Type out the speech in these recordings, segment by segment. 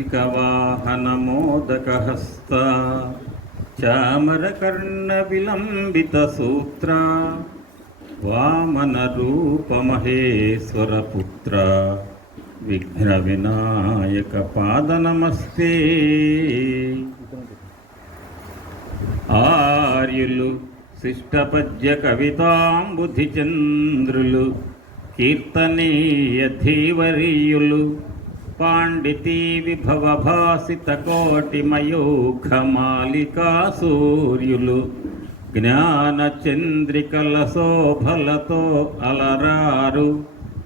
మూషికవాహనమోదకహస్త చామరకర్ణవిలంబితసూత్ర వామనరూపమహేశ్వరపుత్ర విఘ్నవినాయక పాదనమస్తే. ఆర్యులు శిష్టపద్య కవితాంబుధిచంద్రులు కీర్తనీయ ధీవరీయులు పాండితీ విభవభాసిత కోటిమయూఖమాలికా సూర్యులు జ్ఞానచంద్రికల శోభలతో అలరారు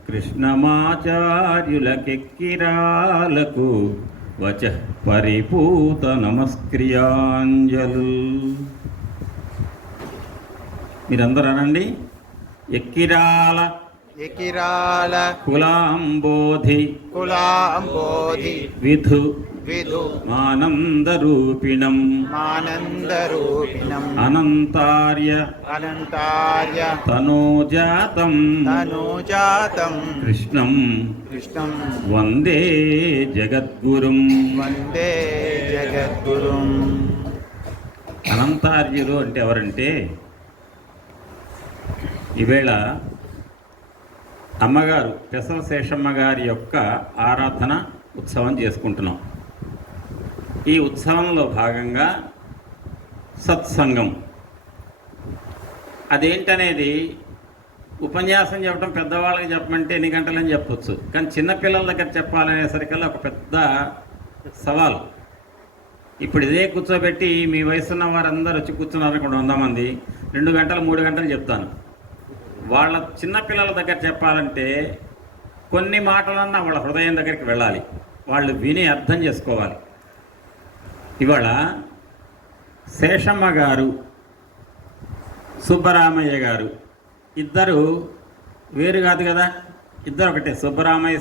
కృష్ణమాచార్యులకెక్కిరాలకు వచ పరిపూత నమస్క్రియాంజలు. మీరందరూ అనండి. ఎక్కిరాల ఎకిరాల కులాంబోధి కులాంబోధి విధు విధు మానందరూపిణం మానందరూపిణం అనంతార్య అనంతార్య తనూజాతం తనూజాతం కృష్ణం కృష్ణం వందే జగద్గురుం. వందే జగద్గురుం. అనంతార్యులు అంటే ఎవరంటే, ఈవేళ అమ్మగారు పెసల శేషమ్మ గారి యొక్క ఆరాధన ఉత్సవం చేసుకుంటున్నాం. ఈ ఉత్సవంలో భాగంగా సత్సంగం అదేంటనేది ఉపన్యాసం చెప్పడం పెద్దవాళ్ళకి చెప్పమంటే ఎన్ని గంటలని చెప్పొచ్చు, కానీ చిన్నపిల్లల దగ్గర చెప్పాలనేసరికల్లా ఒక పెద్ద సవాలు. ఇప్పుడు ఇదే కూర్చోబెట్టి మీ వయసున్న వారందరూ వచ్చి కూర్చున్నారు అనుకోండి, 100 మంది, 2 గంటలు 3 గంటలు చెప్తాను. వాళ్ళ చిన్నపిల్లల దగ్గర చెప్పాలంటే కొన్ని మాటలన్నా వాళ్ళ హృదయం దగ్గరికి వెళ్ళాలి, వాళ్ళు విని అర్థం చేసుకోవాలి. ఇవాళ శేషమ్మ గారు, సుబ్బరామయ్య గారు ఇద్దరు వేరు కాదు కదా, ఇద్దరు ఒకటే. సుబ్బరామయ్య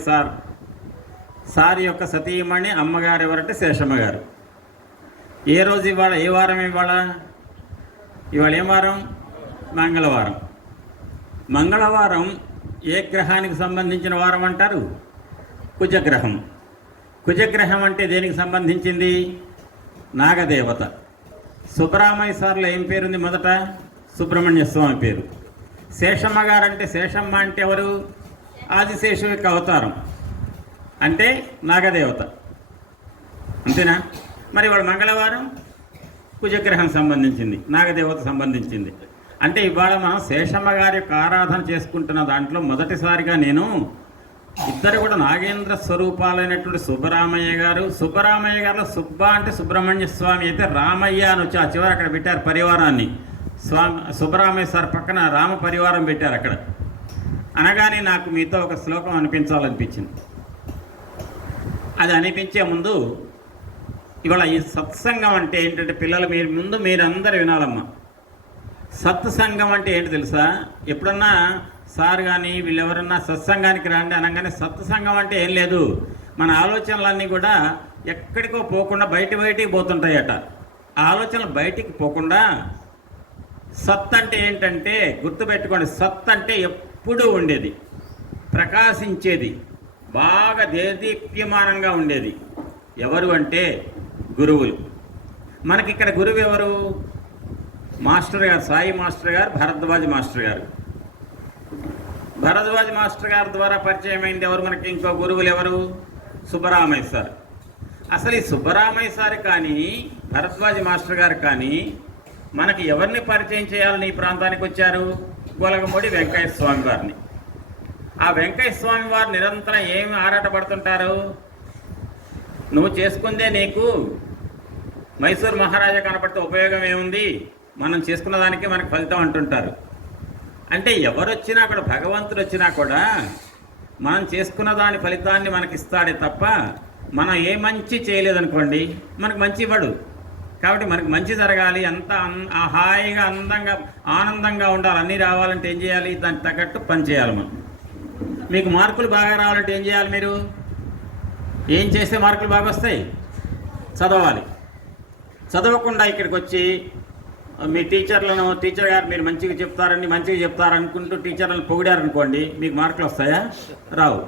సార్ యొక్క సతీమణి అమ్మగారు ఎవరంటే శేషమ్మ గారు. ఏ రోజు ఇవాళ, ఏ వారం ఇవాళ ఏం వారం? మంగళవారం. మంగళవారం ఏ గ్రహానికి సంబంధించిన వారం అంటారు? కుజగ్రహం. కుజగ్రహం అంటే దేనికి సంబంధించింది? నాగదేవత. సుబ్బరామయ్య సార్లో ఏం పేరుంది? మొదట సుబ్రహ్మణ్య స్వామి పేరు. శేషమ్మ గారు అంటే, శేషమ్మ అంటే ఎవరు? ఆదిశేషు యొక్క అవతారం, అంటే నాగదేవత. అంతేనా? మరి వాడు మంగళవారం కుజగ్రహం సంబంధించింది, నాగదేవత సంబంధించింది. అంటే ఇవాళ మనం శేషమ్మ గారి యొక్క ఆరాధన చేసుకుంటున్న దాంట్లో మొదటిసారిగా నేను ఇద్దరు కూడా నాగేంద్ర స్వరూపాలైనటువంటి సుబ్బరామయ్య గారు, సుబ్బరామయ్య గారిలో సుబ్బ అంటే సుబ్రహ్మణ్య స్వామి అయితే రామయ్య అని వచ్చి ఆ చివరి అక్కడ పెట్టారు పరివారాన్ని. సుబ్బరామయ్య సార్ పక్కన రామ పరివారం పెట్టారు అక్కడ. అనగానే నాకు మీతో ఒక శ్లోకం అనిపించాలనిపించింది. అది అనిపించే ముందు ఇవాళ ఈ సత్సంగం అంటే ఏంటంటే, పిల్లలు మీరందరూ వినాలమ్మా. సత్సంగం అంటే ఏంటి తెలుసా? ఎప్పుడన్నా సార్ కానీ వీళ్ళెవరన్నా సత్సంగానికి రండి అనగానే సత్సంగం అంటే ఏం లేదు, మన ఆలోచనలన్నీ కూడా ఎక్కడికో పోకుండా బయటికి పోతుంటాయట. ఆ ఆలోచనలు బయటికి పోకుండా సత్ అంటే ఏంటంటే, గుర్తుపెట్టుకోండి, సత్ అంటే ఎప్పుడూ ఉండేది, ప్రకాశించేది, బాగా దేదీప్యమానంగా ఉండేది. ఎవరు అంటే గురువులు. మనకి ఇక్కడ గురువు ఎవరు? మాస్టర్ గారు, సాయి మాస్టర్ గారు, భరద్వాజ్ మాస్టర్ గారు. భరద్వాజ్ మాస్టర్ గారి ద్వారా పరిచయం అయింది ఎవరు మనకి? ఇంకో గురువులు ఎవరు? సుబ్బరామయ్య సార్. అసలు ఈ సుబ్బరామయ్య సార్ కానీ భరద్వాజ్ మాస్టర్ గారు కానీ మనకి ఎవరిని పరిచయం చేయాలని ఈ ప్రాంతానికి వచ్చారు? గోలగమూడి వెంకయ్య స్వామి వారిని. ఆ వెంకయ్య స్వామి వారు నిరంతరం ఏమి ఆరాటపడుతుంటారు? నువ్వు చేసుకుందే నీకు మైసూర్ మహారాజా కనపడితే ఉపయోగం ఏముంది, మనం చేసుకున్న దానికి మనకు ఫలితం అంటుంటారు. అంటే ఎవరొచ్చినా కూడా, భగవంతుడు వచ్చినా కూడా మనం చేసుకున్న దాని ఫలితాన్ని మనకి ఇస్తాడే తప్ప, మనం ఏ మంచి చేయలేదనుకోండి మనకు మంచి ఇవ్వడు. కాబట్టి మనకు మంచి జరగాలి, అంతా హాయిగా అందంగా ఆనందంగా ఉండాలి, అన్నీ రావాలంటే ఏం చేయాలి? దానికి తగ్గట్టు పని చేయాలి మనం. మీకు మార్కులు బాగా రావాలంటే ఏం చేయాలి? మీరు ఏం చేస్తే మార్కులు బాగా వస్తాయి? చదవాలి. చదవకుండా ఇక్కడికి వచ్చి మీ టీచర్ గారు మీరు మంచిగా చెప్తారనుకుంటూ టీచర్లను పొగిడారనుకోండి, మీకు మార్కులు వస్తాయా? రావు.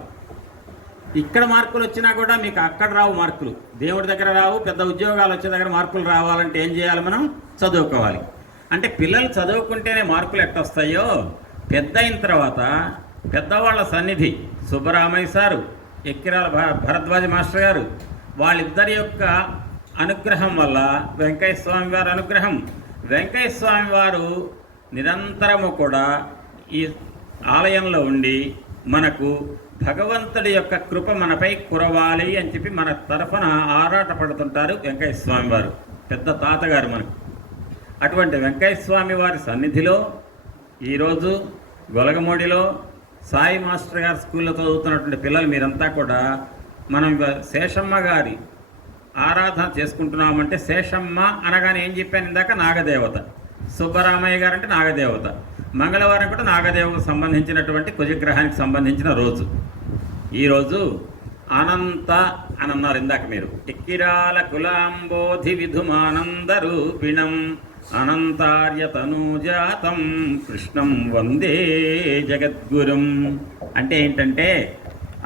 ఇక్కడ మార్కులు వచ్చినా కూడా మీకు అక్కడ రావు మార్కులు, దేవుడి దగ్గర రావు. పెద్ద ఉద్యోగాలు వచ్చే దగ్గర మార్కులు రావాలంటే ఏం చేయాలి? మనం చదువుకోవాలి. అంటే పిల్లలు చదువుకుంటేనే మార్కులు ఎట్టొస్తాయో, పెద్ద అయిన తర్వాత పెద్దవాళ్ళ సన్నిధి సుబ్బరామయ్య సారు, ఎక్కిరాల భరద్వాజ మాస్టర్ గారు, వాళ్ళిద్దరి యొక్క అనుగ్రహం వల్ల వెంకయ్య స్వామి వారి అనుగ్రహం, వెంకయ్య స్వామి వారు నిరంతరము కూడా ఈ ఆలయంలో ఉండి మనకు భగవంతుడి యొక్క కృప మనపై కురవాలి అని చెప్పి మన తరఫున ఆరాట పడుతుంటారు వెంకయ్య స్వామి వారు, పెద్ద తాతగారు మనకు. అటువంటి వెంకయ్య స్వామి వారి సన్నిధిలో ఈరోజు గొలగమూడిలో సాయి మాస్టర్ గారి స్కూల్లో చదువుతున్నటువంటి పిల్లలు మీరంతా కూడా మనం శేషమ్మ గారి ఆరాధన చేసుకుంటున్నామంటే, శేషమ్మ అనగానే ఏం చెప్పాను ఇందాక? నాగదేవత. సుబ్బరామయ్య గారు అంటే నాగదేవత. మంగళవారం కూడా నాగదేవతకు సంబంధించినటువంటి కుజగ్రహానికి సంబంధించిన రోజు. ఈరోజు అనంత అని అన్నారు ఇందాక మీరు. ఎక్కిరాల కులాంబోధి విధుమానంద రూపిణం అనంతార్యతనూజాతం కృష్ణం వందే జగద్గురుం. అంటే ఏంటంటే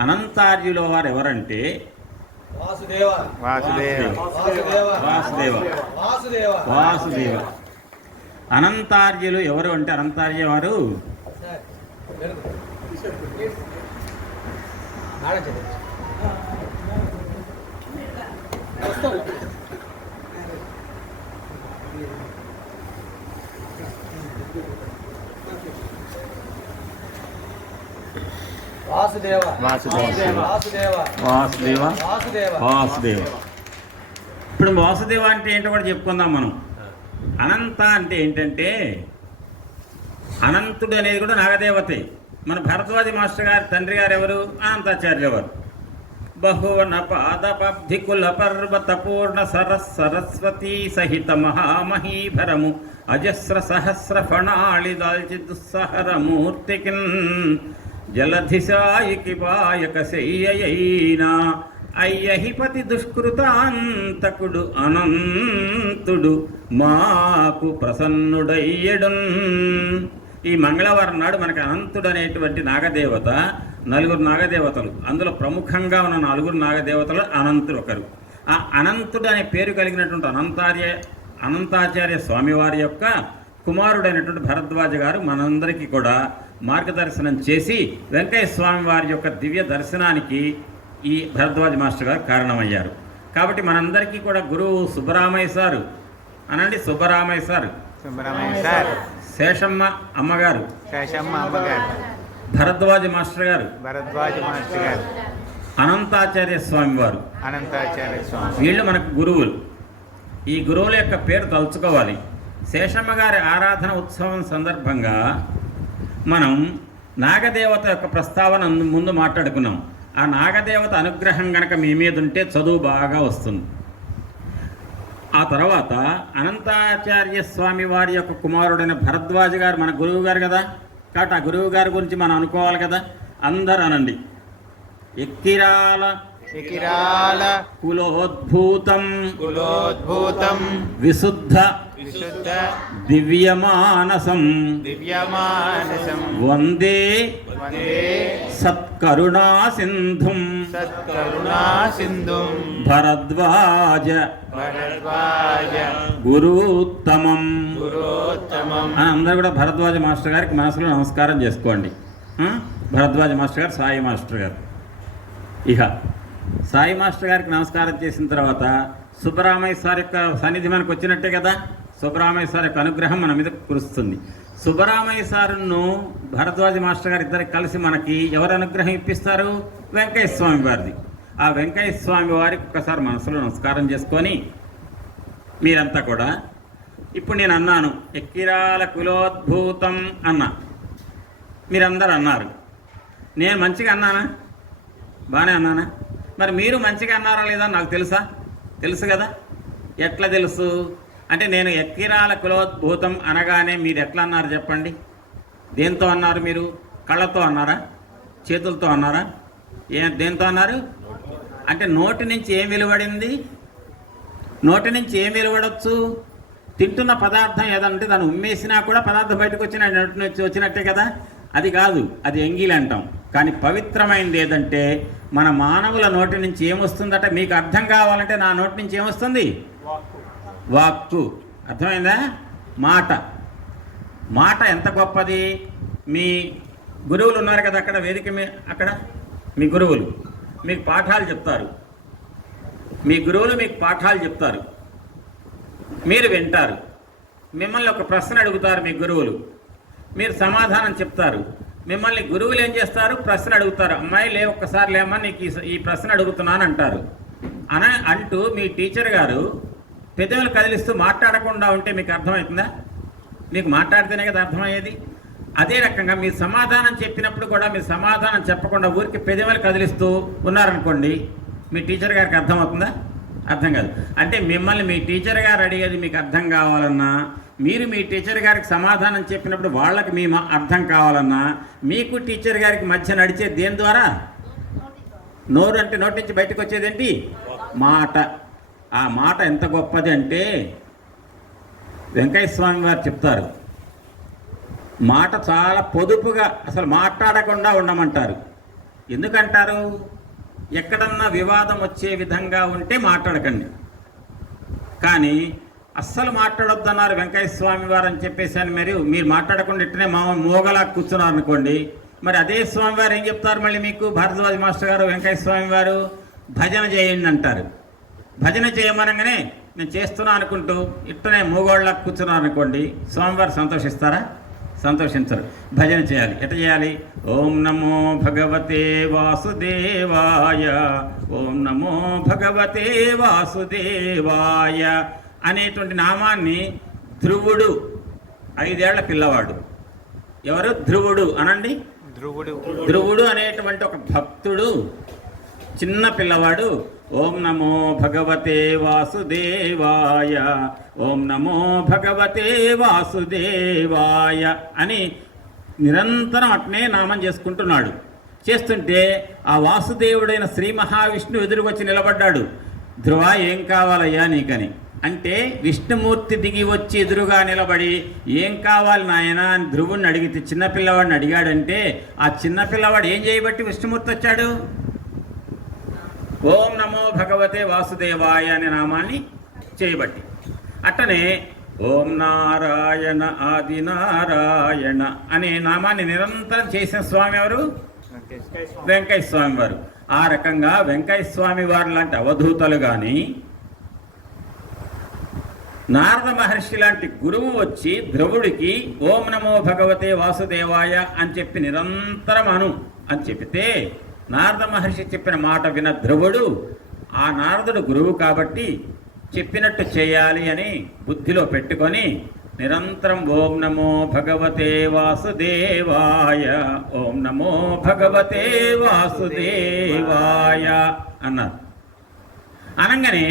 అనంతార్యులో వారు ఎవరంటే వాసుదేవ వాసుదేవ. అనంతార్యులు ఎవరు అంటే, అనంతార్య వారు వాసుదేవ ఇప్పుడు వాసుదేవ అంటే ఏంటో కూడా చెప్పుకుందాం మనం. అనంత అంటే ఏంటంటే, అనంతుడు అనేది కూడా నాగదేవతే. మన భరద్వాజ మాస్టర్ గారి తండ్రి గారు ఎవరు? అనంతాచార్య వారు. బహువన పాదపబ్ధి కుల పర్వత పూర్ణ సరస్వతీ సహిత మహామహీభరము అజస్ర సహస్ర ఫణాళి దాల్చి దుస్సహరమూర్తికిన్ జలధిశాయికి వాయక శయ్యయైనా అయ్యహిపతి దుష్కృతాంతకుడు అనంతుడు మాకు ప్రసన్నుడయ్యడున్. ఈ మంగళవారం నాడు మనకి అనంతుడు అనేటువంటి నాగదేవత, నలుగురు నాగదేవతలు, అందులో ప్రముఖంగా ఉన్న నలుగురు నాగదేవతలు అనంతుడు ఒకరు. ఆ అనంతుడు అనే పేరు కలిగినటువంటి అనంతాచార్య స్వామివారి యొక్క కుమారుడైనటువంటి భరద్వాజ గారు మనందరికీ కూడా మార్గదర్శనం చేసి వెంకయ్య స్వామి వారి యొక్క దివ్య దర్శనానికి ఈ భరద్వాజ మాస్టర్ గారు కారణమయ్యారు. కాబట్టి మనందరికీ కూడా గురువు సుబ్బరామయ్య సారు అనండి. సుబ్బరామయ్య సారు, శేషమ్మ అమ్మగారు, భరద్వాజ మాస్టర్ గారు, అనంతాచార్య స్వామి వారు, వీళ్ళు మనకు గురువులు. ఈ గురువుల యొక్క పేరు తలుచుకోవాలి. శేషమ్మ గారి ఆరాధన ఉత్సవం సందర్భంగా మనం నాగదేవత యొక్క ప్రస్తావన ముందు మాట్లాడుకున్నాం. ఆ నాగదేవత అనుగ్రహం కనుక మీ మీద ఉంటే చదువు బాగా వస్తుంది. ఆ తర్వాత అనంతాచార్య స్వామి వారి యొక్క కుమారుడైన భరద్వాజ గారు మన గురువు గారు కదా. కాబట్టి ఆ గురువు గారి గురించి మనం అనుకోవాలి కదా. అందరూ అనండి. ఎక్కిరాల కులోద్భూతం విశుద్ధ దివ్యమానసం వందే సత్కరుణా సింధుం భరద్వాజ గురుత్తమం. అందరూ కూడా భరద్వాజ మాస్టర్ గారికి మనసులో నమస్కారం చేసుకోండి. భరద్వాజ మాస్టర్ గారు, సాయి మాస్టర్ గారు. ఇక సాయి మాస్టర్ గారికి నమస్కారం చేసిన తర్వాత సుబ్బరామయ్య సార్ యొక్క సన్నిధి మనకు వచ్చినట్టే కదా. సుబ్బరామయ్య సార్ యొక్క అనుగ్రహం మన మీద కురుస్తుంది. సుబ్బరామయ్య సారును భరద్వాజ మాస్టర్ గారు ఇద్దరికి కలిసి మనకి ఎవరు అనుగ్రహం ఇప్పిస్తారు? వెంకయ్య స్వామి వారిది. ఆ వెంకయ్య స్వామి వారికి ఒక్కసారి మనసులో నమస్కారం చేసుకొని మీరంతా కూడా, ఇప్పుడు నేను అన్నాను ఎక్కిరాల కులోద్భూతం అన్నా, మీరందరూ అన్నారు. నేను మంచిగా అన్నానా? బాగానే అన్నానా? మరి మీరు మంచిగా అన్నారా లేదా నాకు తెలుసు కదా. ఎట్లా తెలుసు అంటే, నేను ఎక్కిరాల కులోద్భూతం అనగానే మీరు ఎట్లా అన్నారు చెప్పండి? దేంతో అన్నారు మీరు? కళ్ళతో అన్నారా? చేతులతో అన్నారా? దేంతో అన్నారు? అంటే నోటి నుంచి ఏం వెలువడింది? నోటి నుంచి ఏం వెలువడవచ్చు? తింటున్న పదార్థం ఏదంటే దాన్ని ఉమ్మేసినా కూడా పదార్థం బయటకు నోటి నుంచి వచ్చినట్టే కదా. అది కాదు, అది ఎంగిలి అంటాం. కానీ పవిత్రమైనది ఏదంటే మన మానవుల నోటి నుంచి ఏమొస్తుందట? మీకు అర్థం కావాలంటే నా నోటి నుంచి ఏమొస్తుంది? వాక్కు. అర్థమైందా? మాట. మాట ఎంత గొప్పది! మీ గురువులు ఉన్నారు కదా అక్కడ వేదిక అక్కడ మీ గురువులు మీకు పాఠాలు చెప్తారు. మీ గురువులు మీకు పాఠాలు చెప్తారు, మీరు వింటారు. మిమ్మల్ని ఒక ప్రశ్న అడుగుతారు మీ గురువులు, మీరు సమాధానం చెప్తారు. మిమ్మల్ని గురువులు ఏం చేస్తారు? ప్రశ్న అడుగుతారు. అమ్మాయి లే, ఒక్కసారి లేమ్మా, నీకు ఈ ప్రశ్న అడుగుతున్నాను అంటారు. అంటూ మీ టీచర్ గారు పెదవులు కదిలిస్తూ మాట్లాడకుండా ఉంటే మీకు అర్థమవుతుందా? మీకు మాట్లాడితేనే కదా అర్థమయ్యేది. అదే రకంగా మీ సమాధానం చెప్పినప్పుడు కూడా మీరు సమాధానం చెప్పకుండా ఊరికి పెదవులు కదిలిస్తూ ఉన్నారనుకోండి, మీ టీచర్ గారికి అర్థమవుతుందా? అర్థం కాదు. అంటే మిమ్మల్ని మీ టీచర్ గారు అడిగేది మీకు అర్థం కావాలన్నా, మీరు మీ టీచర్ గారికి సమాధానం చెప్పినప్పుడు వాళ్ళకి మీ అర్థం కావాలన్నా, మీకు టీచర్ గారికి మధ్య నడిచేది దేని ద్వారా? నోరు. అంటే నోటి నుంచి బయటకు వచ్చేదేంటి? మాట. ఆ మాట ఎంత గొప్పది అంటే వెంకయ్య స్వామి వారు చెప్తారు, మాట చాలా పొదుపుగా అసలు మాట్లాడకుండా ఉండమంటారు. ఎందుకంటారు? ఎక్కడన్నా వివాదం వచ్చే విధంగా ఉంటే మాట్లాడకండి, కానీ అస్సలు మాట్లాడొద్దన్నారు వెంకయ్య స్వామి వారు అని చెప్పేసి అని మీరు మాట్లాడకుండా ఇట్టనే మోగలా కూర్చున్నారు అనుకోండి, మరి అదే స్వామివారు ఏం చెప్తారు మళ్ళీ మీకు? భారద్వాజ మాస్టర్ గారు వెంకయ్య స్వామి వారు భజన చేయండి అంటారు. భజన చేయమనగానే నేను చేస్తున్నా అనుకుంటూ ఇట్టనే మూగోళ్ళ కూర్చున్నారు అనుకోండి, స్వామివారు సంతోషిస్తారా? సంతోషించరు. భజన చేయాలి. ఎట్లా చేయాలి? ఓం నమో భగవతే వాసుదేవాయ, ఓం నమో భగవతే వాసుదేవాయ అనేటువంటి నామాన్ని ధ్రువుడు, 5 ఏళ్ల పిల్లవాడు, ఎవరు? ధ్రువుడు అనండి. ధ్రువుడు అనేటువంటి ఒక భక్తుడు, చిన్న పిల్లవాడు ఓం నమో భగవతే వాసుదేవాయ, ఓం నమో భగవతే వాసుదేవాయ అని నిరంతరం అట్నే నామం చేసుకుంటున్నాడు. చేస్తుంటే ఆ వాసుదేవుడైన శ్రీ మహావిష్ణువు ఎదురుకొచ్చి నిలబడ్డాడు. ధ్రువ, ఏం కావాలయ్యా నీకని అంటే, విష్ణుమూర్తి దిగి వచ్చి ఎదురుగా నిలబడి ఏం కావాలి నాయన అని ధ్రువుడిని అడిగితే, చిన్నపిల్లవాడిని అడిగాడంటే, ఆ చిన్నపిల్లవాడు ఏం చేయబట్టి విష్ణుమూర్తి వచ్చాడు? ఓం నమో భగవతే వాసుదేవాయ అనే నామాన్ని చేయబట్టి. అట్టనే ఓం నారాయణ ఆది నారాయణ అనే నామాన్ని నిరంతరం చేసిన స్వామి ఎవరు? వెంకయ్య స్వామి వారు. ఆ రకంగా వెంకయ్య స్వామి వారు లాంటి అవధూతలు కానీ, నారద మహర్షి లాంటి గురువు వచ్చి ధ్రువుడికి ఓం నమో భగవతే వాసుదేవాయ అని చెప్పి నిరంతరం అని చెప్తే, నారద మహర్షి చెప్పిన మాట విన ధ్రువుడు, ఆ నారదుడు గురువు కాబట్టి చెప్పినట్టు చేయాలి అని బుద్ధిలో పెట్టుకొని నిరంతరం ఓం నమో భగవతే వాసుదేవాయ, ఓం నమో భగవతే వాసుదేవాయ అన్నారు. అనగానే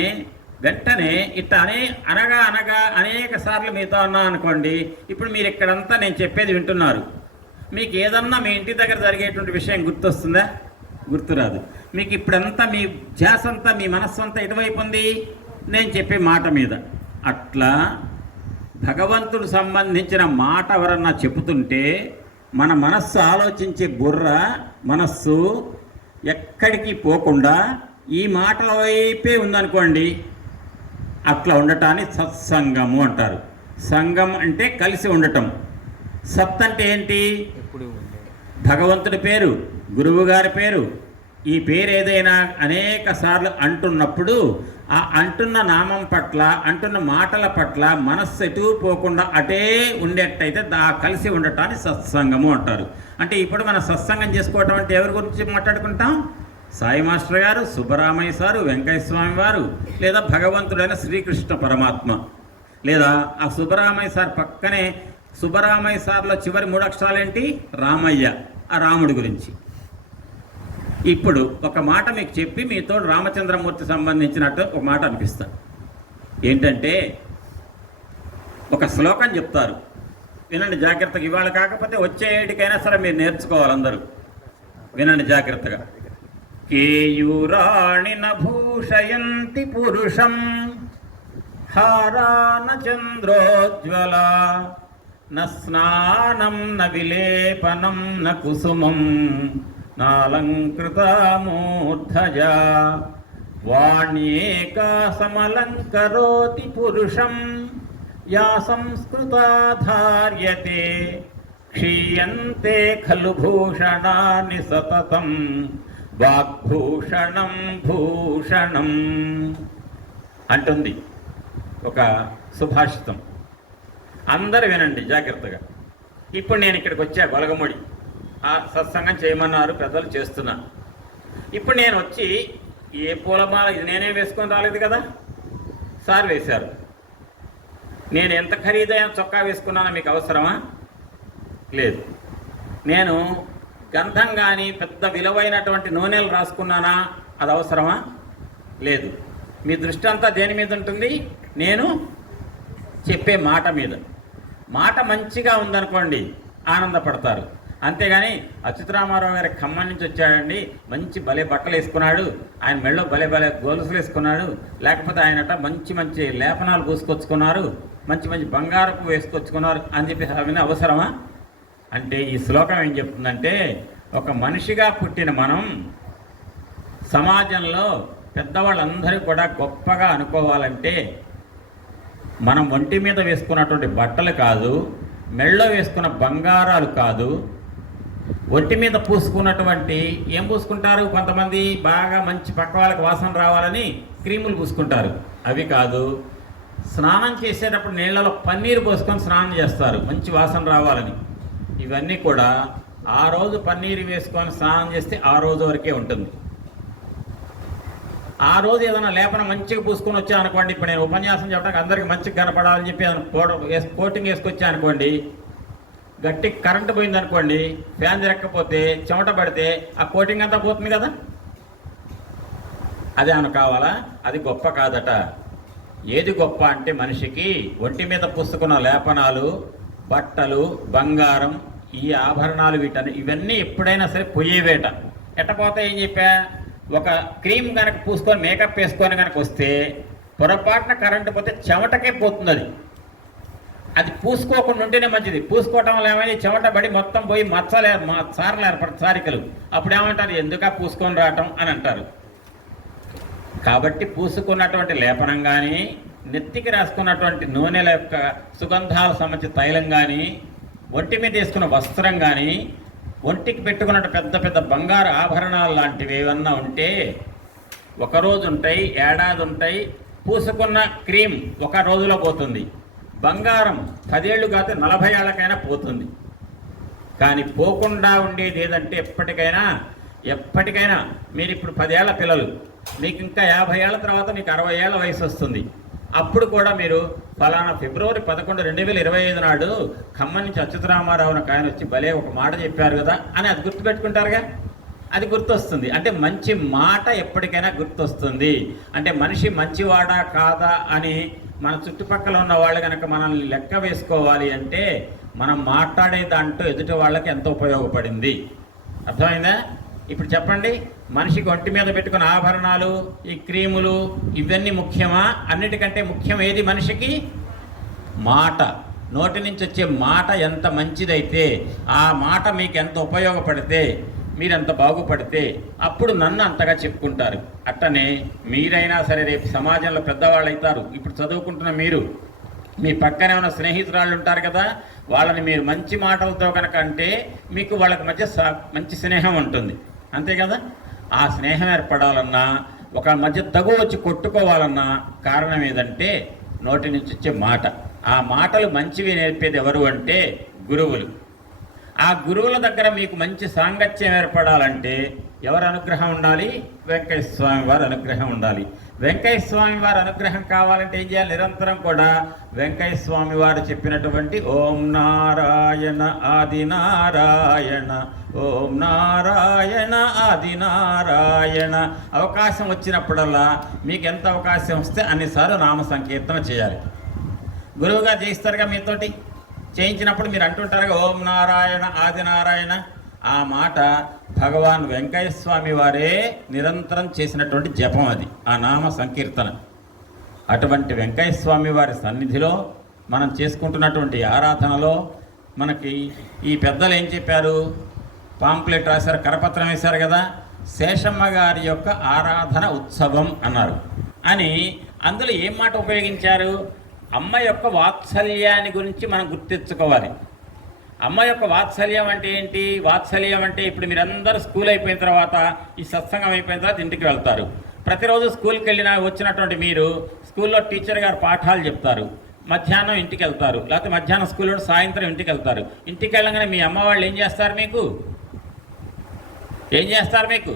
వెంటనే అనగా అనేక సార్లు మీతో అన్నా అనుకోండి, ఇప్పుడు మీరు ఇక్కడంతా నేను చెప్పేది వింటున్నారు. మీకు ఏదన్నా మీ ఇంటి దగ్గర జరిగేటువంటి విషయం గుర్తొస్తుందా? గుర్తురాదు. మీకు ఇప్పుడంతా మీ ధ్యాస అంతా, మీ మనస్సు అంతా ఎటువైపు ఉంది? నేను చెప్పే మాట మీద. అట్లా భగవంతుడు సంబంధించిన మాట ఎవరన్నా చెబుతుంటే మన మనస్సు ఆలోచించే మనస్సు ఎక్కడికి పోకుండా ఈ మాటల వైపే ఉందనుకోండి, అట్లా ఉండటాన్ని సత్సంగము అంటారు. సంగం అంటే కలిసి ఉండటం. సత్ అంటే ఏంటి? భగవంతుడి పేరు, గురువు గారి పేరు. ఈ పేరు ఏదైనా అనేక సార్లు అంటున్నప్పుడు ఆ అంటున్న నామం పట్ల, అంటున్న మాటల పట్ల మనస్సు ఎటు పోకుండా అటే ఉండేటైతే కలిసి ఉండటాన్ని సత్సంగము అంటారు. అంటే ఇప్పుడు మనం సత్సంగం చేసుకోవటం అంటే ఎవరి గురించి మాట్లాడుకుంటాం? సాయి మాస్టర్ గారు, సుబ్బరామయ్య సారు, వెంకయ్య స్వామి వారు, లేదా భగవంతుడైన శ్రీకృష్ణ పరమాత్మ, లేదా ఆ సుబ్బరామయ్య సార్ పక్కనే సుబ్బరామయ్య సార్లో చివరి 3 అక్షరాలు ఏంటి? రామయ్య, ఆ రాముడి గురించి. ఇప్పుడు ఒక మాట మీకు చెప్పి మీతో రామచంద్రమూర్తి సంబంధించినట్టు ఒక మాట అనిపిస్తాను. ఏంటంటే, ఒక శ్లోకం చెప్తారు, వినండి జాగ్రత్తగా. ఇవాళ కాకపోతే వచ్చే ఏటికైనా సరే మీరు నేర్చుకోవాలి అందరూ. వినండి జాగ్రత్తగా. కేయూరాణిన భూషయంతి పురుషం హారాన చంద్రోజ్వల న స్నానం న విలేపనం న కుసుమం నాలంకృత మూర్ధజా వాణ్యేకా సమలంకరోతి పురుషం యా సంస్కృతా ధార్యతే క్షీయంతే ఖలు భూషణాని సతతం వాగ్భూషణం భూషణం అంటుంది ఒక సుభాషితం. అందరు వినండి జాగ్రత్తగా. ఇప్పుడు నేను ఇక్కడికి వచ్చా గొలగముడి, ఆ సత్సంగం చేయమన్నారు పెద్దలు, చేస్తున్నా. ఇప్పుడు నేను వచ్చి ఏ పూలమాల ఇది నేనే వేసుకొని రాలేదు కదా, సార్ వేశారు. నేను ఎంత ఖరీదైన చొక్కా వేసుకున్నానో మీకు అవసరమా? లేదు. నేను గంధం కానీ పెద్ద విలువైనటువంటి నూనెలు రాసుకున్నానా? అది అవసరమా? లేదు. మీ దృష్టి అంతా దేని మీద ఉంటుంది? నేను చెప్పే మాట మీద. మాట మంచిగా ఉందనుకోండి, ఆనందపడతారు. అంతేగాని అచ్యుతరామారావు గారి ఖమ్మం నుంచి వచ్చాడండి, మంచి భలే బట్టలు వేసుకున్నాడు, ఆయన మెళ్ళో భలే భలే గొలుసులు వేసుకున్నాడు, లేకపోతే ఆయనట మంచి మంచి లేపనాలు పూసుకొచ్చుకున్నారు, మంచి మంచి బంగారపు వేసుకొచ్చుకున్నారు అని చెప్పి అవన్నీ అవసరమా? అంటే ఈ శ్లోకం ఏం చెప్తుందంటే, ఒక మనిషిగా పుట్టిన మనం సమాజంలో పెద్దవాళ్ళందరూ కూడా గొప్పగా అనుకోవాలంటే మనం ఒంటి మీద వేసుకున్నటువంటి బట్టలు కాదు, మెళ్ళో వేసుకున్న బంగారాలు కాదు, ఒంటి మీద పూసుకున్నటువంటి ఏం పూసుకుంటారు కొంతమంది, బాగా మంచి పక్క వాళ్ళకి వాసన రావాలని క్రీములు పూసుకుంటారు, అవి కాదు. స్నానం చేసేటప్పుడు నీళ్ళలో పన్నీరు పోసుకొని స్నానం చేస్తారు మంచి వాసన రావాలని. ఇవన్నీ కూడా ఆ రోజు పన్నీరు వేసుకొని స్నానం చేస్తే ఆ రోజు వరకే ఉంటుంది. ఆ రోజు ఏదైనా లేపన మంచిగా పూసుకొని వచ్చా అనుకోండి, ఇప్పుడు నేను ఉపన్యాసం చెప్పడానికి అందరికీ మంచిగా కనపడాలని చెప్పి కోటింగ్ వేసుకొచ్చా అనుకోండి, గట్టి కరెంటు పోయిందనుకోండి, ఫ్యాన్ తిరగకపోతే చెమట పడితే ఆ కోటింగ్ అంతా పోతుంది కదా. అదే అను కావాలా? అది గొప్ప కాదట. ఏది గొప్ప అంటే మనిషికి ఒంటి మీద పూసుకున్న లేపనాలు, బట్టలు, బంగారం, ఈ ఆభరణాలు, ఇవన్నీ ఎప్పుడైనా సరే పొయ్యేవేట. ఎట్టపోతే ఏం చెప్పా, ఒక క్రీమ్ కనుక పూసుకొని మేకప్ వేసుకొని కనుక వస్తే పొరపాటున కరెంటు పోతే చెమటకే పోతుంది. అది పూసుకోకుండా ఉంటేనే మంచిది. పూసుకోవటం వల్ల ఏమైనా చెమట పడి మొత్తం పోయి సార్లు ఏర్పడతాయి, సారికలు. అప్పుడు ఏమంటారు, ఎందుక పూసుకొని రావటం అని అంటారు. కాబట్టి పూసుకున్నటువంటి లేపనం కానీ, నెత్తికి రాసుకున్నటువంటి నూనెల యొక్క సుగంధాల సంబంధించిన తైలం కానీ, ఒంటి మీద వేసుకున్న వస్త్రం కానీ, ఒంటికి పెట్టుకున్నట్టు పెద్ద పెద్ద బంగారు ఆభరణాలు లాంటివి ఏమన్నా ఉంటే ఒకరోజు ఉంటాయి, ఏడాది ఉంటాయి. పూసుకున్న క్రీమ్ ఒక రోజులో పోతుంది. బంగారం 10 ఏళ్ళు కాదు 40 ఏళ్ళకైనా పోతుంది. కానీ పోకుండా ఉండేది ఏదంటే ఎప్పటికైనా మీరు ఇప్పుడు 10 ఏళ్ల పిల్లలు, మీకు ఇంకా 50 ఏళ్ల తర్వాత మీకు 60 ఏళ్ల వయసు వస్తుంది. అప్పుడు కూడా మీరు ఫలానా ఫిబ్రవరి 11, 2025 నాడు ఖమ్మం నుంచి అచ్యుతరామారావు ఆయన వచ్చి భలే ఒక మాట చెప్పారు కదా అని అది గుర్తుపెట్టుకుంటారుగా. అది గుర్తొస్తుంది. అంటే మంచి మాట ఎప్పటికైనా గుర్తొస్తుంది. అంటే మనిషి మంచివాడా కాదా అని మన చుట్టుపక్కల ఉన్న వాళ్ళు కనుక మనల్ని లెక్క వేసుకోవాలి అంటే మనం మాట్లాడే దాంట్లో ఎదుటి వాళ్ళకి ఎంతో ఉపయోగపడింది. అర్థమైందా? ఇప్పుడు చెప్పండి, మనిషికి ఒంటి మీద పెట్టుకున్న ఆభరణాలు, ఈ క్రీములు, ఇవన్నీ ముఖ్యమా? అన్నిటికంటే ముఖ్యం ఏది మనిషికి? మాట. నోటి నుంచి వచ్చే మాట ఎంత మంచిదైతే, ఆ మాట మీకు ఎంత ఉపయోగపడితే, మీరెంత బాగుపడితే అప్పుడు నన్ను అంతగా చెప్పుకుంటారు. అట్టనే మీరైనా సరే రేపు సమాజంలో పెద్దవాళ్ళు అవుతారు. ఇప్పుడు చదువుకుంటున్న మీరు, మీ పక్కనే ఉన్న స్నేహితురాళ్ళు ఉంటారు కదా, వాళ్ళని మీరు మంచి మాటలతో కనుక అంటే మీకు వాళ్ళకి మధ్య మంచి స్నేహం ఉంటుంది. అంతే కదా? ఆ స్నేహం ఏర్పడాలన్నా, ఒక మధ్య తగు వచ్చి కొట్టుకోవాలన్నా కారణం ఏదంటే నోటి నుంచి వచ్చే మాట. ఆ మాటలు మంచివి నేర్పేది ఎవరు అంటే గురువులు. ఆ గురువుల దగ్గర మీకు మంచి సాంగత్యం ఏర్పడాలంటే ఎవరు అనుగ్రహం ఉండాలి? వెంకయ్య స్వామి వారి అనుగ్రహం ఉండాలి. వెంకయ్య స్వామి వారి అనుగ్రహం కావాలంటే ఏం చేయాలి? నిరంతరం కూడా వెంకయ్య స్వామి వారు చెప్పినటువంటి ఓం నారాయణ ఆది నారాయణ, ఓం నారాయణ ఆది నారాయణ, అవకాశం వచ్చినప్పుడల్లా మీకు ఎంత అవకాశం వస్తే అన్నిసార్లు నామ సంకీర్తన చేయాలి. గురువుగా చేయిస్తారుగా, మీతోటి చేయించినప్పుడు మీరు అంటుంటారుగా ఓం నారాయణ ఆది నారాయణ. ఆ మాట భగవాన్ వెంకయ్య స్వామి వారే నిరంతరం చేసినటువంటి జపం, అది ఆ నామ సంకీర్తన. అటువంటి వెంకయ్య స్వామి వారి సన్నిధిలో మనం చేసుకుంటున్నటువంటి ఆరాధనలో మనకి ఈ పెద్దలు ఏం చెప్పారు? పాంప్లెట్ రాశారు, కరపత్రం వేశారు కదా, శేషమ్మ గారి యొక్క ఆరాధన ఉత్సవం అన్నారు. అని అందులో ఏం మాట ఉపయోగించారు? అమ్మ యొక్క వాత్సల్యాన్ని గురించి మనం గుర్తించుకోవాలి. అమ్మ యొక్క వాత్సల్యం అంటే ఏంటి? వాత్సల్యం అంటే ఇప్పుడు మీరందరూ స్కూల్ అయిపోయిన తర్వాత, ఈ సత్సంగం అయిపోయిన తర్వాత ఇంటికి వెళ్తారు. ప్రతిరోజు స్కూల్కి వెళ్ళిన వచ్చినటువంటి మీరు స్కూల్లో టీచర్ గారు పాఠాలు చెప్తారు, మధ్యాహ్నం ఇంటికి వెళ్తారు, లేకపోతే మధ్యాహ్నం స్కూల్లో సాయంత్రం ఇంటికి వెళ్తారు. ఇంటికి వెళ్ళగానే మీ అమ్మ వాళ్ళు ఏం చేస్తారు? ఏం చేస్తారు? మీకు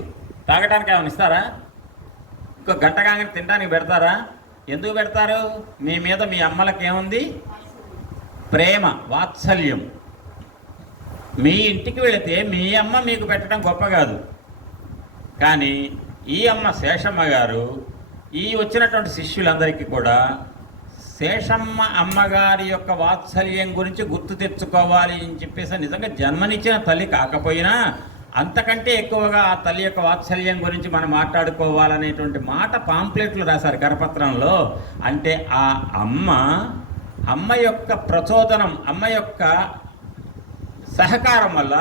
తాగడానికి ఏమైనా ఇస్తారా? ఇంకో గంట కాగానే తినడానికి పెడతారా? ఎందుకు పెడతారు? మీ మీద మీ అమ్మలకి ఏముంది? ప్రేమ, వాత్సల్యం. మీ ఇంటికి వెళితే మీ అమ్మ మీకు పెట్టడం గొప్ప కాదు, కానీ ఈ అమ్మ శేషమ్మ గారు ఈ వచ్చినటువంటి శిష్యులందరికీ కూడా శేషమ్మ అమ్మగారి యొక్క వాత్సల్యం గురించి గుర్తు తెచ్చుకోవాలి అని చెప్పేసి, నిజంగా జన్మనిచ్చిన తల్లి కాకపోయినా అంతకంటే ఎక్కువగా ఆ తల్లి యొక్క వాత్సల్యం గురించి మనం మాట్లాడుకోవాలనేటువంటి మాట పాంప్లెట్లు రాశారు కరపత్రంలో. అంటే ఆ అమ్మ యొక్క ప్రచోదనం, అమ్మ యొక్క సహకారం వల్ల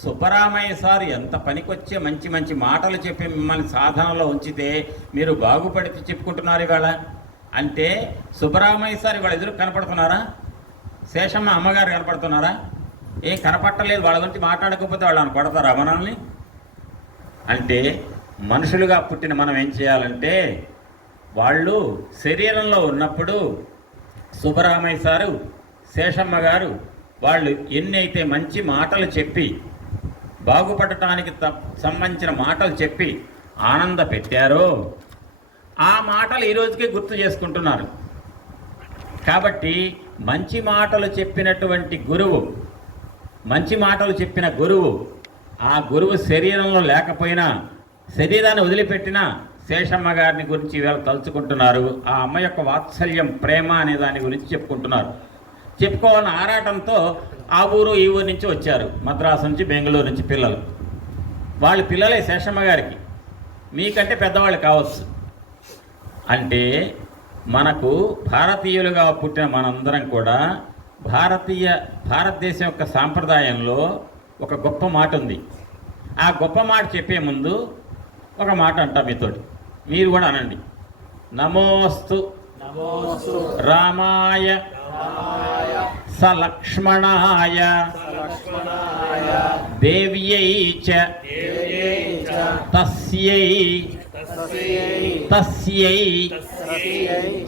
సుబ్బరామయ్య సార్ ఎంత పనికొచ్చే మంచి మంచి మాటలు చెప్పి మిమ్మల్ని సాధనలో ఉంచితే మీరు బాగుపడితే చెప్పుకుంటున్నారు ఇవాళ. అంటే సుబ్బరామయ్య సార్ ఇవాళ ఎదురు కనపడుతున్నారా? శేషమ్మ అమ్మగారు కనపడుతున్నారా? ఏం కనపట్టలేదు. వాళ్ళ గురించి మాట్లాడకపోతే వాళ్ళని కొడతారా మనల్ని? అంటే మనుషులుగా పుట్టిన మనం ఏం చేయాలంటే, వాళ్ళు శరీరంలో ఉన్నప్పుడు సుబ్బరామయ్య సారు, శేషమ్మ గారు వాళ్ళు ఎన్నైతే మంచి మాటలు చెప్పి బాగుపడటానికి సంబంధించిన మాటలు చెప్పి ఆనంద పెట్టారో ఆ మాటలు ఈరోజుకి గుర్తు చేసుకుంటున్నారు. కాబట్టి మంచి మాటలు చెప్పినటువంటి గురువు, మంచి మాటలు చెప్పిన గురువు, ఆ గురువు శరీరంలో లేకపోయినా శరీరాన్ని వదిలిపెట్టినా శేషమ్మ గారిని గురించి వీళ్ళు తలుచుకుంటున్నారు. ఆ అమ్మ యొక్క వాత్సల్యం, ప్రేమ అనే దాని గురించి చెప్పుకుంటున్నారు. చెప్పుకోవాలని ఆరాటంతో ఆ ఊరు ఈ ఊరు నుంచి వచ్చారు, మద్రాసు నుంచి, బెంగళూరు నుంచి పిల్లలు. వాళ్ళ పిల్లలే శేషమ్మ గారికి, మీకంటే పెద్దవాళ్ళు కావచ్చు. అంటే మనకు భారతీయులుగా పుట్టిన మనందరం కూడా భారతదేశం యొక్క సాంప్రదాయంలో ఒక గొప్ప మాట ఉంది. ఆ గొప్ప మాట చెప్పే ముందు ఒక మాట అంటా మీతోటి, మీరు కూడా అనండి. నమోస్తు రామాయ సలక్ష్మణాయ దేవ్యై చ తస్యై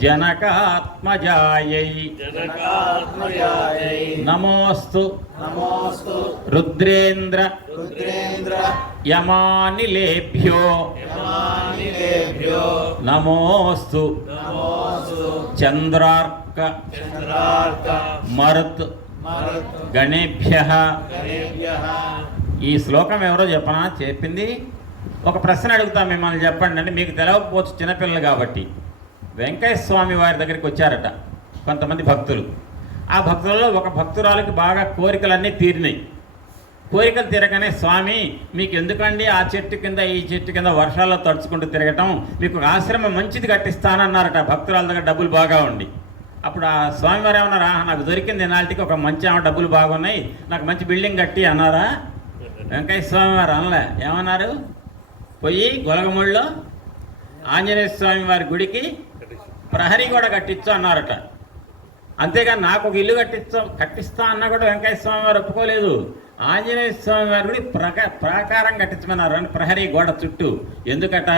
జనకాత్మజాయై నమోస్తు రుద్రేంద్ర యమానిలేభ్యో నమోస్తు చంద్రార్క మరుత్ గణేభ్యః. ఈ శ్లోకం ఎవరో చెప్పనా చెప్పింది? ఒక ప్రశ్న అడుగుతా మిమ్మల్ని, చెప్పండి. అంటే మీకు తెలవకపోవచ్చు, చిన్నపిల్లలు కాబట్టి. వెంకయ్య స్వామి వారి దగ్గరికి వచ్చారట కొంతమంది భక్తులు. ఆ భక్తులలో ఒక భక్తురాలకి బాగా కోరికలన్నీ తీరినాయి. కోరికలు తిరగనే, స్వామి మీకు ఎందుకండి ఆ చెట్టు కింద ఈ చెట్టు కింద వర్షాల్లో తడుచుకుంటూ తిరగటం, మీకు ఆశ్రమం మంచిది కట్టిస్తానన్నారట భక్తురాల దగ్గర డబ్బులు బాగా ఉండి. అప్పుడు ఆ స్వామివారు ఏమన్నారా? నాకు దొరికింది నాటికి ఒక మంచి ఆమె, డబ్బులు బాగున్నాయి, నాకు మంచి బిల్డింగ్ కట్టి అన్నారా? వెంకయ్య స్వామివారు అనలే. ఏమన్నారు? పోయి గొలగముళ్ళలో ఆంజనేయ స్వామి వారి గుడికి ప్రహరీ కూడా కట్టించు అన్నారట. అంతేగాని నాకు ఒక ఇల్లు కట్టిస్తా అన్నా కూడా వెంకయ్య స్వామి వారు ఒప్పుకోలేదు. ఆంజనేయ స్వామి వారి గుడి ప్రాకారం కట్టించమన్నారు, అని ప్రహరీ గోడ చుట్టూ. ఎందుకట?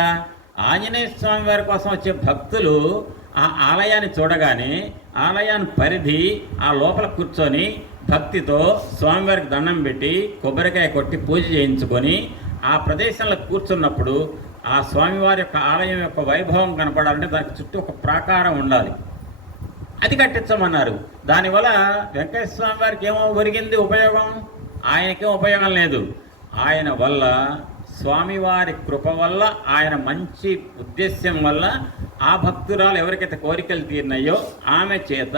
ఆంజనేయ స్వామి వారి కోసం వచ్చే భక్తులు ఆ ఆలయాన్ని చూడగానే ఆలయాన్ని పరిధి ఆ లోపల కూర్చొని భక్తితో స్వామివారికి దండం పెట్టి కొబ్బరికాయ కొట్టి పూజ చేయించుకొని ఆ ప్రదేశంలో కూర్చున్నప్పుడు ఆ స్వామివారి యొక్క ఆలయం యొక్క వైభవం కనపడాలంటే దానికి చుట్టూ ఒక ప్రాకారం ఉండాలి, అది కట్టించమన్నారు. దానివల్ల వెంకయ్య స్వామి వారికి ఏమో ఒరిగింది ఉపయోగం? ఆయనకేం ఉపయోగం లేదు. ఆయన వల్ల, స్వామివారి కృప వల్ల, ఆయన మంచి ఉద్దేశ్యం వల్ల ఆ భక్తురాలు ఎవరికైతే కోరికలు తీరినాయో ఆమె చేత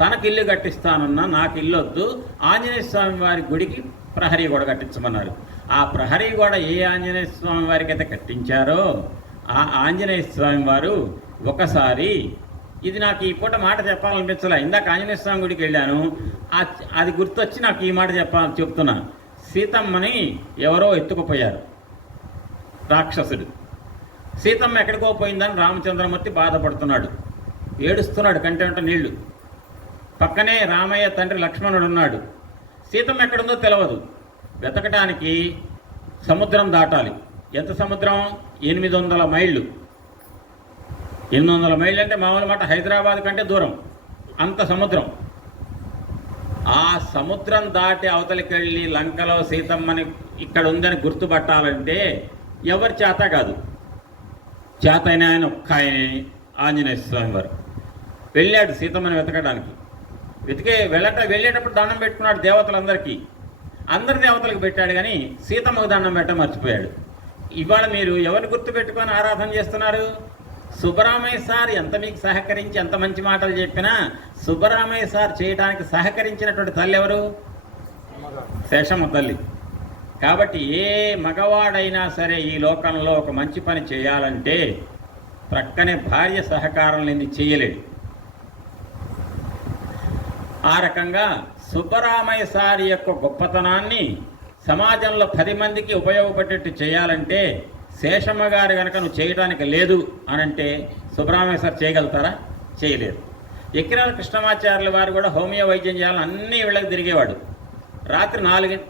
తనకి ఇల్లు కట్టిస్తానన్నా, నాకు ఇల్లు వద్దు, ఆంజనేయ స్వామి వారి గుడికి ప్రహరీ గోడ కట్టించమన్నారు. ఆ ప్రహరీ గోడ ఏ ఆంజనేయ స్వామి వారికి అయితే కట్టించారో ఆ ఆంజనేయ స్వామి వారు ఒకసారి, ఇది నాకు ఈ పూట మాట చెప్పాలనిపించలే, ఇందాక ఆంజనేయ స్వామి గుడికి వెళ్ళాను, అది గుర్తొచ్చి నాకు ఈ మాట చెప్తున్నా. సీతమ్మని ఎవరో ఎత్తుకుపోయారు రాక్షసుడు. సీతమ్మ ఎక్కడికో పోయిందని రామచంద్రమూర్తి బాధపడుతున్నాడు, ఏడుస్తున్నాడు కంటెంట నీళ్లు. పక్కనే రామయ్య తండ్రి లక్ష్మణుడు ఉన్నాడు. సీతమ్మ ఎక్కడుందో తెలియదు. వెతకటానికి సముద్రం దాటాలి. ఎంత సముద్రం? 800 మైళ్ళు. 800 మైళ్ళు అంటే మామూలు మాట హైదరాబాద్ కంటే దూరం, అంత సముద్రం. ఆ సముద్రం దాటి అవతలికి వెళ్ళి లంకలో సీతమ్మని ఇక్కడ ఉందని గుర్తుపట్టాలంటే ఎవరి చేత కాదు. చేత అయిన ఆయన ఒక్క ఆయనే, ఆంజనేయ స్వామి వారు. వెళ్ళాడు సీతమ్మని వెతకడానికి. వెళ్ళేటప్పుడు దండం పెట్టుకున్నాడు దేవతలందరికీ. అందరి దేవతలకు పెట్టాడు, కానీ సీతమ్మకు దండం పెట్ట మర్చిపోయాడు. ఇవాళ మీరు ఎవరిని గుర్తుపెట్టుకొని ఆరాధన చేస్తున్నారు? సుబ్బరామయ్య సార్ ఎంత మీకు సహకరించి ఎంత మంచి మాటలు చెప్పినా సుబ్బరామయ్య సార్ చేయడానికి సహకరించినటువంటి తల్లి ఎవరు? శేషమ్మ తల్లి. కాబట్టి ఏ మగవాడైనా సరే ఈ లోకంలో ఒక మంచి పని చేయాలంటే ప్రక్కనే భార్య సహకారం లేని చేయలేడు. ఆ రకంగా సుబ్బరామయ్య సార్ యొక్క గొప్పతనాన్ని సమాజంలో 10 మందికి ఉపయోగపడేట్టు చేయాలంటే శేషమ్మ గారు కనుక నువ్వు చేయడానికి లేదు అనంటే సుబ్బరామయ్య సార్ చేయగలుగుతారా? చేయలేరు. ఎక్కిరాల కృష్ణమాచార్యుల వారు కూడా హోమియో వైద్యం చేయాలని అన్ని వీళ్ళకి తిరిగేవాడు. రాత్రి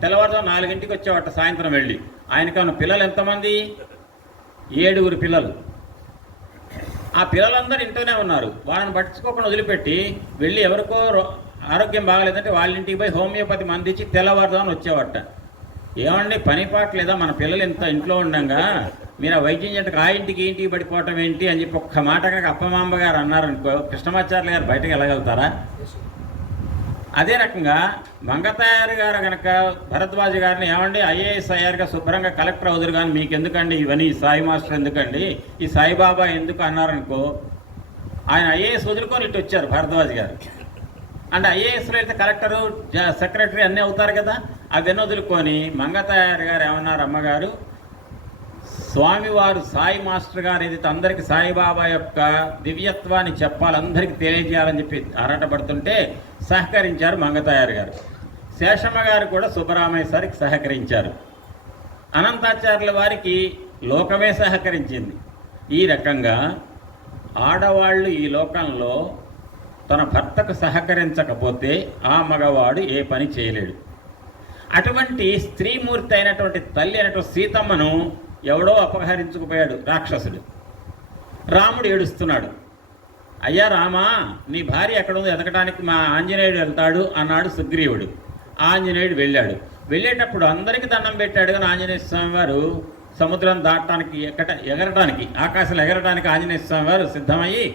తెల్లవారుజాము 4 వచ్చేవాట, సాయంత్రం వెళ్ళి. ఆయనకు పిల్లలు ఎంతమంది? 7 పిల్లలు. ఆ పిల్లలందరూ ఇంట్లోనే ఉన్నారు. వాళ్ళని పట్టించుకోకుండా వదిలిపెట్టి వెళ్ళి ఎవరికో ఆరోగ్యం బాగాలేదంటే వాళ్ళ ఇంటికి పోయి హోమియోపతి మంది ఇచ్చి తెల్లవారుదామని వచ్చేవాట. ఏమండి పని పాట లేదా? మన పిల్లలు ఇంత ఇంట్లో ఉండగా మీరు ఆ వైద్యం చేయడానికి ఆ ఇంటికి ఇంటికి పడిపోవటం ఏంటి అని చెప్పి ఒక్క మాట కనుక అప్పమాంబ గారు అన్నారనుకో, కృష్ణమాచార్యులు గారు బయటకు వెళ్ళగలుగుతారా? అదే రకంగా మంగతాయారు గారు కనుక భరద్వాజ్ గారిని ఏమండి ఐఏఎస్ అయ్యారుగా శుభ్రంగా కలెక్టర్ అవుదురు కానీ మీకు ఎందుకండి ఇవన్నీ, ఈ సాయి మాస్టర్ ఎందుకండి, ఈ సాయిబాబా ఎందుకు అన్నారనుకో, ఆయన ఐఏఎస్ వదులుకొని ఇటు వచ్చారు భరద్వాజ్ గారు. అంటే ఐఏఎస్లో అయితే కలెక్టరు సెక్రటరీ అన్నీ అవుతారు కదా, అవన్నీ వదులుకొని మంగతాయారు గారు ఏమన్నారు, అమ్మగారు స్వామివారు సాయి మాస్టర్ గారు ఏదైతే అందరికీ సాయిబాబా యొక్క దివ్యత్వాన్ని చెప్పాలి, అందరికీ తెలియజేయాలని చెప్పి ఆరాటపడుతుంటే సహకరించారు మంగతాయారు గారు. శేషమ్మ గారు కూడా సుబ్బరామయ్య సారికి సహకరించారు. అనంతాచార్యుల వారికి లోకమే సహకరించింది. ఈ రకంగా ఆడవాళ్ళు ఈ లోకంలో తన భర్తకు సహకరించకపోతే ఆ మగవాడు ఏ పని చేయలేడు. అటువంటి స్త్రీమూర్తి అయినటువంటి తల్లి అయినటువంటి సీతమ్మను ఎవడో అపహరించుకుపోయాడు రాక్షసుడు. రాముడు ఏడుస్తున్నాడు, అయ్యా రామా నీ భార్య ఎక్కడుందో ఎతకడానికి మా ఆంజనేయుడు వెళ్తాడు అన్నాడు సుగ్రీవుడు. ఆంజనేయుడు వెళ్ళేటప్పుడు అందరికీ దండం పెట్టాడు, కానీ ఆంజనేయ స్వామి వారు సముద్రం దాటడానికి ఎగరటానికి ఆకాశంలో ఎగరటానికి ఆంజనేయ స్వామి వారు సిద్ధమయ్యి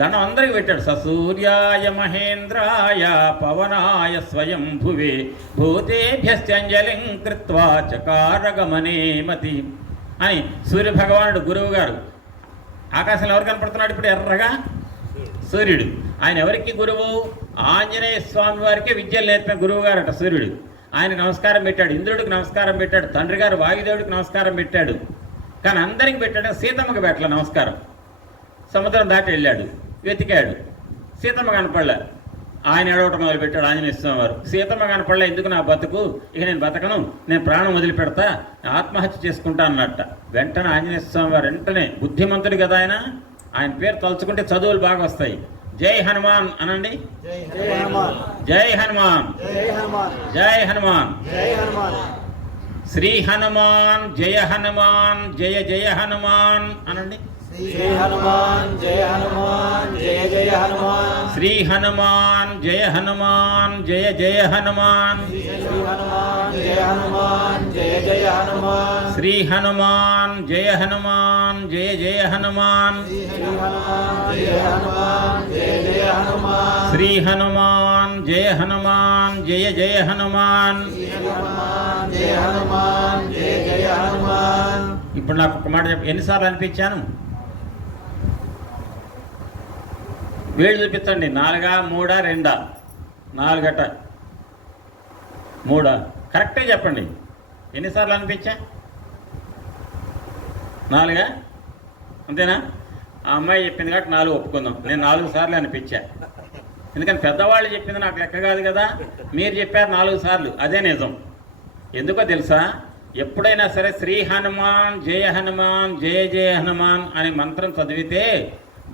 దండం అందరికి పెట్టాడు. ససూర్యాయ మహేంద్రాయ పవనాయ స్వయం భువే భూతేభ్యశ్చంజలిం కృత్వా చకారగమనే మతి అని సూర్యభగవానుడు గురువు గారు. ఆకాశంలో ఎవరు కనపడుతున్నాడు ఇప్పుడు ఎర్రగా? సూర్యుడు. ఆయన ఎవరికి గురువు? ఆంజనేయ స్వామి వారికి విద్యలు నేర్పిన గురువు గారట సూర్యుడు. ఆయనకు నమస్కారం పెట్టాడు, ఇంద్రుడికి నమస్కారం పెట్టాడు, తండ్రి గారు వాయుదేవుడికి నమస్కారం పెట్టాడు. కానీ అందరికి పెట్టాడు, సీతమ్మకి పెట్టలే నమస్కారం. సముద్రం దాటి వెళ్ళాడు, వెతికాడు, సీతమ్మ కనపడలే. ఆయన ఏడవటం మొదలుపెట్టాడు ఆంజనేయ స్వామి వారు. సీతమ్మ కనపడలే, ఎందుకు నా బతుకు, ఇక నేను బతకను, నేను ప్రాణం వదిలిపెడతా, ఆత్మహత్య చేసుకుంటా అన్నట్ట. వెంటనే ఆంజనేయ స్వామి వారు వెంటనే బుద్ధిమంతుడు కదా ఆయన పేరు తలుచుకుంటే చదువులు బాగా వస్తాయి. జై హనుమాన్ అనండి. జై హనుమాన్. జై హనుమాన్. జై హనుమాన్. జై హనుమాన్. జై హనుమాన్. శ్రీ హనుమాన్ జయ హనుమాన్ జయ జయ హనుమాన్ అనండి. శ్రీ హనుమాన్ జయ హనుమాన్ జయ జయ హనుమాన్. శ్రీ హనుమాన్ జయ హనుమాన్ జయ జయ హనుమాన్. శ్రీ హనుమాన్ జయ హనుమాన్ జయ జయ హనుమాన్. శ్రీ హనుమాన్ జయ హనుమాన్ జయ జయ హనుమాన్. శ్రీ హనుమాన్ జయ హనుమాన్ జయ జయ హనుమాన్. శ్రీ హనుమాన్ జయ హనుమాన్ జయ జయ హనుమాన్. శ్రీ హనుమాన్ జయ హనుమాన్ జయ జయ హనుమాన్. ఇప్పుడు నాకు ఒక మాట చెప్పు, ఎన్నిసార్లు అనిపించాను? వేళ్ళు చూపించండి. 4, 3, 2? 4 3 కరెక్టే చెప్పండి. ఎన్నిసార్లు అనిపించా? 4 అంతేనా? ఆ అమ్మాయి చెప్పింది కాబట్టి 4 ఒప్పుకుందాం. నేను 4 సార్లు అనిపించా. ఎందుకని పెద్దవాళ్ళు చెప్పింది నాకు లెక్క కాదు కదా. మీరు చెప్పారు 4 సార్లు, అదే నిజం. ఎందుకో తెలుసా, ఎప్పుడైనా సరే శ్రీ హనుమాన్ జయ హనుమాన్ జయ జయ హనుమాన్ అనే మంత్రం చదివితే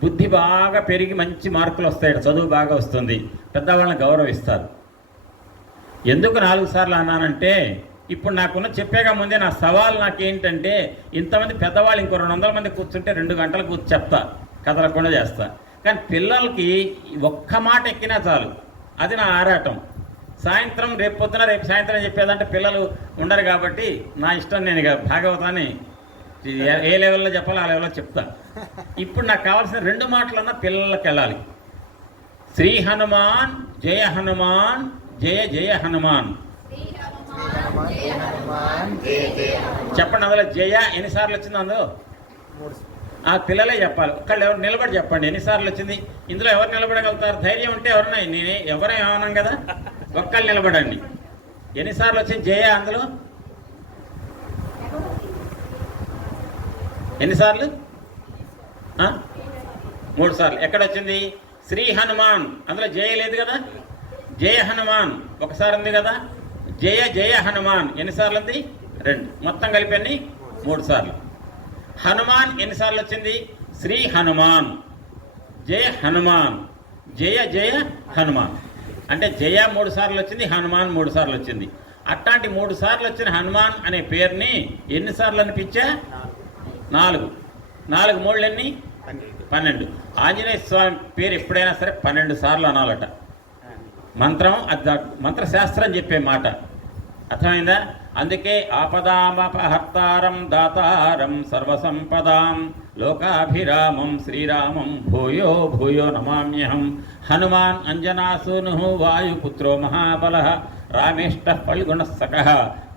బుద్ధి బాగా పెరిగి మంచి మార్కులు వస్తాయి, చదువు బాగా వస్తుంది, పెద్దవాళ్ళని గౌరవిస్తారు. ఎందుకు 4 సార్లు అన్నానంటే, ఇప్పుడు నాకున్న చెప్పాక ముందే నా సవాల్ నాకేంటంటే, ఇంతమంది పెద్దవాళ్ళు ఇంకో 200 మంది కూర్చుంటే 2 గంటలు కూర్చు చెప్తా, కదలకుండా చేస్తా. కానీ పిల్లలకి ఒక్క మాట ఎక్కినా చాలు, అది నా ఆరాటం. సాయంత్రం రేపు పొద్దున రేపు సాయంత్రం చెప్పేదంటే పిల్లలు ఉండరు కాబట్టి నా ఇష్టం, నేను ఇక భాగవతాన్ని ఏ లెవెల్లో చెప్పాలో ఆ లెవెల్లో చెప్తా. ఇప్పుడు నాకు కావాల్సిన 2 మాటలన్నా పిల్లలకి వెళ్ళాలి. శ్రీ హనుమాన్ జయ హనుమాన్ జయ జయ హనుమాన్. చెప్పండి, అందులో జయ ఎన్నిసార్లు వచ్చింది? అందులో ఆ పిల్లలే చెప్పాలి. ఒక్కళ్ళు ఎవరు నిలబడి చెప్పండి ఎన్నిసార్లు వచ్చింది. ఇందులో ఎవరు నిలబడగలుగుతారు? ధైర్యం ఉంటే ఎవరున్నా, నేనే ఎవరే ఏమన్నాం కదా, ఒక్కళ్ళు నిలబడండి. ఎన్నిసార్లు వచ్చింది జయ? అందులో ఎన్నిసార్లు? 3 సార్లు. ఎక్కడొచ్చింది? శ్రీ హనుమాన్, అందులో జయ లేదు కదా. జయ హనుమాన్ ఒకసారి ఉంది కదా. జయ జయ హనుమాన్ ఎన్నిసార్లు ఉంది? 2. మొత్తం కలిపి 3 సార్లు. హనుమాన్ ఎన్నిసార్లు వచ్చింది? శ్రీ హనుమాన్ జయ హనుమాన్ జయ జయ హనుమాన్. అంటే జయ 3 సార్లు వచ్చింది, హనుమాన్ 3 సార్లు వచ్చింది. అట్లాంటి 3 సార్లు వచ్చిన హనుమాన్ అనే పేరుని ఎన్నిసార్లు అనిపించా? 4. 4 3 ఎన్ని? 12. ఆంజనేయ స్వామి పేరు ఎప్పుడైనా సరే 12 సార్లు అనాలట. మంత్రం, అది మంత్రశాస్త్రం చెప్పే మాట, అర్థమైందా? అందుకే ఆపదామపహర్తారం దాతారం సర్వసంపదాం లోకాభిరామం శ్రీరామం భూయో భూయో నమామ్యహం. హనుమాన్ అంజనాసూను వాయుపుత్రో మహాబలః రామేష్ట ఫల్గుణస్సకః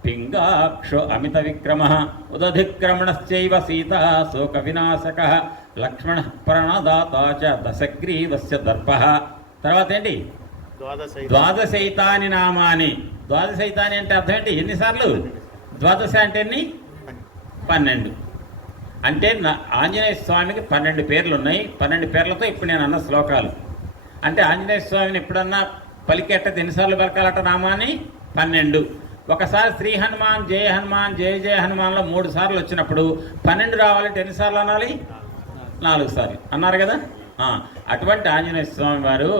పింగాక్షో అమిత విక్రమః ఉదధిక్రమణశ్చైవ సీతా శోక వినాశకః లక్ష్మణ ప్రణదాతా చ దశగ్రీవస్య దర్పః. తర్వాత ఏంటి? ద్వాదశైతాని నామాని. ద్వాదశైతాని అంటే అర్థం ఏంటి? ఎన్నిసార్లు? ద్వాదశ అంటే ఎన్ని? 12. అంటే ఆంజనేయ స్వామికి 12 పేర్లు ఉన్నాయి. 12 పేర్లతో ఇప్పుడు నేను అన్న శ్లోకాలు. అంటే ఆంజనేయ స్వామిని ఎప్పుడన్నా పలికేట ఎన్నిసార్లు పలకాలట నామాన్ని? 12. ఒకసారి శ్రీ హనుమాన్ జయ హనుమాన్ జయ జయ హనుమాన్లో 3 సార్లు వచ్చినప్పుడు 12 రావాలంటే ఎన్నిసార్లు అనాలి? 4 సార్లు అన్నారు కదా. అటువంటి ఆంజనేయ స్వామి వారు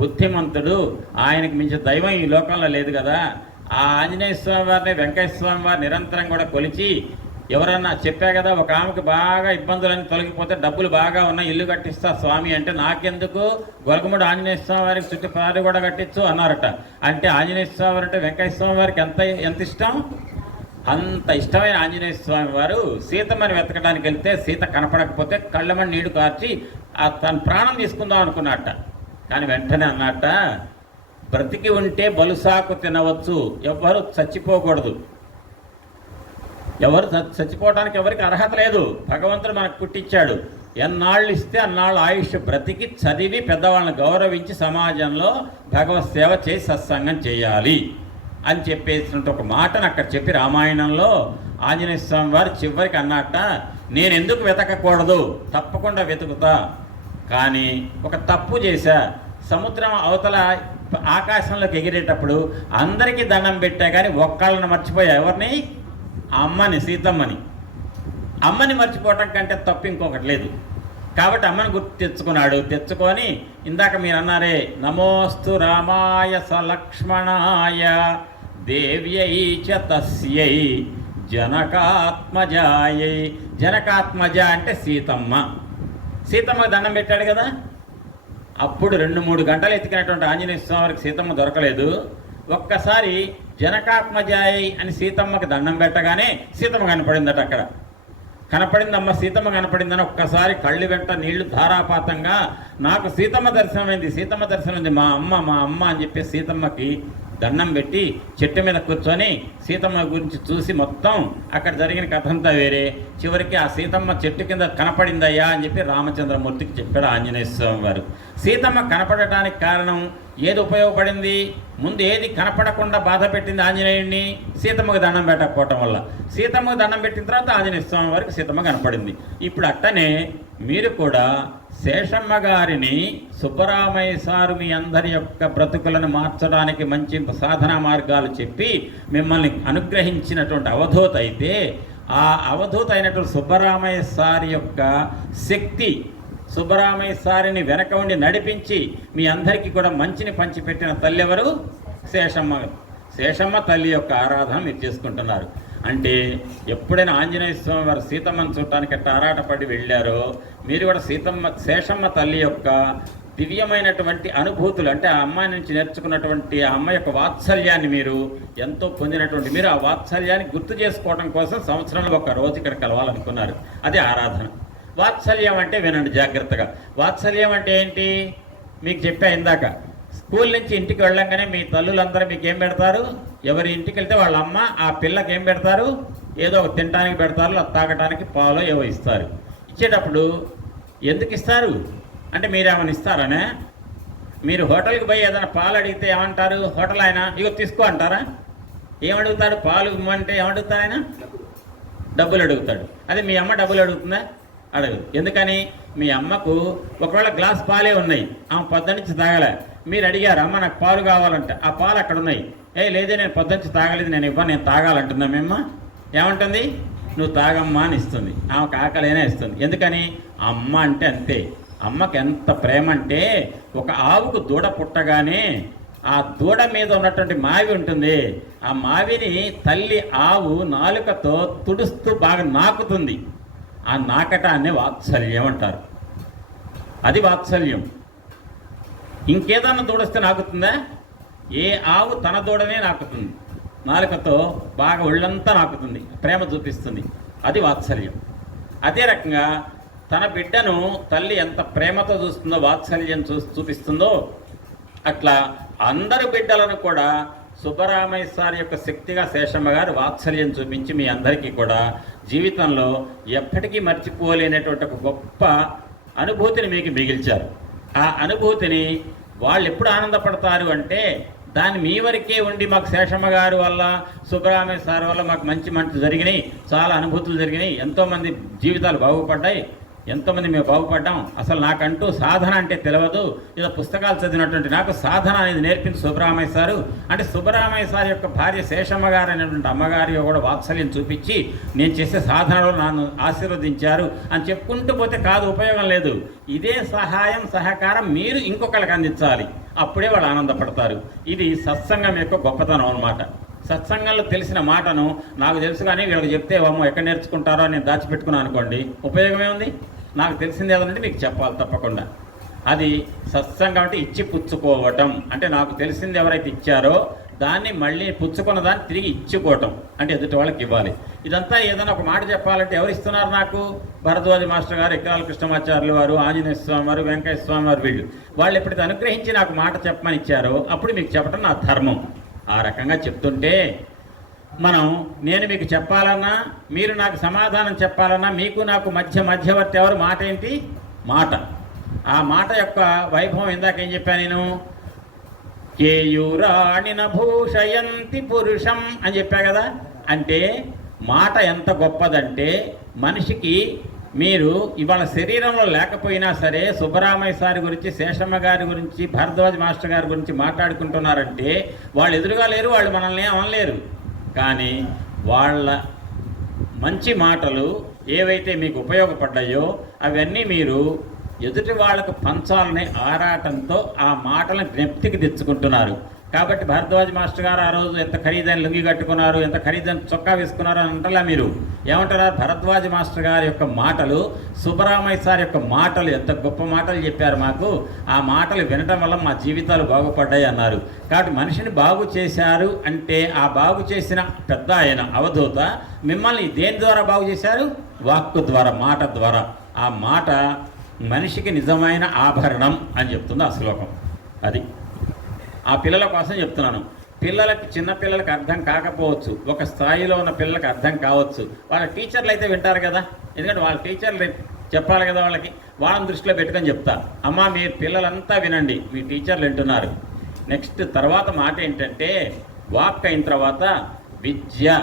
బుద్ధిమంతుడు, ఆయనకు మించిన దైవం ఈ లోకంలో లేదు కదా. ఆ ఆంజనేయ స్వామి వారిని వెంకటేశ్వర స్వామి వారు నిరంతరం కూడా కొలిచి, ఎవరన్నా చెప్పా కదా, ఒక ఆమెకు బాగా ఇబ్బందులన్నీ తొలగిపోతే డబ్బులు బాగా ఉన్నాయి, ఇల్లు కట్టిస్తా స్వామి అంటే, నాకెందుకు గొలగముడు ఆంజనేయ స్వామి వారికి చుట్టుపారు కూడా కట్టించు అన్నారట. అంటే ఆంజనేయ స్వామి వారు అంటే వెంకటేశ్వర స్వామి వారికి ఎంత ఇష్టం? అంత ఇష్టమైన ఆంజనేయ స్వామి వారు సీతమ్మని వెతకడానికి వెళ్తే సీత కనపడకపోతే కళ్ళమని నీళ్లు కార్చి తన ప్రాణం తీసుకుందాం అనుకున్నట్ట. కానీ వెంటనే అన్నట్ట, బ్రతికి ఉంటే బలుసాకు తినవచ్చు, ఎవరు చచ్చిపోకూడదు. ఎవరు చచ్చిపోవడానికి ఎవరికి అర్హత లేదు. భగవంతుడు మనకు పుట్టించాడు. ఎన్నాళ్ళు ఇస్తే అన్నాళ్ళు ఆయుష్ బ్రతికి చదివి పెద్దవాళ్ళని గౌరవించి సమాజంలో భగవత్ సేవ చేసి సత్సంగం చేయాలి అని చెప్పేసినట్టు ఒక మాటను అక్కడ చెప్పి రామాయణంలో ఆంజనేయ స్వామి వారు చివరికి అన్నట్ట, నేను ఎందుకు వెతకకూడదు? తప్పకుండా వెతుకుతా. కానీ ఒక తప్పు చేశా. సముద్రం అవతల ఆకాశంలోకి ఎగిరేటప్పుడు అందరికీ దండం పెట్టా, కానీ ఒక్కళ్ళని మర్చిపోయా. ఎవరిని? అమ్మని, సీతమ్మని. అమ్మని మర్చిపోవటం కంటే తప్పు ఇంకొకటి లేదు. కాబట్టి అమ్మని గుర్తు తెచ్చుకున్నాడు. తెచ్చుకొని ఇందాక మీరు అన్నారే, నమోస్తు రామాయ సలక్ష్మణాయ దేవ్యై చ తస్యై జనకాత్మజాయై. జనకాత్మజ అంటే సీతమ్మ. సీతమ్మకి దండం పెట్టాడు కదా. అప్పుడు 2-3 గంటలు ఎత్తికినటువంటి ఆంజనేయ స్వామి వారికి సీతమ్మ దొరకలేదు. ఒక్కసారి జనకాత్మజాయి అని సీతమ్మకి దండం పెట్టగానే సీతమ్మ కనపడిందట. అక్కడ కనపడిందమ్మ, సీతమ్మ కనపడిందని ఒక్కసారి కళ్ళు వెంట నీళ్లు ధారాపాతంగా, నాకు సీతమ్మ దర్శనమైంది, సీతమ్మ దర్శనమైంది, మా అమ్మ అని చెప్పి సీతమ్మకి దండం పెట్టి చెట్టు మీద కూర్చొని సీతమ్మ గురించి చూసి మొత్తం అక్కడ జరిగిన కథ అంతా వేరే. చివరికి ఆ సీతమ్మ చెట్టు కింద కనపడిందయ్యా అని చెప్పి రామచంద్రమూర్తికి చెప్పాడు ఆంజనేయ స్వామి వారు. సీతమ్మ కనపడటానికి కారణం ఏది ఉపయోగపడింది? ముందు ఏది కనపడకుండా బాధ పెట్టింది ఆంజనేయుడిని? సీతమ్మకు దండం పెట్టకపోవటం వల్ల. సీతమ్మకు దండం పెట్టిన తర్వాత ఆంజనేయ స్వామి వారికి సీతమ్మ కనపడింది. ఇప్పుడు అట్టనే మీరు కూడా శేషమ్మ గారిని సుబ్బరామయ్య సారు మీ అందరి యొక్క బ్రతుకులను మార్చడానికి మంచి సాధనా మార్గాలు చెప్పి మిమ్మల్ని అనుగ్రహించినటువంటి అవధూత అయితే, ఆ అవధూత అయినటువంటి సుబ్బరామయ్య సారి యొక్క శక్తి, సుబ్బరామయ్య సారిని వెనక ఉండి నడిపించి మీ అందరికీ కూడా మంచిని పంచిపెట్టిన తల్లి ఎవరు? శేషమ్మ. శేషమ్మ తల్లి యొక్క ఆరాధన మీరు చేసుకుంటున్నారు. అంటే ఎప్పుడైనా ఆంజనేయ స్వామి వారు సీతమ్మను చూడటానికి అట్లా ఆరాటపడి వెళ్ళారో, మీరు కూడా శేషమ్మ తల్లి యొక్క దివ్యమైనటువంటి అనుభూతులు, అంటే ఆ అమ్మాయి నుంచి నేర్చుకున్నటువంటి ఆ అమ్మాయి యొక్క వాత్సల్యాన్ని మీరు ఎంతో పొందినటువంటి మీరు ఆ వాత్సల్యాన్ని గుర్తు చేసుకోవడం కోసం సంవత్సరంలో ఒక రోజు ఇక్కడ కలవాలనుకున్నారు. అది ఆరాధన. వాత్సల్యం అంటే వినండి జాగ్రత్తగా. వాత్సల్యం అంటే ఏంటి? మీకు చెప్పా ఇందాక, స్కూల్ నుంచి ఇంటికి వెళ్ళంగానే మీ తల్లులందరూ మీకు ఏం పెడతారు? ఎవరి ఇంటికి వెళ్తే వాళ్ళ అమ్మ ఆ పిల్లకి ఏం పెడతారు? ఏదో ఒక తినడానికి పెడతారు, అది తాగటానికి పాలు ఏవో ఇస్తారు. ఇచ్చేటప్పుడు ఎందుకు ఇస్తారు అంటే మీరేమైనా ఇస్తారనే? మీరు హోటల్కి పోయి ఏదైనా పాలు అడిగితే ఏమంటారు? హోటల్ ఆయన ఇగో తీసుకో అంటారా? ఏమడుగుతాడు? పాలు ఇమ్మంటే ఏమడుగుతాడు ఆయన? డబ్బులు అడుగుతాడు. అదే మీ అమ్మ డబ్బులు అడుగుతుందా? అడగదు. ఎందుకని? మీ అమ్మకు ఒకవేళ గ్లాస్ పాలే ఉన్నాయి, ఆమె పొద్దునుంచి తాగలే, మీరు అడిగారు అమ్మ నాకు పాలు కావాలంటే, ఆ పాలు అక్కడ ఉన్నాయి, లేదే నేను పొద్దునుంచి తాగలేదు, నేను ఇవ్వను, నేను తాగాలంటుందా మేమ్మ? ఏమంటుంది? నువ్వు తాగమ్మా అని ఇస్తుంది. ఆమెకు ఆకలైనా ఇస్తుంది. ఎందుకని? అమ్మ అంటే అంతే. అమ్మకి ఎంత ప్రేమ అంటే, ఒక ఆవుకు దూడ పుట్టగానే ఆ దూడ మీద ఉన్నటువంటి మావి ఉంటుంది, ఆ మావిని తల్లి ఆవు నాలుకతో తుడుస్తూ బాగా నాకుతుంది. ఆ నాకటాన్ని వాత్సల్యం అంటారు. అది వాత్సల్యం. ఇంకేదన్నా దూడస్తే నాకుతుందా? ఏ ఆవు తన దూడనే నాకుతుంది, నాలుకతో బాగా ఒళ్ళంతా నాకుతుంది, ప్రేమ చూపిస్తుంది. అది వాత్సల్యం. అదే రకంగా తన బిడ్డను తల్లి ఎంత ప్రేమతో చూస్తుందో, వాత్సల్యం చూపిస్తుందో, అట్లా అందరు బిడ్డలను కూడా సుబ్బరామయ్య సారి యొక్క శక్తిగా శేషమ్మ గారు వాత్సల్యం చూపించి మీ అందరికీ కూడా జీవితంలో ఎప్పటికీ మర్చిపోలేనటువంటి ఒక గొప్ప అనుభూతిని మీకు మిగిల్చారు. ఆ అనుభూతిని వాళ్ళు ఎప్పుడు ఆనందపడతారు అంటే, దాన్ని మీ వరకే ఉండి మాకు శేషమ్మ గారి వల్ల, సుబ్బరామయ్య సార్ వల్ల మాకు మంచి జరిగినాయి, చాలా అనుభూతులు జరిగినాయి, ఎంతోమంది జీవితాలు బాగుపడ్డాయి, ఎంతోమంది మేము బాగుపడ్డాం, అసలు నాకంటూ సాధన అంటే తెలియదు, ఏదో పుస్తకాలు చదివినటువంటి నాకు సాధన అనేది నేర్పింది సుబ్బరామయ్య సారు. అంటే సుబ్బరామయ్య సార్ యొక్క భార్య శేషమ్మ గారు అనేటువంటి అమ్మగారి కూడా వాత్సల్యం చూపించి నేను చేసే సాధనలో నన్ను ఆశీర్వదించారు అని చెప్పుకుంటూ పోతే కాదు, ఉపయోగం లేదు. ఇదే సహాయం సహకారం మీరు ఇంకొకరికి అందించాలి, అప్పుడే వాళ్ళు ఆనందపడతారు. ఇది సత్సంగం యొక్క గొప్పతనం అన్నమాట. సత్సంగంలో తెలిసిన మాటను నాకు తెలుసు కానీ వీళ్ళకి చెప్తే అమ్మో ఎక్కడ నేర్చుకుంటారో నేను దాచిపెట్టుకున్నాను అనుకోండి, ఉపయోగమే ఉంది? నాకు తెలిసింది ఏదంటే మీకు చెప్పాలి తప్పకుండా. అది సత్సంగం అంటే ఇచ్చి పుచ్చుకోవటం. అంటే నాకు తెలిసింది ఎవరైతే ఇచ్చారో దాన్ని మళ్ళీ పుచ్చుకున్న దాన్ని తిరిగి ఇచ్చుకోవటం, అంటే ఎదుటి వాళ్ళకి ఇవ్వాలి. ఇదంతా ఏదైనా ఒక మాట చెప్పాలంటే ఎవరు ఇస్తున్నారు నాకు? భరద్వాజ మాస్టర్ గారు, ఎకరాల కృష్ణమాచార్యులు వారు, ఆంజనేయ స్వామి వారు, వెంకయ్య స్వామి వారు, వాళ్ళు ఎప్పుడైతే అనుగ్రహించి నాకు మాట చెప్పమని ఇచ్చారో అప్పుడు మీకు చెప్పడం నా ధర్మం. ఆ రకంగా చెప్తుంటే నేను మీకు చెప్పాలన్నా, మీరు నాకు సమాధానం చెప్పాలన్నా, మీకు నాకు మధ్యవర్తి ఎవరు? మాట ఏంటి? మాట. ఆ మాట యొక్క వైభవం ఇందాక ఏం చెప్పాను నేను? కేయూరాణిన భూషయంతి పురుషం అని చెప్పా కదా. అంటే మాట ఎంత గొప్పదంటే, మనిషికి మీరు ఇవాళ శరీరంలో లేకపోయినా సరే సుబ్బరామయ్య సారి గురించి, శేషమ్మ గారి గురించి, భరద్వాజ్ మాస్టర్ గారి గురించి మాట్లాడుకుంటున్నారంటే వాళ్ళు ఎదురుగా లేరు, వాళ్ళు మనల్ని అనలేరు. కానీ వాళ్ళ మంచి మాటలు ఏవైతే మీకు ఉపయోగపడ్డాయో అవన్నీ మీరు ఎదుటి వాళ్ళకు పంచాలని ఆరాటంతో ఆ మాటలను జ్ఞప్తికి తెచ్చుకుంటున్నారు. కాబట్టి భరద్వాజ్ మాస్టర్ గారు ఆ రోజు ఎంత ఖరీదైన లుంగి కట్టుకున్నారు, ఎంత ఖరీదైన చొక్కా వేసుకున్నారు అని అంటారా? మీరు ఏమంటారా? భరద్వాజ్ మాస్టర్ గారి యొక్క మాటలు, సుబ్బరామయ్య సార్ యొక్క మాటలు ఎంత గొప్ప మాటలు చెప్పారు మాకు, ఆ మాటలు వినటం వల్ల మా జీవితాలు బాగుపడ్డాయి అన్నారు. కాబట్టి మనిషిని బాగు చేశారు అంటే ఆ బాగు చేసిన పెద్ద ఆయన అవధూత మిమ్మల్ని దేని ద్వారా బాగు చేశారు? వాక్కు ద్వారా, మాట ద్వారా. ఆ మాట మనిషికి నిజమైన ఆభరణం అని చెప్తుంది ఆ శ్లోకం. అది ఆ పిల్లల కోసం చెప్తున్నాను. చిన్న పిల్లలకి అర్థం కాకపోవచ్చు, ఒక స్థాయిలో ఉన్న పిల్లలకి అర్థం కావచ్చు. వాళ్ళ టీచర్లు అయితే వింటారు కదా, ఎందుకంటే వాళ్ళ టీచర్లు చెప్పాలి కదా, వాళ్ళని దృష్టిలో పెట్టుకొని చెప్తా. అమ్మ మీరు పిల్లలంతా వినండి, మీ టీచర్లు వింటున్నారు. నెక్స్ట్ తర్వాత మాట ఏంటంటే, వాక్ అయిన తర్వాత విద్య.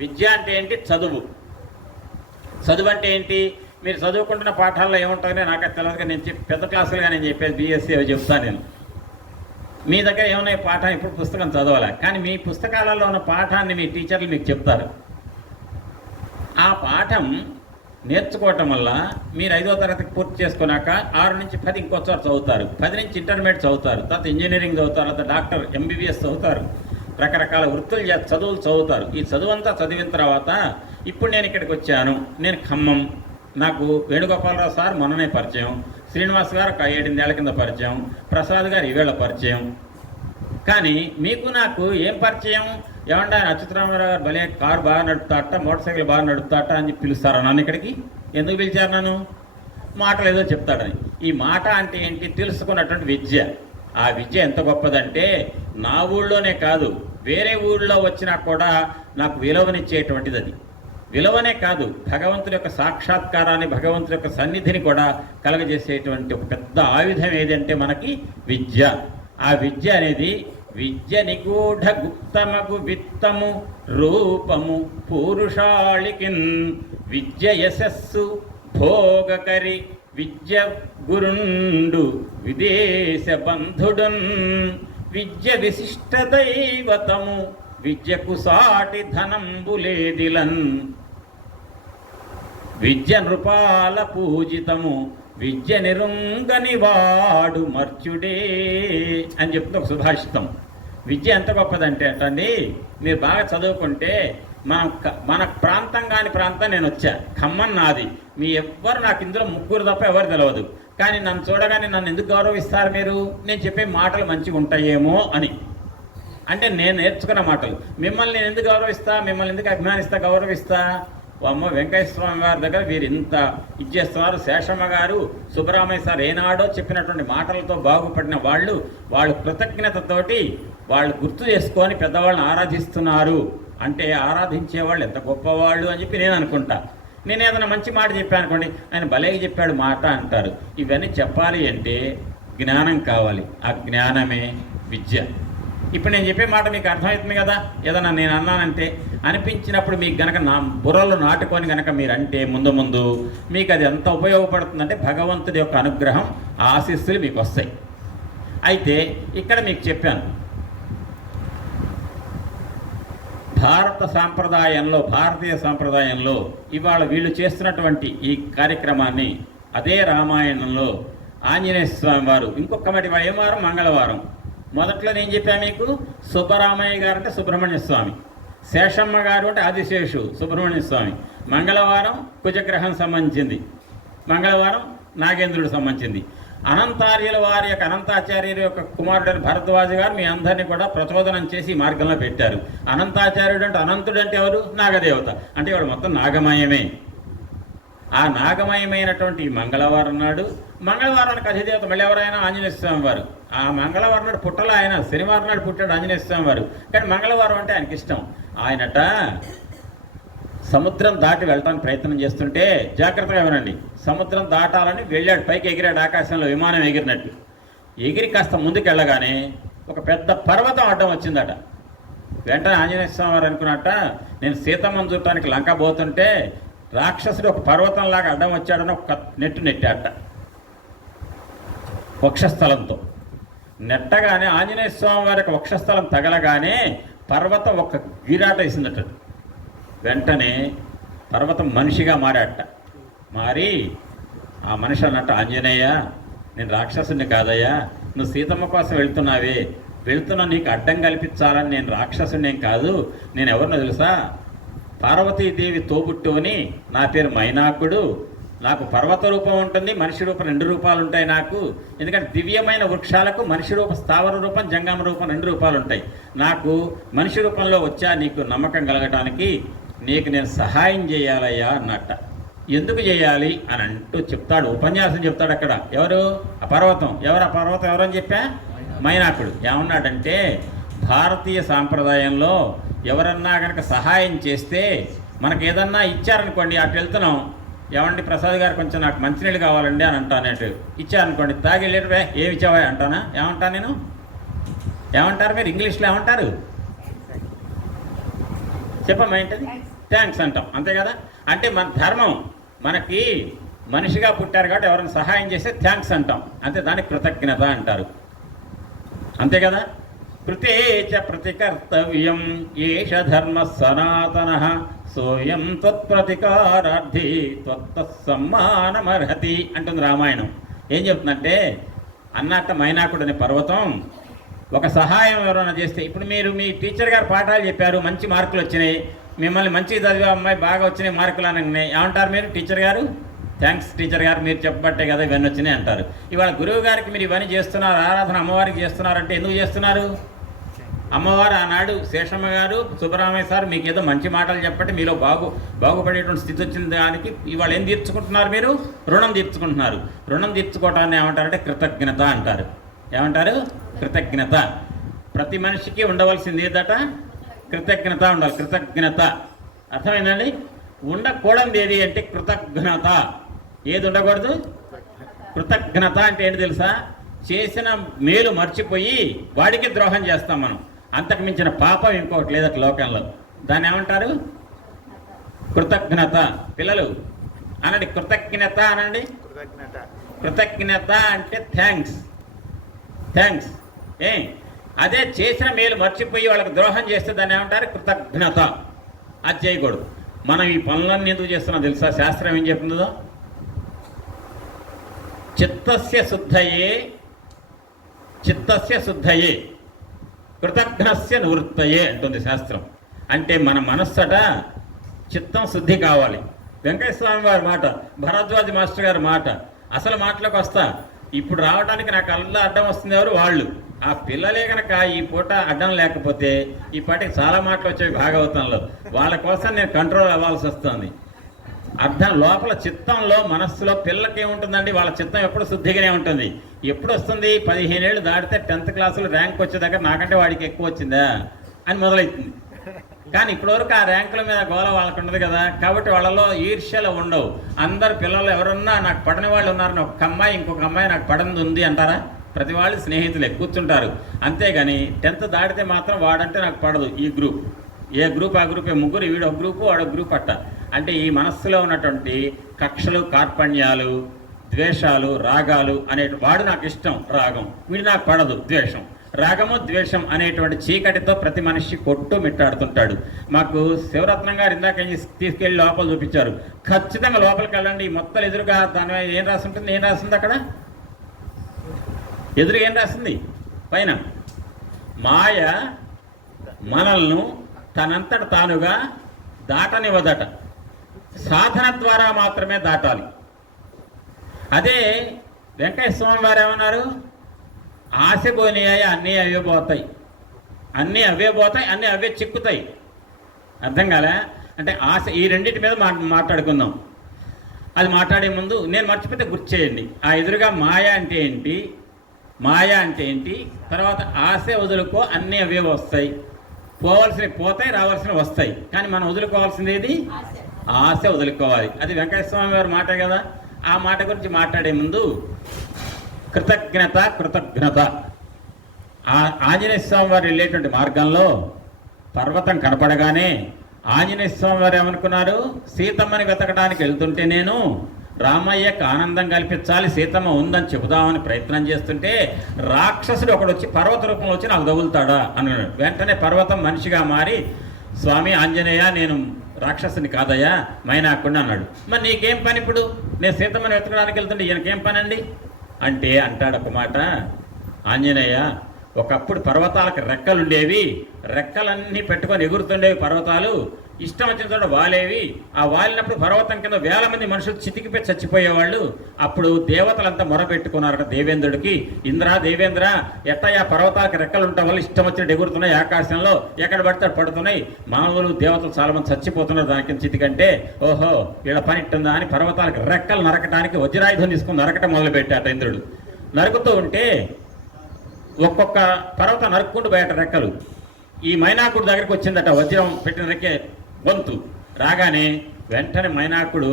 విద్య అంటే ఏంటి? చదువు. చదువు అంటే ఏంటి? మీరు చదువుకుంటున్న పాఠాల్లో ఏముంటుందో నాకు తెలియదుగా, నేను పెద్ద క్లాసులుగా నేను చెప్పేది బీఎస్సీ అవి చెప్తాను నేను. మీ దగ్గర ఏమున్నాయి పాఠం, ఇప్పుడు పుస్తకం చదవాలి, కానీ మీ పుస్తకాలలో ఉన్న పాఠాన్ని మీ టీచర్లు మీకు చెప్తారు. ఆ పాఠం నేర్చుకోవటం వల్ల మీరు 5వ తరగతికి పూర్తి చేసుకున్నాక 6 నుంచి 10 ఇంకోసారి చదువుతారు, 10 నుంచి ఇంటర్మీడియట్ చదువుతారు, తర్వాత ఇంజనీరింగ్ చదువుతారు, తర్వాత డాక్టర్ ఎంబీబీఎస్ చదువుతారు, రకరకాల వృత్తులు చదువులు చదువుతారు. ఈ చదువంతా చదివిన తర్వాత ఇప్పుడు నేను ఇక్కడికి వచ్చాను, నేను ఖమ్మం, నాకు వేణుగోపాలరావు సార్ మొన్ననే పరిచయం, శ్రీనివాస్ గారు ఒక 7 ఏళ్ల కింద పరిచయం, ప్రసాద్ గారు ఈవేళ పరిచయం. కానీ మీకు నాకు ఏం పరిచయం? ఏమంటే ఆయన అచ్యుతరామారావు గారు భలే కారు బాగా నడుపుతాట, మోటార్ సైకిల్ బాగా నడుపుతాట అని పిలుస్తారా నన్ను ఇక్కడికి? ఎందుకు పిలిచారు నన్ను? మాటలు ఏదో చెప్తాడని. ఈ మాట అంటే ఏంటి? తెలుసుకున్నటువంటి విద్య. ఆ విద్య ఎంత గొప్పదంటే నా ఊళ్ళోనే కాదు, వేరే ఊళ్ళో వచ్చినా కూడా నాకు విలువనిచ్చేటువంటిది. అది విలువనే కాదు, భగవంతుడి యొక్క సాక్షాత్కారాన్ని, భగవంతుడి యొక్క సన్నిధిని కూడా కలగజేసేటువంటి ఒక పెద్ద ఆయుధం ఏదంటే మనకి విద్య. ఆ విద్య అనేది విద్య నిగూఢ గుప్తమగు విత్తము రూపము పూరుషాళికిన్ విద్య యశస్సు భోగకరి విద్య గురుండు విదేశ బంధుడున్ విద్య విశిష్ట దైవతము విద్యకు సాటి ధనంబులేదిలన్ విద్య నృపాల పూజితము విద్య నిరుంగని వాడు మర్చుడే అని చెప్తే ఒక సుభాషితం. విద్య ఎంత గొప్పదంటే అంటండి, మీరు బాగా చదువుకుంటే మన ప్రాంతం కాని ప్రాంతం నేను వచ్చా, ఖమ్మం నాది, మీ ఎవ్వరు నాకు ఇందులో ముగ్గురు తప్ప ఎవరు తెలియదు, కానీ నన్ను చూడగానే నన్ను ఎందుకు గౌరవిస్తారు మీరు? నేను చెప్పే మాటలు మంచిగా ఉంటాయేమో అని. అంటే నేను నేర్చుకున్న మాటలు. మిమ్మల్ని నేను ఎందుకు గౌరవిస్తా, మిమ్మల్ని ఎందుకు అభిమానిస్తా, గౌరవిస్తా? అమ్మ వెంకటేశ్వర స్వామి గారి దగ్గర వీరు ఇంత ఇచ్చేస్తున్నారు. శేషమ్మ గారు, సుబ్బరామయ్య సార్ ఏనాడో చెప్పినటువంటి మాటలతో బాగుపడిన వాళ్ళు కృతజ్ఞతతోటి వాళ్ళు గుర్తు చేసుకొని పెద్దవాళ్ళని ఆరాధిస్తున్నారు అంటే ఆరాధించే వాళ్ళు ఎంత గొప్పవాళ్ళు అని చెప్పి నేను అనుకుంటా. నేను ఏదైనా మంచి మాట చెప్పాను అనుకోండి, ఆయన భలేగా చెప్పాడు మాట అంటారు. ఇవన్నీ చెప్పాలి అంటే జ్ఞానం కావాలి. ఆ జ్ఞానమే విద్య. ఇప్పుడు నేను చెప్పే మాట మీకు అర్థమవుతుంది కదా? ఏదన్నా నేను అన్నానంటే అనిపించినప్పుడు మీకు గనక నా బుర్రలు నాటుకొని గనక మీరంటే ముందు మీకు అది ఎంత ఉపయోగపడుతుందంటే భగవంతుడి యొక్క అనుగ్రహం, ఆశీస్సులు మీకు వస్తాయి. అయితే ఇక్కడ మీకు చెప్పాను, భారతీయ సాంప్రదాయంలో ఇవాళ వీళ్ళు చేస్తున్నటువంటి ఈ కార్యక్రమాన్ని అదే రామాయణంలో ఆంజనేయ స్వామి వారు ఇంకొక మటి ఏం వారం? మంగళవారం. మొదట్లో నేను చెప్పాను మీకు, సుబ్బరామయ్య గారు అంటే సుబ్రహ్మణ్య స్వామి, శేషమ్మ గారు అంటే ఆదిశేషు సుబ్రహ్మణ్య స్వామి, మంగళవారం కుజగ్రహం సంబంధించింది, మంగళవారం నాగేంద్రుడు సంబంధించింది. అనంతార్యుల వారి యొక్క అనంతాచార్యుల యొక్క కుమారుడైన భరద్వాజ గారు మీ అందరినీ కూడా ప్రచోదనం చేసి మార్గంలో పెట్టారు. అనంతాచార్యుడు అంటే అనంతుడు అంటే ఎవరు? నాగదేవత. అంటే వాడు మొత్తం నాగమయమే. ఆ నాగమయమైనటువంటి మంగళవారం నాడు, మంగళవారానికి అధిదేవత మళ్ళీ ఎవరైనా ఆంజనేయ స్వామి వారు. ఆ మంగళవారం నాడు పుట్టలో ఆయన, శనివారం నాడు పుట్టాడు ఆంజనేయ స్వామి వారు, కానీ మంగళవారం అంటే ఆయనకి ఇష్టం. ఆయనట సముద్రం దాటి వెళ్ళటానికి ప్రయత్నం చేస్తుంటే, జాగ్రత్తగా వినండి, సముద్రం దాటాలని వెళ్ళాడు, పైకి ఎగిరాడు, ఆకాశంలో విమానం ఎగిరినట్టు. ఎగిరి కాస్త ముందుకు వెళ్ళగానే ఒక పెద్ద పర్వతం అడ్డం వచ్చిందట. వెంటనే ఆంజనేయ స్వామి వారు అనుకున్నట్ట, నేను సీతమ్మను చూడటానికి లంక పోతుంటే రాక్షసుడు ఒక పర్వతంలాగా అడ్డం వచ్చాడని ఒక నెట్టాట వక్షస్థలంతో. నెట్టగానే ఆంజనేయ స్వామి వారికి వక్షస్థలం తగలగానే పర్వతం ఒక గిరాట వేసిందట. వెంటనే పర్వతం మనిషిగా మారాట. మారి ఆ మనిషి అన్నట్టు, ఆంజనేయ నేను రాక్షసుని కాదయ్యా, నువ్వు సీతమ్మ కోసం వెళ్తున్నా నీకు అడ్డం కల్పించాలని నేను రాక్షసుని కాదు, నేను ఎవరినో తెలుసా? పార్వతీదేవి తోబుట్టుని, నా పేరు మైనాకుడు, నాకు పర్వత రూపం ఉంటుంది, మనిషి రూపం 2 రూపాలు ఉంటాయి నాకు. ఎందుకంటే దివ్యమైన వృక్షాలకు మనిషి రూపం, స్థావర రూపం, జంగమ రూపం 2 రూపాలు ఉంటాయి. నాకు మనిషి రూపంలో వచ్చా నీకు నమ్మకం కలగటానికి నీకు నేను సహాయం చేయాలయ్యా అన్నట్ట. ఎందుకు చేయాలి అని అంటూ చెప్తాడు, ఉపన్యాసం చెప్తాడు అక్కడ. ఎవరు? ఆ పర్వతం. ఆ పర్వతం ఎవరని చెప్పా? మైనాకుడు. ఏమన్నాడంటే, భారతీయ సాంప్రదాయంలో ఎవరన్నా కనుక సహాయం చేస్తే, మనకు ఏదన్నా ఇచ్చారనుకోండి, అటు వెళ్తున్నాం, ఏమండి ప్రసాద్ గారు కొంచెం నాకు మంచినీళ్ళు కావాలండి అని అంటానంటే, ఇచ్చారనుకోండి, తాగి లీటర్ ఏమి ఇచ్చావా అంటానా? ఏమంటాను నేను? ఏమంటారు మీరు ఇంగ్లీష్లో? ఏమంటారు చెప్పమ్మా? ఏంటది? థ్యాంక్స్ అంటాం, అంతే కదా? అంటే మన ధర్మం. మనకి మనిషిగా పుట్టారు కాబట్టి ఎవరైనా సహాయం చేస్తే థ్యాంక్స్ అంటాం, అంతే, దానికి కృతజ్ఞత అంటారు. అంతే కదా. కృతే చ ప్రతికర్తవ్యం ఏష ధర్మ సనాతన సోయం త్వత్ప్రతికారార్థి త్వత్త సమ్మానమర్హతి అంటుంది రామాయణం. ఏం చెప్తుందంటే, అన్నట్ట మైనాకుడు అనే పర్వతం ఒక సహాయం ఎవరైనా చేస్తే, ఇప్పుడు మీరు మీ టీచర్ గారు పాఠాలు చెప్పారు, మంచి మార్కులు వచ్చినాయి, మిమ్మల్ని మంచిగా చదివే అమ్మాయి బాగా వచ్చినాయి మార్కులు అనగానే ఏమంటారు మీరు? టీచర్ గారు థ్యాంక్స్ టీచర్ గారు, మీరు చెప్పబట్టే కదా ఇవన్నీ వచ్చినాయి అంటారు. ఇవాళ గురువు గారికి మీరు ఇవన్నీ చేస్తున్నారు, ఆరాధన అమ్మవారికి చేస్తున్నారంటే ఎందుకు చేస్తున్నారు? అమ్మవారు ఆనాడు శేషమ్మ గారు, సుబ్బరామయ్య సార్ మీకు ఏదో మంచి మాటలు చెప్పండి, మీలో బాగుపడేటువంటి స్థితి వచ్చిన దానికి ఇవాళ ఏం తీర్చుకుంటున్నారు? మీరు రుణం తీర్చుకుంటున్నారు. రుణం తీర్చుకోవటాన్ని ఏమంటారంటే కృతజ్ఞత అంటారు. ఏమంటారు? కృతజ్ఞత. ప్రతి మనిషికి ఉండవలసింది ఏదట? కృతజ్ఞత ఉండాలి. కృతజ్ఞత అర్థమైందండి. ఉండకూడదు ఏది అంటే కృతజ్ఞత. ఏది ఉండకూడదు? కృతజ్ఞత అంటే ఏంటి తెలుసా? చేసిన మేలు మర్చిపోయి వాడికి ద్రోహం చేస్తాం మనం. అంతకు మించిన పాపం ఇంకొకటి లేదట లోకంలో. దాన్ని ఏమంటారు? కృతజ్ఞత. పిల్లలు అనండి, కృతజ్ఞత అనండి. కృతజ్ఞత అంటే థ్యాంక్స్. థ్యాంక్స్. అదే చేసిన మేలు మర్చిపోయి వాళ్ళకి ద్రోహం చేస్తే దాన్ని ఏమంటారు? కృతజ్ఞత. అది చేయకూడదు. మనం ఈ పనులన్నీ ఎందుకు చేస్తున్నాం తెలుసా? శాస్త్రం ఏం చెప్తుందో, చిత్తస్య శుద్ధయే కృతజ్ఞస్య నివృత్తయే అంటుంది శాస్త్రం. అంటే మన మనస్సట చిత్తం శుద్ధి కావాలి. వెంకటేశ్వర స్వామి వారి మాట, భరద్వాజ మాస్టర్ గారి మాట. అసలు మాటలోకి వస్తా. ఇప్పుడు రావడానికి నాకు అల్లా అడ్డం వస్తుంది ఎవరు? వాళ్ళు. ఆ పిల్లలే కనుక ఈ పూట అడ్డం లేకపోతే ఈ పాటికి చాలా మాటలు వచ్చేవి భాగవతంలో. వాళ్ళ కోసం నేను కంట్రోల్ అవ్వాల్సి వస్తుంది. అర్థం లోపల చిత్తంలో మనస్సులో పిల్లలకి ఏముంటుందండి? వాళ్ళ చిత్తం ఎప్పుడు శుద్ధిగానే ఉంటుంది. ఎప్పుడు వస్తుంది? 15 ఏళ్ళు దాటితే 10th క్లాసులో ర్యాంక్ వచ్చే దగ్గర నాకంటే వాడికి ఎక్కువ వచ్చిందా అని మొదలవుతుంది. కానీ ఇప్పటివరకు ఆ ర్యాంకుల మీద గోల వాళ్ళకు ఉండదు కదా. కాబట్టి వాళ్ళలో ఈర్ష్యలు ఉండవు. అందరు పిల్లలు ఎవరున్నా నాకు పడని వాళ్ళు ఉన్నారని ఒక అమ్మాయి ఇంకొక అమ్మాయి నాకు పడనిది ఉంది అంటారా? ప్రతి వాళ్ళు స్నేహితులే కూర్చుంటారు. అంతేగాని 10th దాటితే మాత్రం వాడంటే నాకు పడదు, ఈ గ్రూప్, ఏ గ్రూప్ ఆ గ్రూపే, ముగ్గురు వీడు ఒక గ్రూపు వాడు ఒక గ్రూప్ అట్ట. అంటే ఈ మనస్సులో ఉన్నటువంటి కక్షలు, కార్పణ్యాలు, ద్వేషాలు, రాగాలు అనే వాడు నాకు ఇష్టం రాగం, వీడు నాకు పడదు ద్వేషం. రాగము ద్వేషం అనేటువంటి చీకటితో ప్రతి మనిషి కొట్టు మిట్టాడుతుంటాడు. మాకు శివరత్నం గారు ఇందాక తీసుకెళ్ళి లోపల చూపించారు. ఖచ్చితంగా లోపలికి వెళ్ళండి. మొత్తం ఎదురుగా దాని మీద ఏం రాసి ఉంటుంది? ఏం రాసింది అక్కడ ఎదురుగా? ఏం రాసింది? పైన మాయ మనల్ని తనంతట తానుగా దాటనివ్వదట, సాధన ద్వారా మాత్రమే దాటాలి. అదే వెంకటేశ్వర స్వామి వారు ఏమన్నారు? ఆశ పోనీయాయి, అన్నీ అవే పోతాయి, అన్నీ అవే పోతాయి, అన్నీ అవే చిక్కుతాయి. అర్థం కాలే? అంటే ఆశ, ఈ రెండింటి మీద మాట్లాడుకుందాం. అది మాట్లాడే ముందు నేను మర్చిపోతే గుర్తు చేయండి. ఆ ఎదురుగా మాయ అంటే ఏంటి, మాయ అంటే ఏంటి, తర్వాత ఆశ వదులుకో, అన్నీ అవే వస్తాయి, పోవాల్సినవి పోతాయి, రావాల్సినవి వస్తాయి. కానీ మనం వదులుకోవాల్సింది ఏది? ఆశ వదులుకోవాలి. అది వెంకటేశ్వర స్వామి వారి మాట కదా. ఆ మాట గురించి మాట్లాడే ముందు కృతజ్ఞత. ఆంజనేయ స్వామి వారు వెళ్ళేటువంటి మార్గంలో పర్వతం కనపడగానే ఆంజనేయ స్వామి వారు ఏమనుకున్నారు? సీతమ్మని వెతకడానికి వెళ్తుంటే నేను రామయ్యకు ఆనందం కల్పించాలి, సీతమ్మ ఉందని చెబుదామని ప్రయత్నం చేస్తుంటే రాక్షసుడు ఒకడు వచ్చి పర్వత రూపంలో వచ్చి నాకు తగులుతాడా అన్నాడు. వెంటనే పర్వతం మనిషిగా మారి, స్వామి ఆంజనేయ, నేను రాక్షసుని కాదయ్యా, మైనాకుడిని అన్నాడు. మరి నీకేం పని? ఇప్పుడు నేను సీతమ్మని వెతకడానికి వెళ్తుంటే ఈయనకేం పని అండి అంటే అంటాడు ఒక మాట, ఆంజనేయ, ఒకప్పుడు పర్వతాలకు రెక్కలుండేవి, రెక్కలన్నీ పెట్టుకొని ఎగురుతుండేవి పర్వతాలు, ఇష్టం వచ్చిన చోట వాలేవి. ఆ వాలినప్పుడు పర్వతం కింద 1000 మంది మనుషులు చితికిపోయి చచ్చిపోయేవాళ్ళు. అప్పుడు దేవతలంతా మొరపెట్టుకున్నారట దేవేంద్రుడికి, ఇంద్ర, దేవేంద్ర, ఎట్టయ్యా పర్వతాలకు రెక్కలు ఉండటం వల్ల ఇష్టం వచ్చినట్టు ఎగురుతున్నాయి ఆకాశంలో, ఎక్కడ పడితే పడుతున్నాయి, మానవులు దేవతలు చాలా మంది చచ్చిపోతున్నారు దాని కింద చితికంటే, ఓహో వీళ్ళ పని ఇట్టుందా అని పర్వతాలకు రెక్కలు నరకటానికి వజ్రాయుధం తీసుకుని నరకటం మొదలుపెట్టాట ఇంద్రుడు. నరుకుతూ ఉంటే ఒక్కొక్క పర్వతం నరుక్కుంటూ బయట రెక్కలు. ఈ మైనాకుడు దగ్గరికి వచ్చిందట వజ్రం పెట్టిన రెక్కే గొంతు. రాగానే వెంటనే మైనాకుడు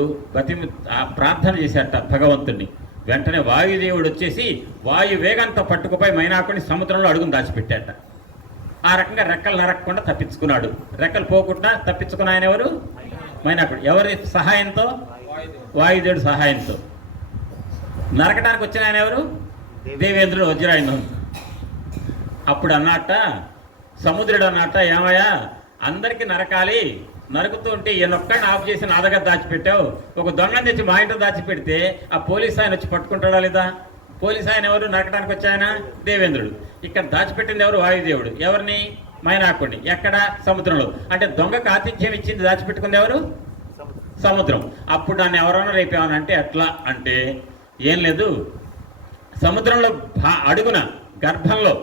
ప్రార్థన చేశాట భగవంతుడిని. వెంటనే వాయుదేవుడు వచ్చేసి వాయు వేగంతో పట్టుకుపోయి మైనాకుడిని సముద్రంలో అడుగును దాచిపెట్టాట. ఆ రకంగా రెక్కలు నరకకుండా తప్పించుకున్నాడు. రెక్కలు పోకుండా తప్పించుకున్న ఆయన ఎవరు? మైనాకుడు. ఎవరి సహాయంతో? వాయుదేవుడు సహాయంతో. నరకడానికి వచ్చిన ఆయన ఎవరు? దేవేంద్రుడు వజ్రాయుధం. అప్పుడు అన్నట్ట సముద్రుడు అన్నట్ట, ఏమయ్యా అందరికీ నరకాలి, నరుకుతూ ఉంటే ఈయనొక్కడిని ఆఫ్ చేసి నా దగ్గర దాచిపెట్టావు, ఒక దొంగని తెచ్చి మా ఇంట్లో దాచిపెడితే ఆ పోలీస్ ఆయన వచ్చి పట్టుకుంటాడా లేదా? పోలీస్ ఆయన ఎవరు? నరకడానికి వచ్చాయన దేవేంద్రుడు. ఇక్కడ దాచిపెట్టింది ఎవరు? వాయుదేవుడు. ఎవరిని? మైనాకుడిని. ఎక్కడ? సముద్రంలో. అంటే దొంగకు ఆతిథ్యం ఇచ్చింది దాచిపెట్టుకుంది ఎవరు? సముద్రం. అప్పుడు దాన్ని ఎవరైనా రేపేమని అంటే ఎట్లా అంటే ఏం లేదు, సముద్రంలో అడుగున గర్భంలో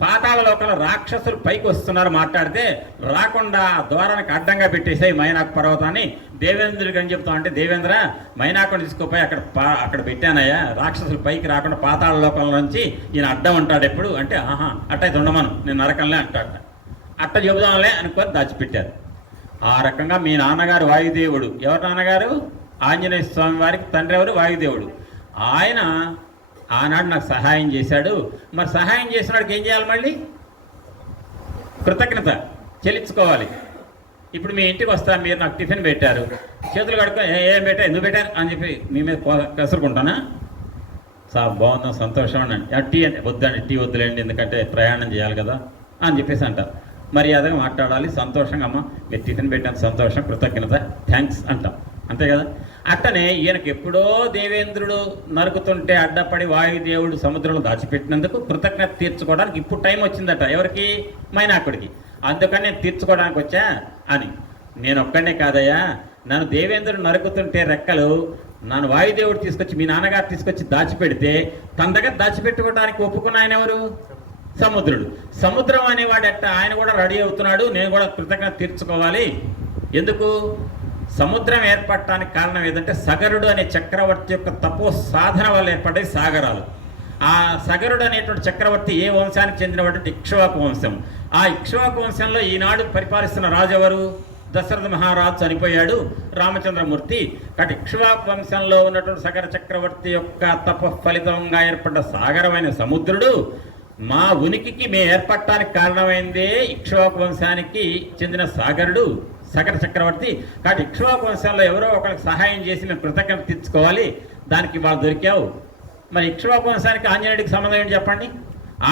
పాతాళ లోకంలో రాక్షసులు పైకి వస్తున్నారు, మాట్లాడితే రాకుండా ద్వారానికి అడ్డంగా పెట్టేసాయి మైనాకు పర్వతాన్ని. దేవేంద్రుడికి అని చెప్తాం అంటే, దేవేంద్ర మైనాకుని తీసుకుపోయి అక్కడ పెట్టానయ్యా, రాక్షసులు పైకి రాకుండా పాతాళ లోకంలో నుంచి ఈయన అడ్డం ఉంటాడు ఎప్పుడు అంటే, ఆహా అట్టయితే ఉండమను, నేను నరకంలే అంటాడ. అట్ట చెబుదాంలే అనుకొని దాచిపెట్టారు. ఆ రకంగా మీ నాన్నగారు వాయుదేవుడు. ఎవరు నాన్నగారు? ఆంజనేయ స్వామి వారికి తండ్రి ఎవరు? వాయుదేవుడు. ఆయన ఆనాడు నాకు సహాయం చేశాడు. మరి సహాయం చేసిన వాడికి ఏం చేయాలి? మళ్ళీ కృతజ్ఞత చెల్లించుకోవాలి. ఇప్పుడు మీ ఇంటికి వస్తాను, మీరు నాకు టిఫిన్ పెట్టారు, చేతులు కడుక్కొని ఏం పెట్టారు, ఎందుకు పెట్టారు అని చెప్పి మీ మీద కసురుకుంటానా? బాగుందాం, సంతోషం అనండి. టీ అంటే వద్దండి, టీ వద్దులేండి, ఎందుకంటే ప్రయాణం చేయాలి కదా అని చెప్పేసి అంటారు. మర్యాదగా మాట్లాడాలి, సంతోషంగా అమ్మ మీరు టిఫిన్ పెట్టాను సంతోషం, కృతజ్ఞత, థ్యాంక్స్ అంటాం, అంతే కదా. అట్టనే ఈయనకి ఎప్పుడో దేవేంద్రుడు నరుకుతుంటే అడ్డపడి వాయుదేవుడు సముద్రంలో దాచిపెట్టినందుకు కృతజ్ఞత తీర్చుకోవడానికి ఇప్పుడు టైం వచ్చిందట. ఎవరికి? మైనాకుడికి. అందుకని నేను తీర్చుకోవడానికి వచ్చా అని. నేను ఒక్కడే కాదయ్యా, నన్ను దేవేంద్రుడు నరుకుతుంటే రెక్కలు నన్ను వాయుదేవుడు తీసుకొచ్చి మీ నాన్నగారు తీసుకొచ్చి దాచిపెడితే తన దగ్గర దాచిపెట్టుకోవడానికి ఒప్పుకున్న ఆయన ఎవరు? సముద్రుడు. సముద్రం అనేవాడట ఆయన కూడా రెడీ అవుతున్నాడు, నేను కూడా కృతజ్ఞత తీర్చుకోవాలి. ఎందుకు? సముద్రం ఏర్పడటానికి కారణం ఏదంటే సగరుడు అనే చక్రవర్తి యొక్క తపో సాధన వల్ల ఏర్పడ్డాయి సాగరాలు. ఆ సగరుడు అనేటువంటి చక్రవర్తి ఏ వంశానికి చెందినవాడు? ఇక్ష్వాకు వంశం. ఆ ఇక్ష్వాకు వంశంలో ఈనాడు పరిపాలిస్తున్న రాజు ఎవరు? దశరథ మహారాజు చనిపోయాడు, రామచంద్రమూర్తి. కాబట్టి ఇక్ష్వాకు వంశంలో ఉన్నటువంటి సగర చక్రవర్తి యొక్క తప ఫలితంగా ఏర్పడ్డ సాగరమైన సముద్రుడు మా ఉనికికి మేము ఏర్పడటానికి కారణమైందే ఇక్ష్వాకు వంశానికి చెందిన సాగరుడు, సగర చక్రవర్తి. కాబట్టి ఇక్ష్వాకు వంశంలో ఎవరో ఒకరికి సహాయం చేసి మేము కృతజ్ఞత తీర్చుకోవాలి, దానికి వాళ్ళు దొరికావు. మరి ఇక్ష్వాకు వంశానికి ఆంజనేయుడికి సంబంధం ఏంటి చెప్పండి?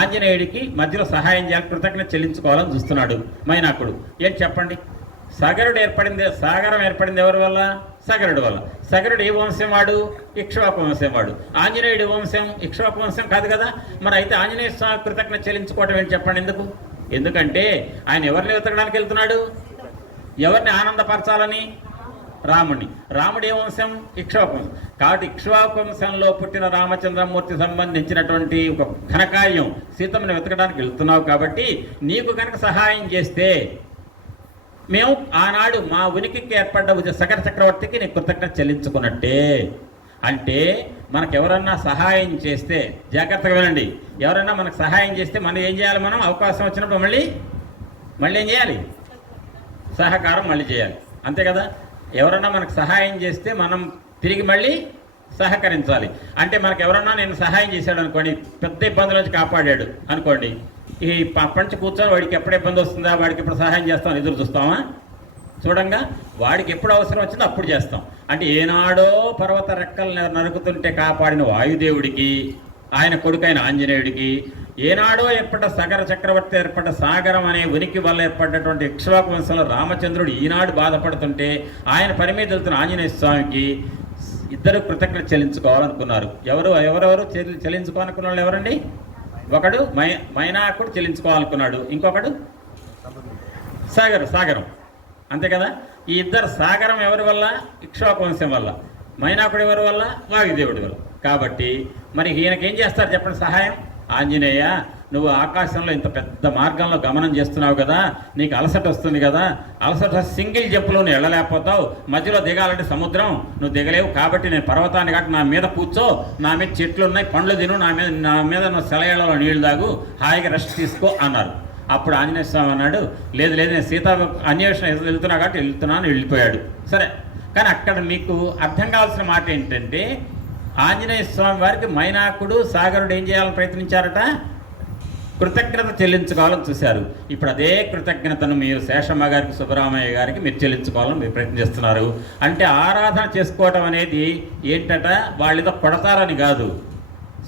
ఆంజనేయుడికి మధ్యలో సహాయం చేయాలి, కృతజ్ఞత చెల్లించుకోవాలని చూస్తున్నాడు మైనాకుడు. ఏంటి చెప్పండి? సాగరం ఏర్పడింది ఎవరి వల్ల? సగరుడు వల్ల. సగరుడు ఏ వంశం వాడు? ఇక్ష్వాకు వంశం వాడు. ఆంజనేయుడి వంశం ఇక్ష్వాకు వంశం కాదు కదా. మరి అయితే ఆంజనేయ స్వామి కృతజ్ఞత చెల్లించుకోవటం ఏంటి చెప్పండి? ఎందుకు? ఎందుకంటే ఆయన ఎవరిని వెతకడానికి వెళ్తున్నాడు? ఎవరిని ఆనందపరచాలని? రాముడిని. రాముడు ఏ వంశం? ఇక్ష్వాకు వంశం. కాబట్టి ఇక్ష్వాకు వంశంలో పుట్టిన రామచంద్రమూర్తి సంబంధించినటువంటి ఒక ఘనకార్యం సీతమ్మని వెతకడానికి వెళ్తున్నావు కాబట్టి నీకు కనుక సహాయం చేస్తే మేము ఆనాడు మా ఉనికికి ఏర్పడ్డ సగర చక్రవర్తికి నీకు కృతజ్ఞత చెల్లించుకున్నట్టే. అంటే మనకు ఎవరన్నా సహాయం చేస్తే జాగ్రత్తగా వినండి, ఎవరన్నా మనకు సహాయం చేస్తే మనం ఏం చేయాలి? మనం అవకాశం వచ్చినప్పుడు మళ్ళీ ఏం చేయాలి? సహకారం మళ్ళీ చేయాలి, అంతే కదా. ఎవరన్నా మనకు సహాయం చేస్తే మనం తిరిగి మళ్ళీ సహకరించాలి. అంటే మనకు ఎవరన్నా నేను సహాయం చేశాడు అనుకోండి, పెద్ద ఇబ్బందుల నుంచి కాపాడాడు అనుకోండి, ఈ పంచి కూర్చొని వాడికి ఎప్పుడు ఇబ్బంది వస్తుందా, వాడికి ఎప్పుడు సహాయం చేస్తామని ఎదురు చూస్తామా? చూడంగా వాడికి ఎప్పుడు అవసరం వచ్చిందో అప్పుడు చేస్తాం. అంటే ఏనాడో పర్వత రెక్కలు నరుకుతుంటే కాపాడిన వాయుదేవుడికి, ఆయన కొడుకైన ఆంజనేయుడికి, ఏనాడో ఏర్పడ్డ సగర చక్రవర్తి ఏర్పడ్డ సాగరం అనే ఉనికి వల్ల ఏర్పడ్డటువంటి ఇక్ష్వాకు వంశంలో రామచంద్రుడు ఈనాడు బాధపడుతుంటే ఆయన పని మీద వెళ్తున్న ఆంజనేయ స్వామికి ఇద్దరు కృతజ్ఞత చెల్లించుకోవాలనుకున్నారు. ఎవరెవరు చెల్లించుకోవాలనుకున్న వాళ్ళు ఎవరండి? ఒకడు మైనాకుడు చెల్లించుకోవాలనుకున్నాడు, ఇంకొకడు సాగరం, అంతే కదా. ఈ ఇద్దరు సాగరం ఎవరి వల్ల? ఇక్ష్వాకు వంశం వల్ల. మైనాకుడు ఎవరి వల్ల? వాయుదేవుడి వల్ల. కాబట్టి మరి ఈయనకేం చేస్తారు చెప్పండి సహాయం? ఆంజనేయ, నువ్వు ఆకాశంలో ఇంత పెద్ద మార్గంలో గమనం చేస్తున్నావు కదా, నీకు అలసట వస్తుంది కదా, అలసట సింగిల్ జంపులో నువ్వు వెళ్ళలేకపోతావు, మధ్యలో దిగాలంటే సముద్రం, నువ్వు దిగలేవు. కాబట్టి నేను పర్వతాన్ని కాబట్టి నా మీద కూర్చో, నా మీద చెట్లు ఉన్నాయి, పండ్లు తిను, నా మీద నువ్వు సెలయేళ్లలో నీళ్లు తాగు, హాయిగా రెస్ట్ తీసుకో అన్నారు. అప్పుడు ఆంజనేయ స్వామి అన్నాడు, లేదు నేను సీతా అన్వేషణ వెళ్తున్నా కాబట్టి వెళ్తున్నాను, వెళ్ళిపోయాడు. సరే, కానీ అక్కడ మీకు అర్థం కావాల్సిన మాట ఏంటంటే ఆంజనేయ స్వామి వారికి మైనాకుడు సాగరుడు ఏం చేయాలని ప్రయత్నించారట? కృతజ్ఞత చెల్లించుకోవాలని చూశారు. ఇప్పుడు అదే కృతజ్ఞతను మీరు శేషమ్మ గారికి, సుబ్బరామయ్య గారికి మీరు చెల్లించుకోవాలని మీరు ప్రయత్నిస్తున్నారు. అంటే ఆరాధన చేసుకోవటం అనేది ఏంటట, వాళ్ళేదో కొడతారని కాదు,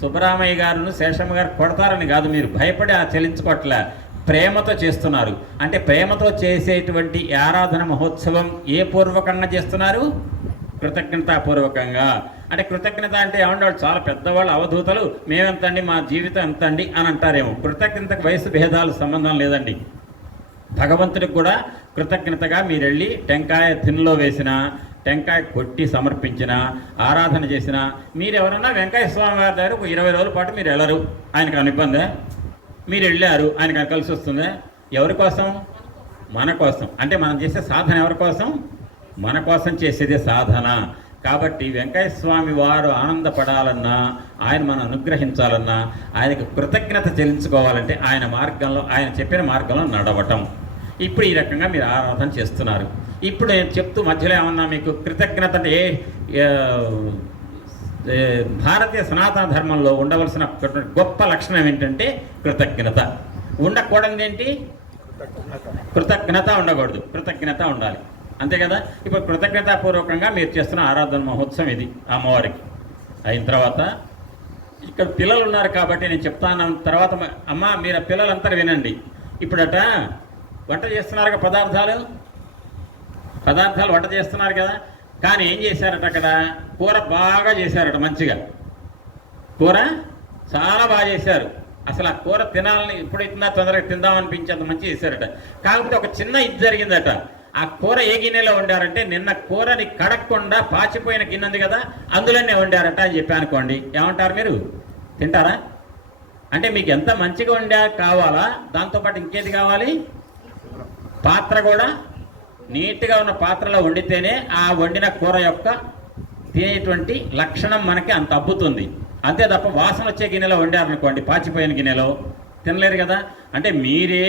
సుబ్బరామయ్య గారును శేషమ్మ గారు కొడతారని కాదు, మీరు భయపడి ఆ చెల్లించుకోవట్లే, ప్రేమతో చేస్తున్నారు. అంటే ప్రేమతో చేసేటువంటి ఆరాధన మహోత్సవం ఏ పూర్వకంగా చేస్తున్నారు? కృతజ్ఞతాపూర్వకంగా. అంటే కృతజ్ఞత అంటే ఏమంటే వాళ్ళు చాలా పెద్దవాళ్ళు, అవధూతలు, మేమెంతండి, మా జీవితం ఎంతండి అని అంటారేమో. కృతజ్ఞతకు వయసు భేదాలు సంబంధం లేదండి. భగవంతుడికి కూడా కృతజ్ఞతగా మీరు వెళ్ళి టెంకాయ తిన్నులో వేసిన, టెంకాయ కొట్టి సమర్పించిన, ఆరాధన చేసిన, మీరు ఎవరన్నా వెంకయ్య స్వామి వారి దగ్గర ఒక 20 రోజుల పాటు మీరు వెళ్ళరు, ఆయనకు అనిబ్బందే. మీరు వెళ్ళారు, ఆయనకు కలిసి వస్తుందా? ఎవరి కోసం? మన కోసం. అంటే మనం చేసే సాధన ఎవరి కోసం? మన కోసం చేసేదే సాధన. కాబట్టి వెంకయ్య స్వామి వారు ఆనందపడాలన్నా, ఆయన మనం అనుగ్రహించాలన్నా, ఆయనకు కృతజ్ఞత చెల్లించుకోవాలంటే ఆయన మార్గంలో, ఆయన చెప్పిన మార్గంలో నడవటం. ఇప్పుడు ఈ రకంగా మీరు ఆరాధన చేస్తున్నారు. ఇప్పుడు నేను చెప్తూ మధ్యలో ఏమన్నా మీకు కృతజ్ఞత అంటే భారతీయ సనాతన ధర్మంలో ఉండవలసిన గొప్ప లక్షణం ఏంటంటే కృతజ్ఞత. ఉండకూడదు ఏంటి? కృతజ్ఞత ఉండకూడదు, కృతజ్ఞత ఉండాలి. అంతే కదా. ఇప్పుడు కృతజ్ఞతాపూర్వకంగా మీరు చేస్తున్న ఆరాధన మహోత్సవం ఇది అమ్మవారికి. అయిన తర్వాత ఇక్కడ పిల్లలు ఉన్నారు కాబట్టి నేను చెప్తాను. తర్వాత అమ్మ మీరు పిల్లలంతా వినండి. ఇప్పుడట వంట చేస్తున్నారు, పదార్థాలు వంట చేస్తున్నారు కదా. కానీ ఏం చేశారట, అక్కడ కూర బాగా చేశారట, మంచిగా కూర చాలా బాగా చేశారు. అసలు ఆ కూర తినాలని ఎప్పుడైతుందా తొందరగా తిందామనిపించేంత మంచి చేశారట. కాకపోతే ఒక చిన్న ఇది జరిగిందట. ఆ కూర ఏ గిన్నెలో వండారంటే, నిన్న కూరని కడగకుండా పాచిపోయిన గిన్నె ఉంది కదా, అందులోనే వండారట అని చెప్పి అనుకోండి. ఏమంటారు మీరు? తింటారా? అంటే మీకు ఎంత మంచిగా వండా కావాలా, దాంతోపాటు ఇంకేది కావాలి? పాత్ర కూడా నీట్గా ఉన్న పాత్రలో వండితేనే ఆ వండిన కూర యొక్క తినేటువంటి లక్షణం మనకి అంత అబ్బుతుంది. అంతే తప్ప వాసన వచ్చే గిన్నెలో వండారనుకోండి, పాచిపోయిన గిన్నెలో తినలేరు కదా. అంటే మీరే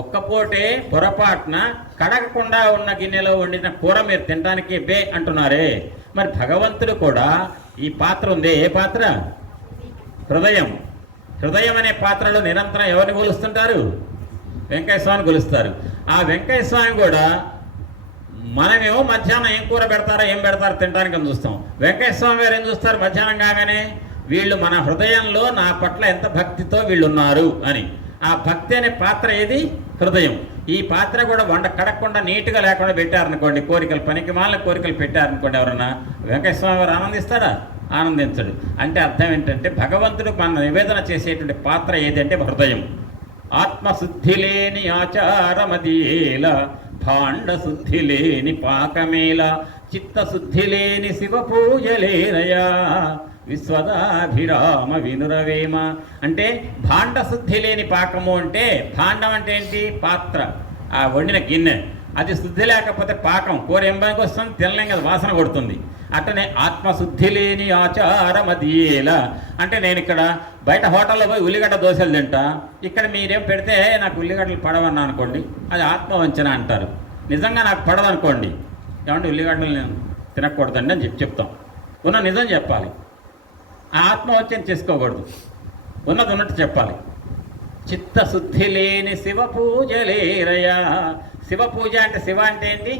ఒక్కపోటే పొరపాటున కడగకుండా ఉన్న గిన్నెలో వండిన కూర మీరు తినడానికి బే అంటున్నారే. మరి భగవంతుడు కూడా ఈ పాత్ర ఉంది. ఏ పాత్ర? హృదయం. హృదయం అనే పాత్రలో నిరంతరం ఎవరిని కొలుస్తుంటారు? వెంకయ్య స్వామిని కొలుస్తారు. ఆ వెంకయ్య స్వామి కూడా మనమేమో మధ్యాహ్నం ఏం కూర పెడతారో, ఏం పెడతారో తినడానికి అని చూస్తాం. వెంకయ్య స్వామి గారు ఏం చూస్తారు? మధ్యాహ్నం కాగానే వీళ్ళు మన హృదయంలో నా పట్ల ఎంత భక్తితో వీళ్ళు ఉన్నారు అని. ఆ భక్తి అనే పాత్ర ఏది? హృదయం. ఈ పాత్ర కూడా కడగకుండా నీట్గా లేకుండా పెట్టారనుకోండి, కోరికలు పనికి మాలిన కోరికలు పెట్టారనుకోండి, ఎవరన్నా వెంకయ్య స్వామి వారు ఆనందిస్తారా? ఆనందించడు. అంటే అర్థం ఏంటంటే భగవంతుడు మన నివేదన చేసేటువంటి పాత్ర ఏదంటే హృదయం. ఆత్మశుద్ధి లేని ఆచారమదియేల, భాండ శుద్ధి లేని పాకమేల, చిత్తశుద్ధి లేని శివ పూజలేనయా, విశ్వదాభిరామ వినురవేమ. అంటే భాండ శుద్ధి లేని పాకము అంటే, భాండం అంటే ఏంటి? పాత్ర, ఆ వండిన గిన్నె. అది శుద్ధి లేకపోతే పాకం కూర ఏం పనికి వస్తుంది? తినలేం కదా, వాసన కొడుతుంది. అట్టనే ఆత్మశుద్ధి లేని ఆచారం అది ఎలా అంటే, నేను ఇక్కడ బయట హోటల్లో పోయి ఉల్లిగడ్డ దోశలు తింటా, ఇక్కడ మీరేం పెడితే నాకు ఉల్లిగడ్డలు పడవన్నా అనుకోండి, అది ఆత్మవంచన అంటారు. నిజంగా నాకు పడవనుకోండి, ఏమంటే ఉల్లిగడ్డలు నేను తినకూడదండి అని చెప్తాం. ఉన్న నిజం చెప్పాలి, ఆ ఆత్మవంచన చేసుకోకూడదు, ఉన్నది ఉన్నట్టు చెప్పాలి. చిత్తశుద్ధి లేని శివ పూజలేరయా. శివ పూజ అంటే, శివ అంటే ఏంటి?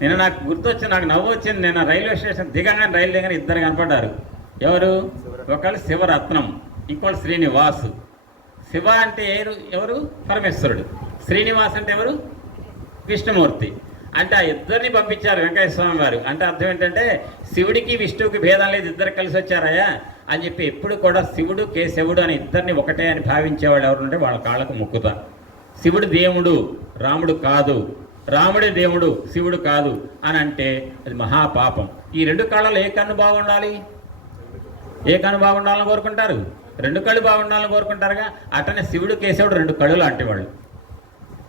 నేను నాకు గుర్తొచ్చింది, నాకు నవ్వు వచ్చింది. నేను రైల్వే స్టేషన్ దిగగానే, రైలు దిగగానే ఇద్దరు కనపడ్డారు. ఎవరు? ఒకళ్ళు శివరత్నం, ఇంకోళ్ళు శ్రీనివాసు. శివ అంటే ఎవరు? పరమేశ్వరుడు. శ్రీనివాస్ అంటే ఎవరు? విష్ణుమూర్తి. అంటే ఆ ఇద్దరిని పంపించారు వెంకయ్య స్వామి వారు. అంటే అర్థం ఏంటంటే, శివుడికి విష్ణువుకి భేదం లేదు, ఇద్దరు కలిసి వచ్చారయ్యా అని చెప్పి ఎప్పుడు కూడా శివుడు కేశవుడు అని ఇద్దరిని ఒకటే అని భావించేవాళ్ళు ఎవరుంటే వాళ్ళ కాళ్ళకు మొక్కుతా. శివుడు దేవుడు, రాముడు కాదు, రాముడే దేవుడు, శివుడు కాదు అని అంటే అది మహాపాపం. ఈ రెండు కాళ్ళలో ఏ కన్ను బాగుండాలి? ఏ కన్ను బాగుండాలని కోరుకుంటారు? రెండు కళ్ళు బాగుండాలని కోరుకుంటారుగా. అట్టనే శివుడు కేశవుడు రెండు కళ్ళు లాంటి వాళ్ళు.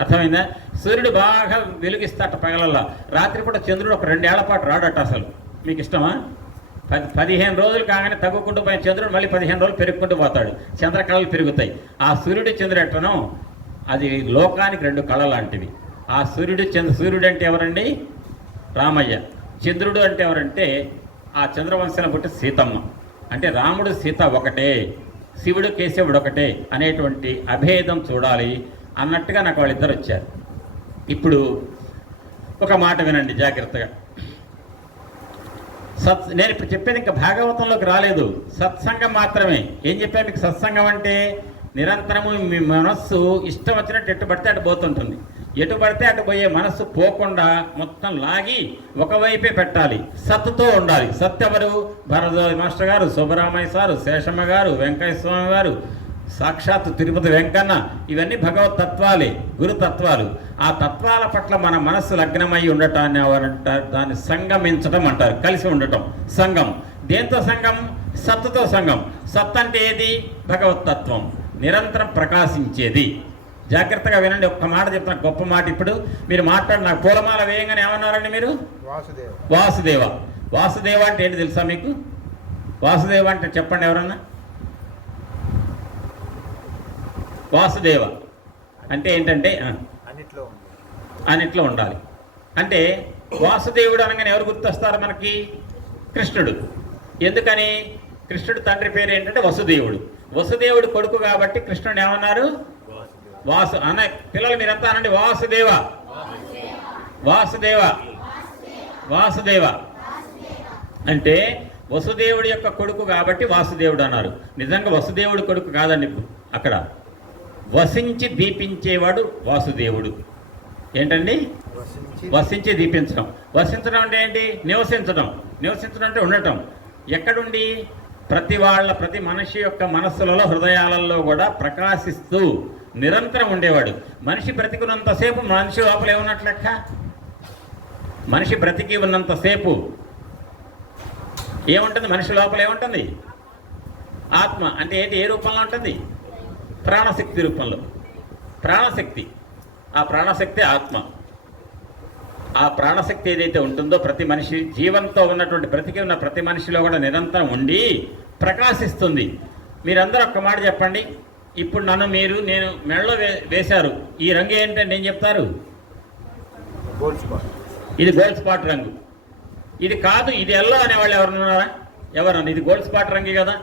అర్థమైందా? సూర్యుడు బాగా వెలుగిస్తాట పగలల్లా, రాత్రిపూట చంద్రుడు ఒక 2 ఏళ్ల పాటు రాడట. అసలు మీకు ఇష్టమా? 15 రోజులు కాగానే తగ్గుకుంటూ పోయిన చంద్రుడు మళ్ళీ 15 రోజులు పెరుగుకుంటూ పోతాడు, చంద్రకళలు పెరుగుతాయి. ఆ సూర్యుడు చంద్రుడు ఎట్టనో అది లోకానికి 2 కళ లాంటివి. ఆ సూర్యుడు అంటే ఎవరండి? రామయ్య. చంద్రుడు అంటే ఎవరంటే ఆ చంద్రవంశంలో పుట్టి సీతమ్మ. అంటే రాముడు సీత ఒకటే, శివుడు కేశవుడు ఒకటే అనేటువంటి అభేదం చూడాలి అన్నట్టుగా నాకు వాళ్ళిద్దరు వచ్చారు. ఇప్పుడు ఒక మాట వినండి జాగ్రత్తగా. నేను ఇప్పుడు చెప్పేది ఇంకా భాగవతంలోకి రాలేదు, సత్సంగం మాత్రమే. ఏం చెప్పాను మీకు? సత్సంగం అంటే నిరంతరము మీ మనస్సు ఇష్టం వచ్చినట్టు ఎటు పడితే అటు పోతుంటుంది. ఎటు పడితే అటు పోయే మనస్సు పోకుండా మొత్తం లాగి ఒకవైపే పెట్టాలి. సత్తుతో ఉండాలి. సత్ ఎవరు? భరద్వాజ మాస్టర్ గారు, సుబ్బరామయ్య సారు, శేషమ్మ గారు, వెంకయ్య స్వామి గారు, సాక్షాత్ తిరుపతి వెంకన్న, ఇవన్నీ భగవత్ తత్వాలే, గురుతత్వాలు. ఆ తత్వాల పట్ల మన మనస్సు లగ్నమై ఉండటాన్ని ఎవరంటారు? దాన్ని సంగమించటం అంటారు, కలిసి ఉండటం. సంగం దేంతో సంగం? సత్తుతో సంగం. సత్ అంటే ఏది? భగవత్ తత్వం, నిరంతరం ప్రకాశించేది. జాగ్రత్తగా వినండి, ఒక్క మాట చెప్తాను, గొప్ప మాట. ఇప్పుడు మీరు మాట్లాడి నాకు పూలమాల వేయంగానే ఏమన్నారండి మీరు? వాసుదేవ. వాసుదేవ అంటే ఏంటి తెలుసా మీకు? వాసుదేవ అంటే చెప్పండి ఎవరన్నా. వాసుదేవ అంటే ఏంటంటే అన్నిట్లో ఉండాలి. అంటే వాసుదేవుడు అనగానే ఎవరు గుర్తొస్తారు మనకి? కృష్ణుడు. ఎందుకని? కృష్ణుడు తండ్రి పేరు ఏంటంటే వసుదేవుడు. వసుదేవుడు కొడుకు కాబట్టి కృష్ణుడు ఏమన్నారు? వాసు అన్న. పిల్లలు మీరంతా అనండి, వాసుదేవ, వాసుదేవ, వాసుదేవ. అంటే వసుదేవుడి యొక్క కొడుకు కాబట్టి వాసుదేవుడు అన్నారు. నిజంగా వసుదేవుడు కొడుకు కాదండి. అక్కడ వసించి దీపించేవాడు వాసుదేవుడు. ఏంటండి? వసించి దీపించడం. వసించడం అంటే ఏంటి? నివసించడం. నివసించడం అంటే ఉండటం. ఎక్కడుండి? ప్రతి మనిషి యొక్క మనస్సులలో, హృదయాలలో కూడా ప్రకాశిస్తూ నిరంతరం ఉండేవాడు. మనిషి బ్రతికున్నంతసేపు మనిషి లోపల ఏమున్నట్లు లెక్క? మనిషి బ్రతికి ఉన్నంతసేపు ఏముంటుంది? మనిషి లోపల ఏముంటుంది? ఆత్మ. అంటే ఏంటి? ఏ రూపంలో ఉంటుంది? ప్రాణశక్తి రూపంలో. ప్రాణశక్తి. ఆ ప్రాణశక్తి ఆత్మ. ఆ ప్రాణశక్తి ఏదైతే ఉంటుందో ప్రతి మనిషి జీవంతో ఉన్నటువంటి బ్రతికి ఉన్న ప్రతి మనిషిలో కూడా నిరంతరం ఉండి ప్రకాశిస్తుంది. మీరందరూ ఒక్క మాట చెప్పండి. ఇప్పుడు నేను మెడలో వేశారు. ఈ రంగు ఏంటంటే ఏం చెప్తారు? ఇది గోల్డ్ స్పాట్ రంగు. ఇది కాదు, ఇది ఎల్లో అనేవాళ్ళు ఎవరున్నారా? ఎవరన్నా ఇది గోల్డ్ స్పాట్ రంగు కదా?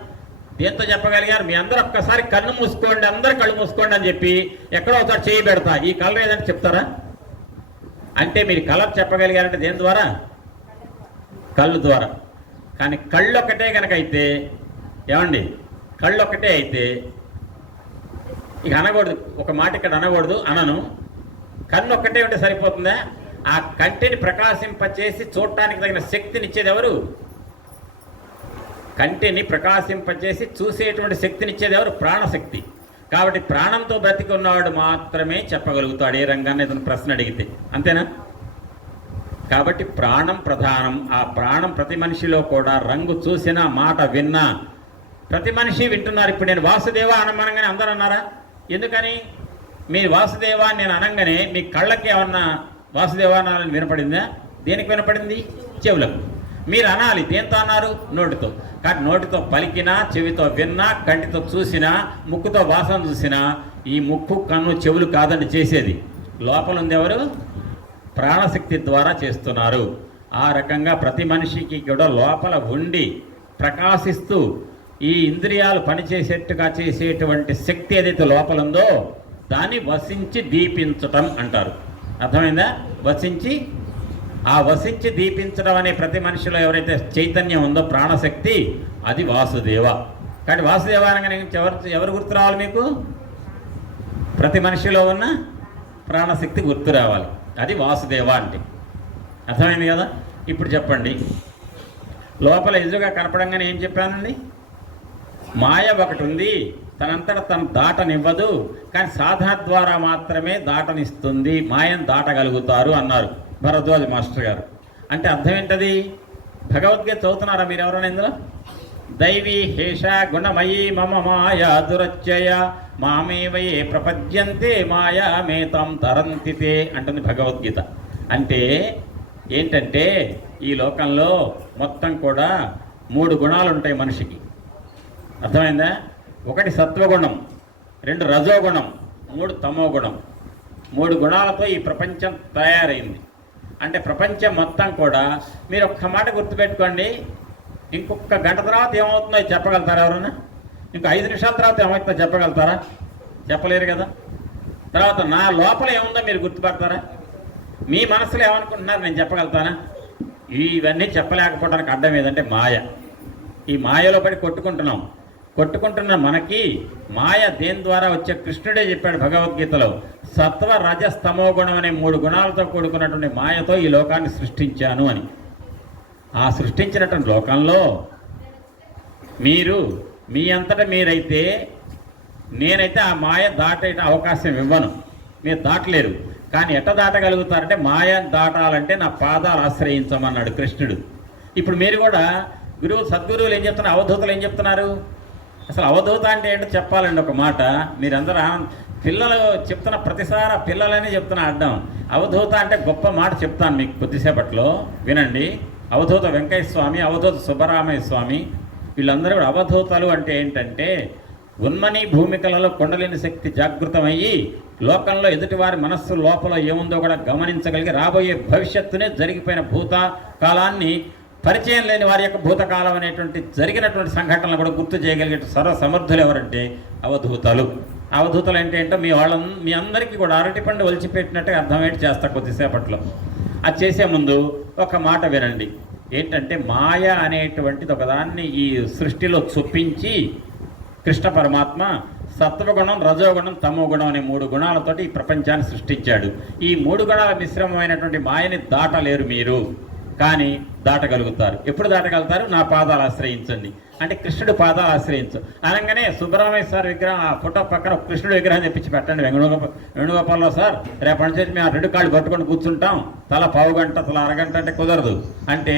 దేంతో చెప్పగలిగారు? మీ అందరూ ఒక్కసారి కన్ను మూసుకోండి, అందరు కళ్ళు మూసుకోండి అని చెప్పి ఎక్కడో ఒకసారి చేయి పెడతా, ఈ కలర్ ఏదంటే చెప్తారా? అంటే మీరు కలర్ చెప్పగలిగారంటే దేని ద్వారా? కళ్ళు ద్వారా. కానీ కళ్ళు ఒక్కటే కనుక అయితే ఏమండి? కళ్ళు ఒక్కటే అయితే ఇక అనకూడదు, ఒక మాట ఇక్కడ అనకూడదు, అనను. కన్ను ఒక్కటే ఉంటే సరిపోతుందా? ఆ కంటిని ప్రకాశింపచేసి చూడటానికి తగిన శక్తినిచ్చేది ఎవరు? కంటిని ప్రకాశింపచేసి చూసేటువంటి శక్తినిచ్చేది ఎవరు? ప్రాణశక్తి. కాబట్టి ప్రాణంతో బ్రతికి ఉన్నవాడు మాత్రమే చెప్పగలుగుతాడు ఏ రంగాన్ని ఏదైనా ప్రశ్న అడిగితే. అంతేనా? కాబట్టి ప్రాణం ప్రధానం. ఆ ప్రాణం ప్రతి మనిషిలో కూడా రంగు చూసినా, మాట విన్నా, ప్రతి మనిషి వింటున్నారు. ఇప్పుడు నేను వాసుదేవ అనమనగానే అందరూ అన్నారా? ఎందుకని? మీరు వాసుదేవ నేను అనగానే మీ కళ్ళకి ఏమన్నా వాసుదేవ అనాలని వినపడిందా? దేనికి వినపడింది? చెవులకు. మీరు అనాలి. దేంతో అన్నారు? నోటితో. కానీ నోటితో పలికినా, చెవితో విన్నా, కంటితో చూసినా, ముక్కుతో వాసన చూసినా, ఈ ముక్కు, కన్ను, చెవులు కాదండి చేసేది. లోపల ఉంది ఎవరు? ప్రాణశక్తి ద్వారా చేస్తున్నారు. ఆ రకంగా ప్రతి మనిషికి కూడా లోపల ఉండి ప్రకాశిస్తూ ఈ ఇంద్రియాలు పనిచేసేట్టుగా చేసేటువంటి శక్తి ఏదైతే లోపల ఉందో దాన్ని వసించి దీపించటం అంటారు. అర్థమైందా? వసించి దీపించడం అనే ప్రతి మనిషిలో ఎవరైతే చైతన్యం ఉందో ప్రాణశక్తి, అది వాసుదేవ. కానీ వాసుదేవ అనగానే ఎవరు గుర్తు రావాలి మీకు? ప్రతి మనిషిలో ఉన్న ప్రాణశక్తి గుర్తు రావాలి. అది వాసుదేవ అంటే. అర్థమైంది కదా? ఇప్పుడు చెప్పండి, లోపల ఎదురుగా కనపడంగానే ఏం చెప్పానండి? మాయ ఒకటి ఉంది, తనంతట తను దాటనివ్వదు, కానీ సాధన ద్వారా మాత్రమే దాటనిస్తుంది, మాయను దాటగలుగుతారు అన్నారు భరద్వాజ మాస్టర్ గారు. అంటే అర్థం ఏంటది? భగవద్గీత చదువుతున్నారా మీరు ఎవరైనా ఇందులో? దైవీ హేష గుణమయీ మమ మాయా దురత్యయ మామేవయే ప్రపద్యంతే మాయా మేతాం తరంతితే అంటుంది భగవద్గీత. అంటే ఏంటంటే ఈ లోకంలో మొత్తం కూడా 3 గుణాలు ఉంటాయి మనిషికి. అర్థమైందా? 1 సత్వగుణం, 2 రజోగుణం, 3 తమోగుణం. 3 గుణాలతో ఈ ప్రపంచం తయారైంది. అంటే ప్రపంచం మొత్తం కూడా మీరు ఒక్క మాట గుర్తుపెట్టుకోండి, ఇంకొక గంట తర్వాత ఏమవుతుందో చెప్పగలుగుతారు ఎవరన్నా? ఇంకా 5 నిమిషాల తర్వాత ఏమవుతుందో చెప్పగలుగుతారా? చెప్పలేరు కదా. తర్వాత నా లోపల ఏముందో మీరు గుర్తుపడతారా? మీ మనసులో ఏమనుకుంటున్నారు నేను చెప్పగలుగుతానా? ఇవన్నీ చెప్పలేకపోవడానికి అడ్డం ఏదంటే మాయ. ఈ మాయలో పడి కొట్టుకుంటున్న మనకి మాయ దేని ద్వారా వచ్చే, కృష్ణుడే చెప్పాడు భగవద్గీతలో, సత్వ రజస్తమో గుణం అనే 3 గుణాలతో కూడుకున్నటువంటి మాయతో ఈ లోకాన్ని సృష్టించాను అని. ఆ సృష్టించినటువంటి లోకంలో మీరు మీ అంతటా మీరైతే, నేనైతే ఆ మాయ దాటే అవకాశం ఇవ్వను, మీరు దాటలేరు. కానీ ఎట్ట దాటగలుగుతారంటే, మాయ దాటాలంటే నా పాదాలు ఆశ్రయించమన్నాడు కృష్ణుడు. ఇప్పుడు మీరు కూడా సద్గురువులు ఏం చెప్తున్నారు, అవధూతలు ఏం చెప్తున్నారు? అసలు అవధూత అంటే ఏంటో చెప్పాలండి ఒక మాట. మీరందరూ పిల్లలు చెప్తున్న ప్రతిసారి పిల్లలనే చెప్తున్న అడ్డం. అవధూత అంటే గొప్ప మాట చెప్తాను మీకు కొద్దిసేపట్లో, వినండి. అవధూత వెంకయ్య స్వామి, అవధూత సుబ్బరామయ్య స్వామి, వీళ్ళందరూ కూడా అవధూతలు అంటే ఏంటంటే, ఉన్మని భూమికలలో కొండలేని శక్తి జాగృతమయ్యి లోకంలో ఎదుటివారి మనస్సు లోపల ఏముందో కూడా గమనించగలిగి రాబోయే భవిష్యత్తునే జరిగిపోయిన భూతకాలాన్ని పరిచయం లేని వారి యొక్క భూతకాలం అనేటువంటి జరిగినటువంటి సంఘటనలు కూడా గుర్తు చేయగలిగే సర్వ సమర్థులు ఎవరంటే అవధూతలు. అవధూతలు అంటే ఏంటో మీ అందరికీ కూడా అరటిపండు ఒలిచిపెట్టినట్టుగా అర్థమయ్యేటి చేస్తా కొద్దిసేపట్లో. అది చేసే ముందు ఒక మాట వినండి. ఏంటంటే, మాయ అనేటువంటిది ఒకదాన్ని ఈ సృష్టిలో చొప్పించి కృష్ణ పరమాత్మ సత్వగుణం, రజోగుణం, తమోగుణం అనే 3 గుణాలతోటి ఈ ప్రపంచాన్ని సృష్టించాడు. ఈ 3 గుణాల మిశ్రమమైనటువంటి మాయని దాటలేరు మీరు, కానీ దాటగలుగుతారు. ఎప్పుడు దాటగలుగుతారు? నా పాదాలు ఆశ్రయించండి అంటే కృష్ణుడి పాదాలు ఆశ్రయించు అనగానే సుబ్రహ్మణ్య సార్ విగ్రహం, ఆ ఫోటో పక్కన కృష్ణుడి విగ్రహం తెప్పించి పెట్టండి. వేణుగోపాల్లో సార్, రేపటి నుంచి మేము 2 కాళ్ళు పట్టుకొని కూర్చుంటాం, తల పావుగంట, తల అరగంట అంటే కుదరదు. అంటే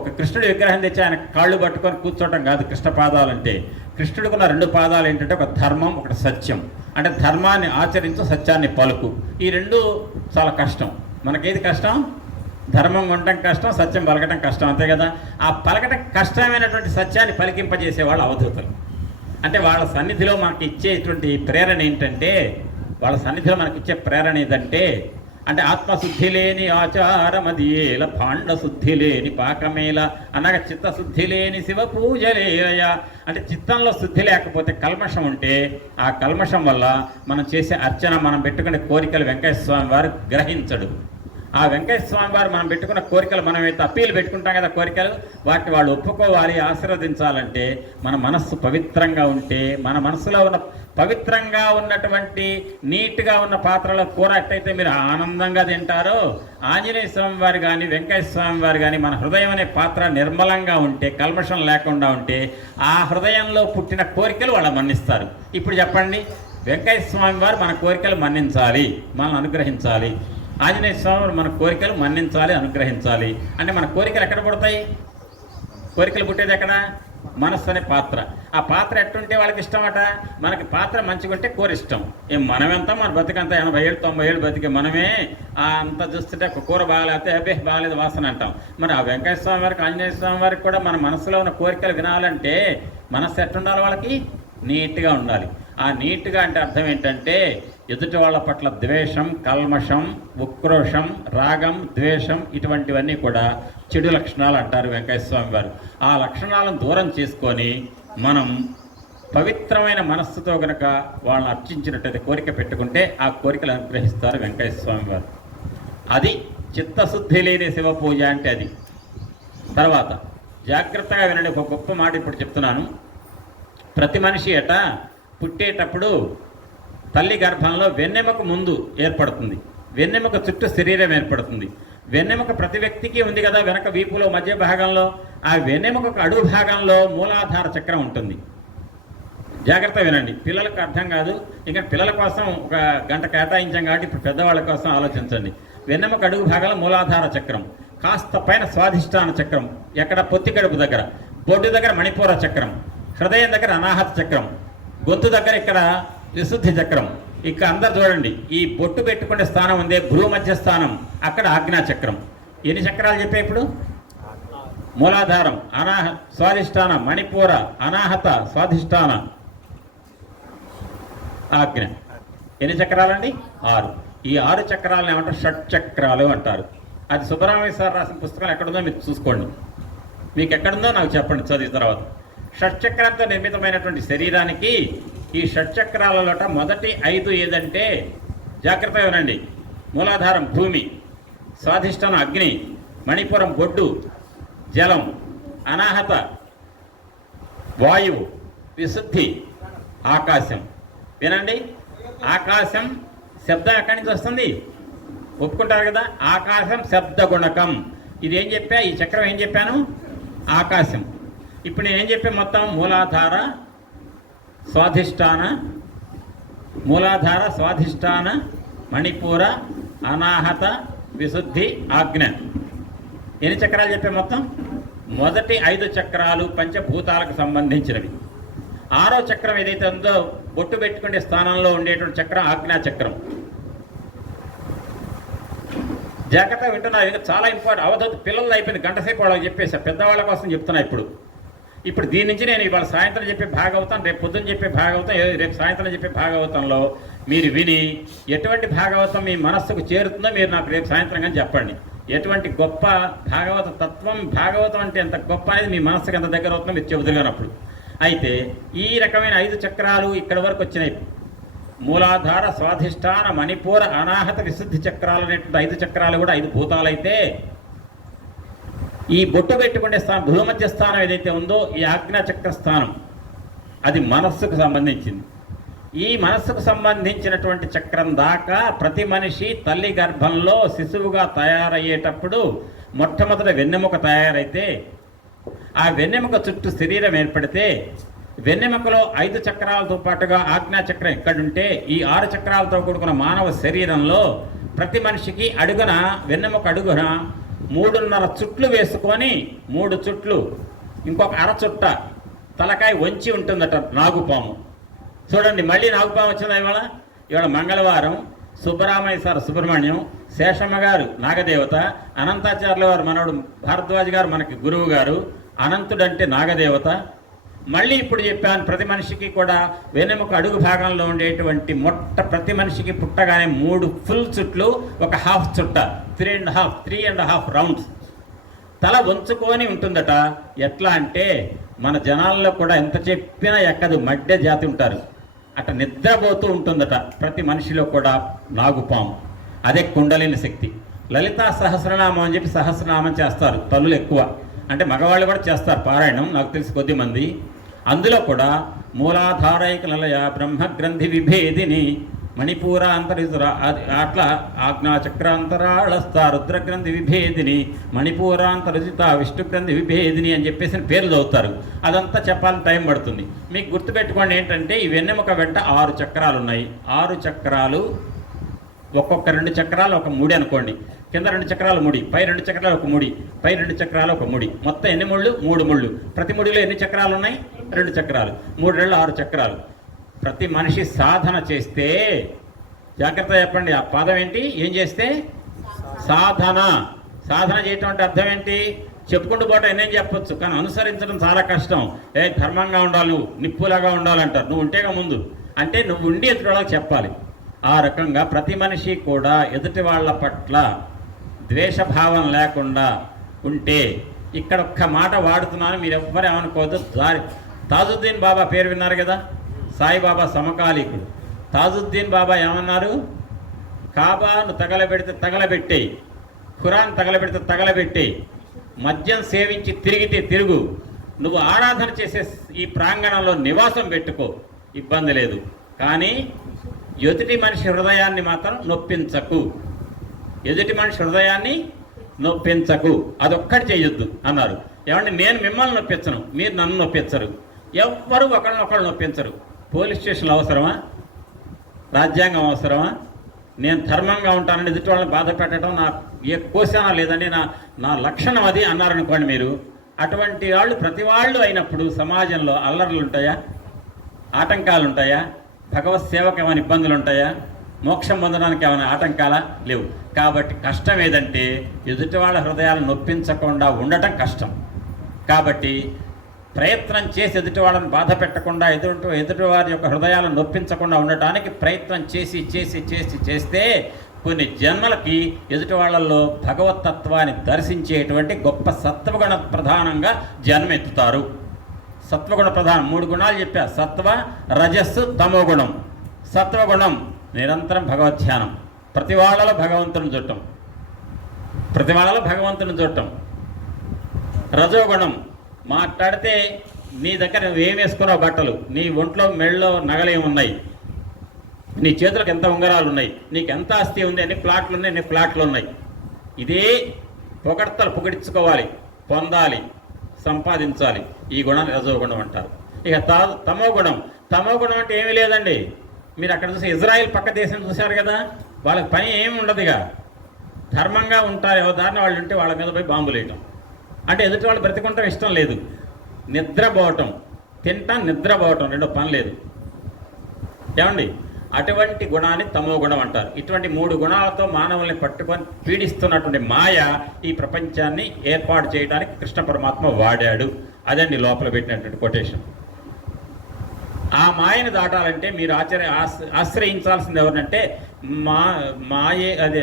ఒక కృష్ణుడి విగ్రహం తెచ్చి ఆయన కాళ్ళు పట్టుకొని కూర్చోవటం కాదు కృష్ణ పాదాలు అంటే. కృష్ణుడికి ఉన్న 2 పాదాలు ఏంటంటే, ఒక ధర్మం, ఒకటి సత్యం. అంటే ధర్మాన్ని ఆచరించు, సత్యాన్ని పలుకు. ఈ 2 చాలా కష్టం. మనకేది కష్టం? ధర్మం ఉండటం కష్టం, సత్యం పలకటం కష్టం, అంతే కదా. ఆ పలకటం కష్టమైనటువంటి సత్యాన్ని పలికింపజేసేవాళ్ళు అవధూతలు. అంటే వాళ్ళ సన్నిధిలో మనకి ఇచ్చేటువంటి ప్రేరణ ఏంటంటే, వాళ్ళ సన్నిధిలో మనకి ఇచ్చే ప్రేరణ ఏదంటే, అంటే ఆత్మశుద్ధి లేని ఆచారమదియేల, పాండ శుద్ధి లేని పాకమేల అనగా చిత్తశుద్ధి లేని శివ పూజలేయ. అంటే చిత్తంలో శుద్ధి లేకపోతే కల్మషం ఉంటే, ఆ కల్మషం వల్ల మనం చేసే అర్చన, మనం పెట్టుకునే కోరికలు వెంకటేశ్వర స్వామి వారు గ్రహించడు. ఆ వెంకటేశ్వర స్వామి వారు మనం పెట్టుకున్న కోరికలు, మనం అయితే అప్పీలు పెట్టుకుంటాం కదా కోరికలు, వాటిని వాళ్ళు ఒప్పుకోవాలి, ఆశీర్వదించాలంటే మన మనస్సు పవిత్రంగా ఉంటే, మన మనసులో ఉన్న పవిత్రంగా ఉన్నటువంటి నీట్గా ఉన్న పాత్రలో కూర ఎట్టయితే మీరు ఆనందంగా తింటారో, ఆంజనేయ స్వామి వారు కానీ వెంకటేశ్వర స్వామి వారు కానీ మన హృదయం అనే పాత్ర నిర్మలంగా ఉంటే, కల్మషం లేకుండా ఉంటే, ఆ హృదయంలో పుట్టిన కోరికలు వాళ్ళు మన్నిస్తారు. ఇప్పుడు చెప్పండి, వెంకటేశ్వర స్వామి వారు మన కోరికలు మన్నించాలి, మనల్ని అనుగ్రహించాలి. ఆంజనేయ స్వామి మన కోరికలు మన్నించాలి, అనుగ్రహించాలి. అంటే మన కోరికలు ఎక్కడ పుడతాయి? కోరికలు పుట్టేది ఎక్కడ? మనస్సు అనే పాత్ర. ఆ పాత్ర ఎట్టుంటే వాళ్ళకి ఇష్టమట. మనకి పాత్ర మంచిగా ఉంటే కూర ఇష్టం. మనమెంత మన బతికంత 80 ఏళ్ళు 90 ఏళ్ళు బతికే మనమే అంత చూస్తుంటే ఒక కూర బాగాలేకపోతే అబ్బే బాగాలేదు వాసన అంటాం. మరి ఆ వెంకటేశ్వర స్వామి వారికి, ఆంజనేయ స్వామి వారికి కూడా మన మనసులో ఉన్న కోరికలు వినాలంటే మనస్సు ఎట్టుండాలి? వాళ్ళకి నీట్గా ఉండాలి. ఆ నీట్గా అంటే అర్థం ఏంటంటే, ఎదుటి వాళ్ళ పట్ల ద్వేషం, కల్మషం, ఉక్రోషం, రాగం, ద్వేషం ఇటువంటివన్నీ కూడా చెడు లక్షణాలు అంటారు వెంకటేశ్వర స్వామి వారు. ఆ లక్షణాలను దూరం చేసుకొని మనం పవిత్రమైన మనస్సుతో కనుక వాళ్ళని అర్చించినట్టయితే, కోరిక పెట్టుకుంటే ఆ కోరికలు అనుగ్రహిస్తారు వెంకటేశ్వర స్వామి వారు. అది చిత్తశుద్ధి లేని శివ పూజ అంటే అది. తర్వాత జాగ్రత్తగా వినండి, ఒక గొప్ప మాట ఇప్పుడు చెప్తున్నాను. ప్రతి మనిషి పుట్టేటప్పుడు తల్లి గర్భంలో వెన్నెముక ముందు ఏర్పడుతుంది, వెన్నెముక చుట్టూ శరీరం ఏర్పడుతుంది. వెన్నెముక ప్రతి వ్యక్తికి ఉంది కదా, వెనక వీపులో మధ్య భాగంలో. ఆ వెన్నెముక అడుగు భాగంలో మూలాధార చక్రం ఉంటుంది. జాగ్రత్త వినండి, పిల్లలకు అర్థం కాదు, ఇంకా పిల్లల కోసం ఒక గంట కేటాయించాం కాబట్టి ఇప్పుడు పెద్దవాళ్ళ కోసం ఆలోచించండి. వెన్నెముక అడుగు భాగంలో మూలాధార చక్రం, కాస్త పైన స్వాధిష్టాన చక్రం, ఎక్కడ పొత్తి కడుపు దగ్గర, బొడ్డు దగ్గర మణిపూర చక్రం, హృదయం దగ్గర అనాహత చక్రం, గొంతు దగ్గర ఇక్కడ విశుద్ధి చక్రం. ఇక అందరు చూడండి, ఈ బొట్టు పెట్టుకునే స్థానం ఉంది, భ్రూ మధ్య స్థానం, అక్కడ ఆజ్ఞా చక్రం. ఎన్ని చక్రాలు చెప్పే ఇప్పుడు? మూలాధారం, స్వాధిష్టాన, మణిపూర, అనాహత, స్వాధిష్టాన, ఆజ్ఞ. ఎన్ని చక్రాలండి? 6. ఈ 6 చక్రాలను ఏమంటారు? షట్ చక్రాలు అంటారు. అది సుబ్రహ్మణ్య సార్ రాసిన పుస్తకాలు ఎక్కడుందో మీరు చూసుకోండి. మీకు ఎక్కడుందో నాకు చెప్పండి చదివిన తర్వాత. షట్చక్రంతో నిర్మితమైనటువంటి శరీరానికి ఈ షట్చక్రాలలోట మొదటి 5 ఏదంటే జాగ్రత్తగా వినండి. మూలాధారం భూమి, స్వాధిష్టానం అగ్ని, మణిపురం బొడ్డు జలం, అనాహత వాయువు, విశుద్ధి ఆకాశం. వినండి, ఆకాశం శబ్దం ఎక్కడి నుంచి వస్తుంది ఒప్పుకుంటారు కదా. ఆకాశం శబ్ద గుణకం. ఇది ఏం చెప్పా, ఈ చక్రం ఏం చెప్పాను, ఆకాశం. ఇప్పుడు నేనేం చెప్పా, మొత్తం మూలాధార స్వాధిష్టాన మణిపూర అనాహత విశుద్ధి ఆజ్ఞ. ఎన్ని చక్రాలు చెప్పే మొత్తం? మొదటి 5 చక్రాలు పంచభూతాలకు సంబంధించినవి. 6వ చక్రం ఏదైతే ఉందో బొట్టు పెట్టుకునే స్థానంలో ఉండేటువంటి చక్రం ఆజ్ఞా చక్రం. జాగ్రత్తగా వింటున్నారు, ఇంకా చాలా ఇంపార్టెంట్. అవధూత పిల్లలు అయిపోయింది, గంట సేపు వాళ్ళకి చెప్పేసా, పెద్దవాళ్ళ కోసం చెప్తున్నా. ఇప్పుడు దీని నుంచి నేను ఇవాళ సాయంత్రం చెప్పే భాగవతం, రేపు పొద్దున్న చెప్పే భాగవతం, రేపు సాయంత్రం చెప్పే భాగవతంలో మీరు విని ఎటువంటి భాగవతం మీ మనస్సుకు చేరుతుందో మీరు నాకు రేపు సాయంత్రం కానీ చెప్పండి. ఎటువంటి గొప్ప భాగవత తత్వం, భాగవతం అంటే ఎంత గొప్ప అనేది మీ మనస్సుకు ఎంత దగ్గర అవుతుందో మీరు చెబుతున్నప్పుడు. అయితే ఈ రకమైన 5 చక్రాలు ఇక్కడ వరకు వచ్చినాయి. మూలాధార స్వాధిష్టాన మణిపూర అనాహత విశుద్ధి చక్రాలు అనేటువంటి 5 చక్రాలు కూడా 5 భూతాలైతే, ఈ బొట్టు పెట్టుకునే స్థానం భూమధ్య స్థానం ఏదైతే ఉందో ఈ ఆజ్ఞాచక్ర స్థానం అది మనస్సుకు సంబంధించింది. ఈ మనస్సుకు సంబంధించినటువంటి చక్రం దాకా ప్రతి మనిషి తల్లి గర్భంలో శిశువుగా తయారయ్యేటప్పుడు మొట్టమొదట వెన్నెముక తయారైతే, ఆ వెన్నెముక చుట్టూ శరీరం ఏర్పడితే, వెన్నెముకలో 5 చక్రాలతో పాటుగా ఆజ్ఞాచక్రం ఎక్కడుంటే ఈ 6 చక్రాలతో కూడుకున్న మానవ శరీరంలో ప్రతి మనిషికి అడుగున వెన్నెముక అడుగున 3.5 చుట్లు వేసుకొని 3 చుట్లు ఇంకొక అర చుట్ట తలకాయ వంచి ఉంటుందట నాగుపాము. చూడండి, మళ్ళీ నాగుపాము వచ్చిందా ఇవాళ మంగళవారం. సుబ్బరామయ్య సార్ సుబ్రహ్మణ్యం, శేషమ్మ గారు నాగదేవత, అనంతాచార్యుల వారు మనవడు భారద్వాజ్ గారు మనకి గురువు గారు, అనంతుడంటే నాగదేవత. మళ్ళీ ఇప్పుడు చెప్పాను, ప్రతి మనిషికి కూడా వెన్నెముక అడుగు భాగంలో ఉండేటువంటి ప్రతి మనిషికి పుట్టగానే 3 ఫుల్ చుట్లు, ఒక హాఫ్ చుట్ట, 3.5 రౌండ్స్ తల వంచుకొని ఉంటుందట. ఎట్లా అంటే మన జనాల్లో కూడా ఎంత చెప్పినా ఎక్కదు, మడ్య జాతి ఉంటారు, అట్లా నిద్రపోతూ ఉంటుందట ప్రతి మనిషిలో కూడా నాగుపాము. అదే కుండలిని శక్తి. లలితా సహస్రనామం అని చెప్పి సహస్రనామం చేస్తారు తల్లులు ఎక్కువ, అంటే మగవాళ్ళు కూడా చేస్తారు పారాయణం, నాకు తెలిసి కొద్దిమంది. అందులో కూడా మూలాధారైక లలయ బ్రహ్మగ్రంథి విభేదిని మణిపూర అంతరిజుర అట్లా ఆజ్ఞాచక్రాంతరాళస్థ రుద్రగ్రంథి విభేదిని మణిపూరాంతరజిత విష్ణుగ్రంథి విభేదిని అని చెప్పేసి పేర్లు చదువుతారు. అదంతా చెప్పాలని టైం పడుతుంది. మీకు గుర్తుపెట్టుకోండి ఏంటంటే ఈ వెన్నెముక వెంట 6 చక్రాలు ఉన్నాయి. 6 చక్రాలు ఒక్కొక్క 2 చక్రాలు ఒక ముడి అనుకోండి. కింద 2 చక్రాలు ముడి, పై 2 చక్రాలు ఒక ముడి, పై 2 చక్రాలు ఒక ముడి. మొత్తం ఎన్ని ముళ్ళు? 3 ముళ్ళు. ప్రతి ముడిలో ఎన్ని చక్రాలు ఉన్నాయి? 2 చక్రాలు. 3 2 6 చక్రాలు. ప్రతి మనిషి సాధన చేస్తే, జాగ్రత్త చెప్పండి, ఆ పదం ఏంటి? ఏం చేస్తే? సాధన. సాధన చేయటం అంటే అర్థం ఏంటి? చెప్పుకుంటూ పోవటం ఎన్నేం చెప్పొచ్చు, కానీ అనుసరించడం చాలా కష్టం. ధర్మంగా ఉండాలి, నువ్వు నిప్పులాగా ఉండాలంటారు. నువ్వు ఉంటేగా ముందు అంటే నువ్వు ఉండి ఎదుటి వాళ్ళకి చెప్పాలి. ఆ రకంగా ప్రతి మనిషి కూడా ఎదుటి వాళ్ళ పట్ల ద్వేషభావం లేకుండా ఉంటే, ఇక్కడ ఒక్క మాట వాడుతున్నాను, మీరు ఎవ్వరు ఏమనుకోవద్దు. తాజుద్దీన్ బాబా పేరు విన్నారు కదా, సాయిబాబా సమకాలీకుడు. తాజుద్దీన్ బాబా ఏమన్నారు? కాబాను తగలబెడితే తగలబెట్టేయి, ఖురాన్ తగలబెడితే తగలబెట్టేయి, మద్యం సేవించి తిరిగితే తిరుగు, నువ్వు ఆరాధన చేసే ఈ ప్రాంగణంలో నివాసం పెట్టుకో, ఇబ్బంది లేదు, కానీ ఎదుటి మనిషి హృదయాన్ని మాత్రం నొప్పించకు, ఎదుటి మనిషి హృదయాన్ని నొప్పించకు, అదొక్కటి చేయొద్దు అన్నారు. ఏమంటే నేను మిమ్మల్ని నొప్పించను, మీరు నన్ను నొప్పించరు, ఎవ్వరూ ఒకళ్ళనొకళ్ళు నొప్పించరు. పోలీస్ స్టేషన్లు అవసరమా? రాజ్యాంగం అవసరమా? నేను ధర్మంగా ఉంటానని ఎదుటి వాళ్ళని బాధ పెట్టడం నా ఏ కోశానా లేదండి, నా లక్షణం అది అన్నారనుకోండి మీరు. అటువంటి వాళ్ళు ప్రతి వాళ్ళు అయినప్పుడు సమాజంలో అల్లర్లు ఉంటాయా? ఆటంకాలు ఉంటాయా? భగవత్ సేవకు ఏమైనా ఇబ్బందులు ఉంటాయా? మోక్షం పొందడానికి ఏమైనా ఆటంకాలా? లేవు. కాబట్టి కష్టం ఏదంటే ఎదుటి వాళ్ళ హృదయాలను నొప్పించకుండా ఉండటం కష్టం. కాబట్టి ప్రయత్నం చేసి ఎదుటి వాళ్ళని బాధ పెట్టకుండా, ఎదుటి వారి యొక్క హృదయాలను నొప్పించకుండా ఉండటానికి ప్రయత్నం చేస్తే కొన్ని జన్మలకి ఎదుటి వాళ్ళల్లో భగవతత్వాన్ని దర్శించేటువంటి గొప్ప సత్వగుణ ప్రధానంగా జన్మెత్తుతారు. సత్వగుణ ప్రధానం. 3 గుణాలు చెప్పా, సత్వ, రజస్సు, తమో గుణం. సత్వగుణం నిరంతరం భగవద్ధ్యానం, ప్రతి వాళ్ళలో భగవంతుని చూడటం, ప్రతి వాళ్ళలో భగవంతుని చూడటం. రజోగుణం మాట్లాడితే నీ దగ్గర నువ్వేం వేసుకున్నావు బట్టలు, నీ ఒంట్లో మెళ్ళలో నగలేమున్నాయి, నీ చేతులకు ఎంత ఉంగరాలు ఉన్నాయి, నీకు ఎంత ఆస్తి ఉంది, ఎన్ని ప్లాట్లు ఉన్నాయి, ఎన్ని ఫ్లాట్లు ఉన్నాయి. ఇదే పొగడ్తలు పొగిడించుకోవాలి, పొందాలి, సంపాదించాలి. ఈ గుణాన్ని రజోగుణం అంటారు. ఇక తమో గుణం. తమో గుణం అంటే ఏమీ లేదండి. మీరు అక్కడ చూసి ఇజ్రాయిల్ పక్క దేశం చూశారు కదా, వాళ్ళకి పని ఏమి ఉండదు. ఇక ధర్మంగా ఉంటారు, ఎవరిదారిన వాళ్ళు ఉంటే వాళ్ళ మీద పోయి బాంబులు వేయటం. అంటే ఎదుటి వాళ్ళు బ్రతికుంటాం ఇష్టం లేదు, నిద్రపోవటం, తింటాం, నిద్రపోవటం, రెండో పని లేదు. ఏమండి, అటువంటి గుణాన్ని తమో గుణం అంటారు. ఇటువంటి 3 గుణాలతో మానవుల్ని పట్టుకొని పీడిస్తున్నటువంటి మాయ ఈ ప్రపంచాన్ని ఏర్పాటు చేయడానికి కృష్ణ పరమాత్మ వాడాడు. అదండి లోపల పెట్టినటువంటి కొటేషన్. ఆ మాయను దాటాలంటే మీరు ఆశ్రయించాల్సింది ఎవరినంటే మాయే అదే